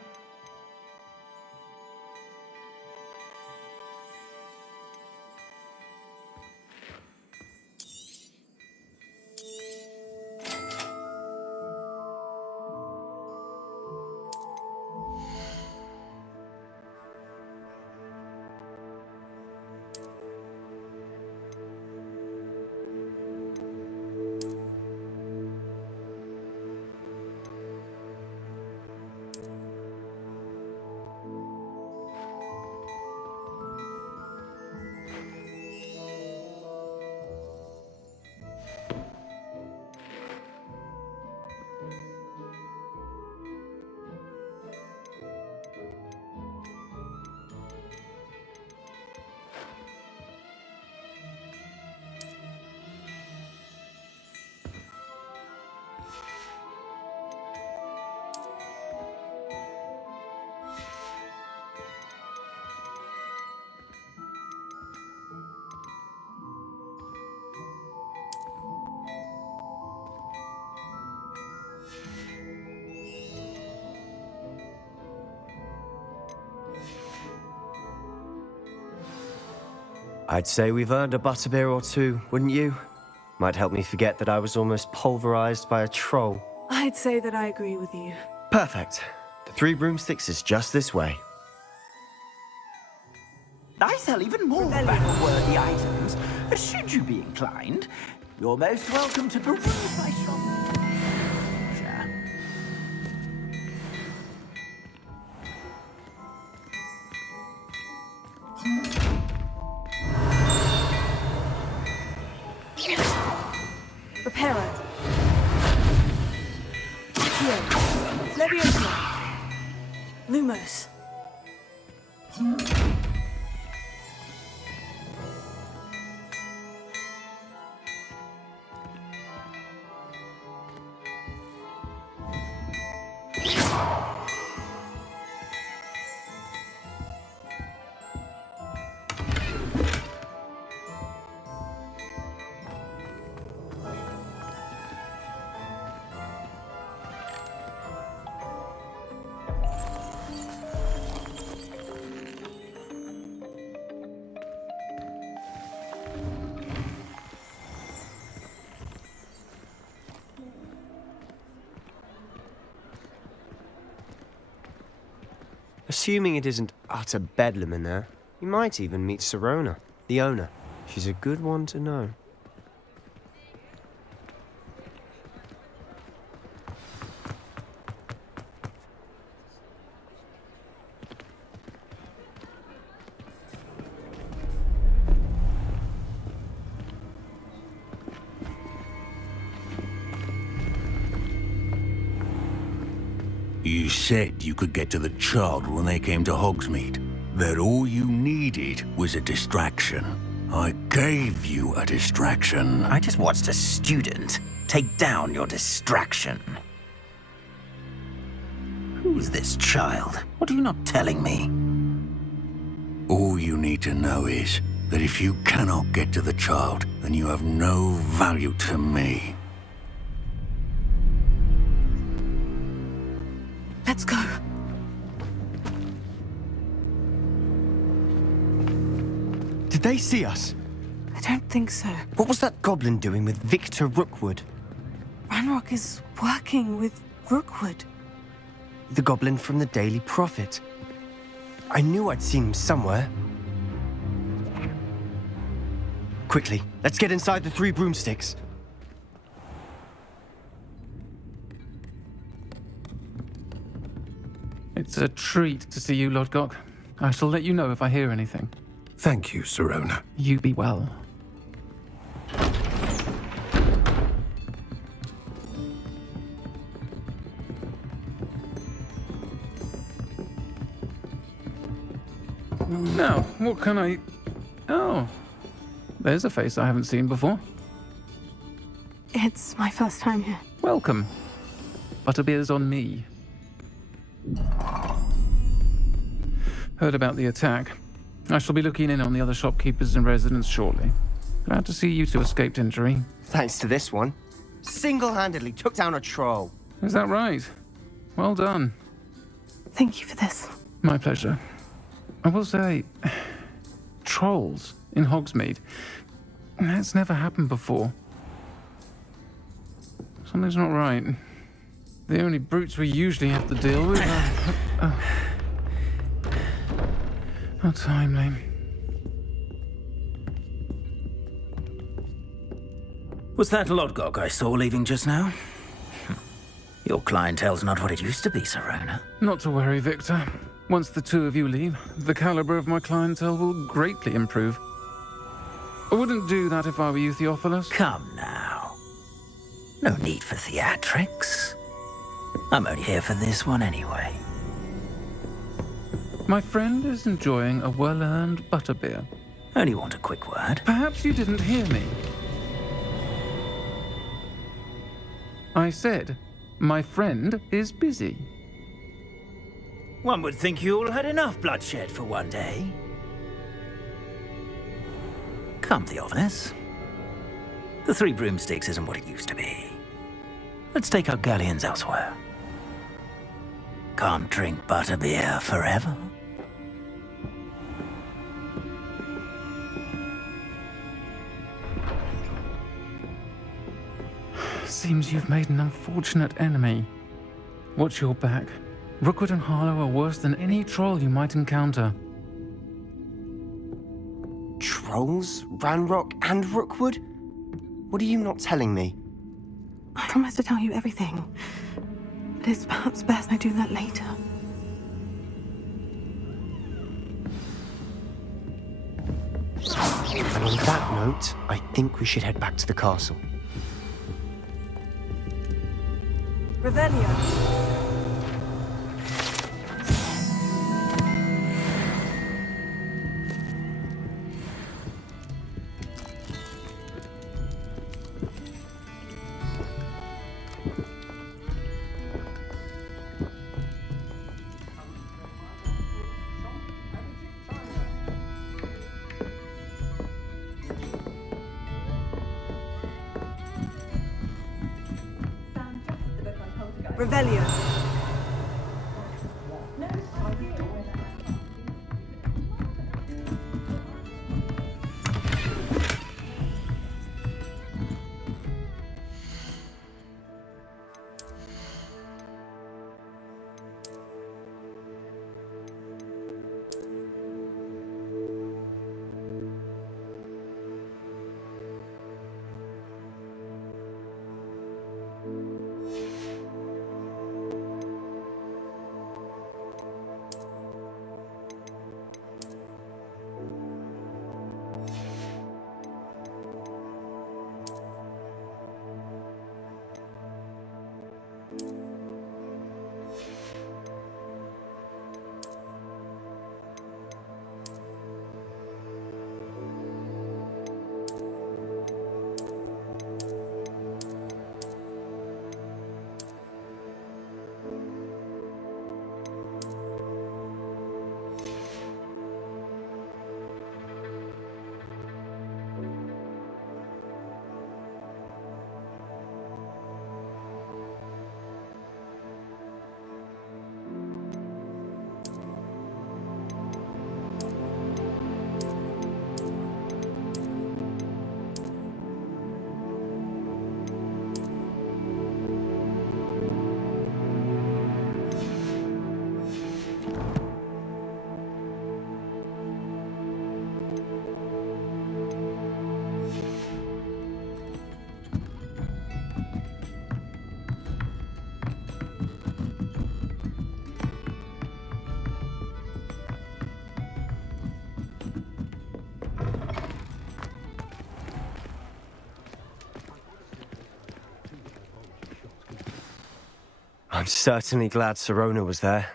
I'd say we've earned a butterbeer or two, wouldn't you? Might help me forget that I was almost pulverized by a troll. I'd say that I agree with you. Perfect. The 3 broomsticks is just this way. I sell even more battle-worthy items. Should you be inclined, you're most welcome to peruse my shop. Reparo. Here. Leviosa. Lumos. Assuming it isn't utter bedlam in there, you might even meet Sirona, the owner. She's a good one to know. You said you could get to the child when they came to Hogsmeade. That all you needed was a distraction. I gave you a distraction. I just watched a student take down your distraction. Who's this child? What are you not telling me? All you need to know is that if you cannot get to the child, then you have no value to me. Let's go. Did they see us? I don't think so. What was that goblin doing with Victor Rookwood? Ranrock is working with Rookwood. The goblin from the Daily Prophet. I knew I'd seen him somewhere. Quickly, let's get inside the 3 broomsticks. It's a treat to see you, Lodgok. I shall let you know if I hear anything. Thank you, Sirona. You be well. Now, what can I... Oh, there's a face I haven't seen before. It's my first time here. Welcome. Butterbeer's on me. Heard about the attack. I shall be looking in on the other shopkeepers and residents shortly. Glad to see you two escaped injury. Thanks to this one. Single-handedly took down a troll. Is that right? Well done. Thank you for this. My pleasure. I will say, trolls in Hogsmeade. That's never happened before. Something's not right. The only brutes we usually have to deal with are... How timely. Was that Lodgok I saw leaving just now? Your clientele's not what it used to be, Sirona. Not to worry, Victor. Once the 2 of you leave, the caliber of my clientele will greatly improve. I wouldn't do that if I were you, Theophilus. Come now. No need for theatrics. I'm only here for this one anyway. My friend is enjoying a well-earned butterbeer. Only want a quick word. Perhaps you didn't hear me. I said, my friend is busy. One would think you all had enough bloodshed for one day. Come, Theophilus. The 3 broomsticks isn't what it used to be. Let's take our galleons elsewhere. Can't drink butterbeer forever. seems you've made an unfortunate enemy. Watch your back. Rookwood and Harlow are worse than any troll you might encounter. Trolls? Ranrock and Rookwood? What are you not telling me? I promise to tell you everything. But it's perhaps best I do that later. And on that note, I think we should head back to the castle. Revelio. Revelio. I'm certainly glad Sirona was there.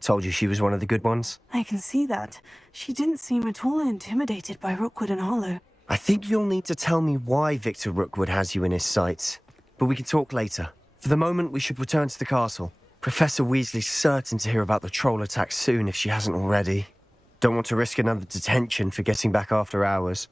Told you she was one of the good ones. I can see that. She didn't seem at all intimidated by Rookwood and Harlow. I think you'll need to tell me why Victor Rookwood has you in his sights. But we can talk later. For the moment, we should return to the castle. Professor Weasley's certain to hear about the troll attack soon if she hasn't already. Don't want to risk another detention for getting back after hours.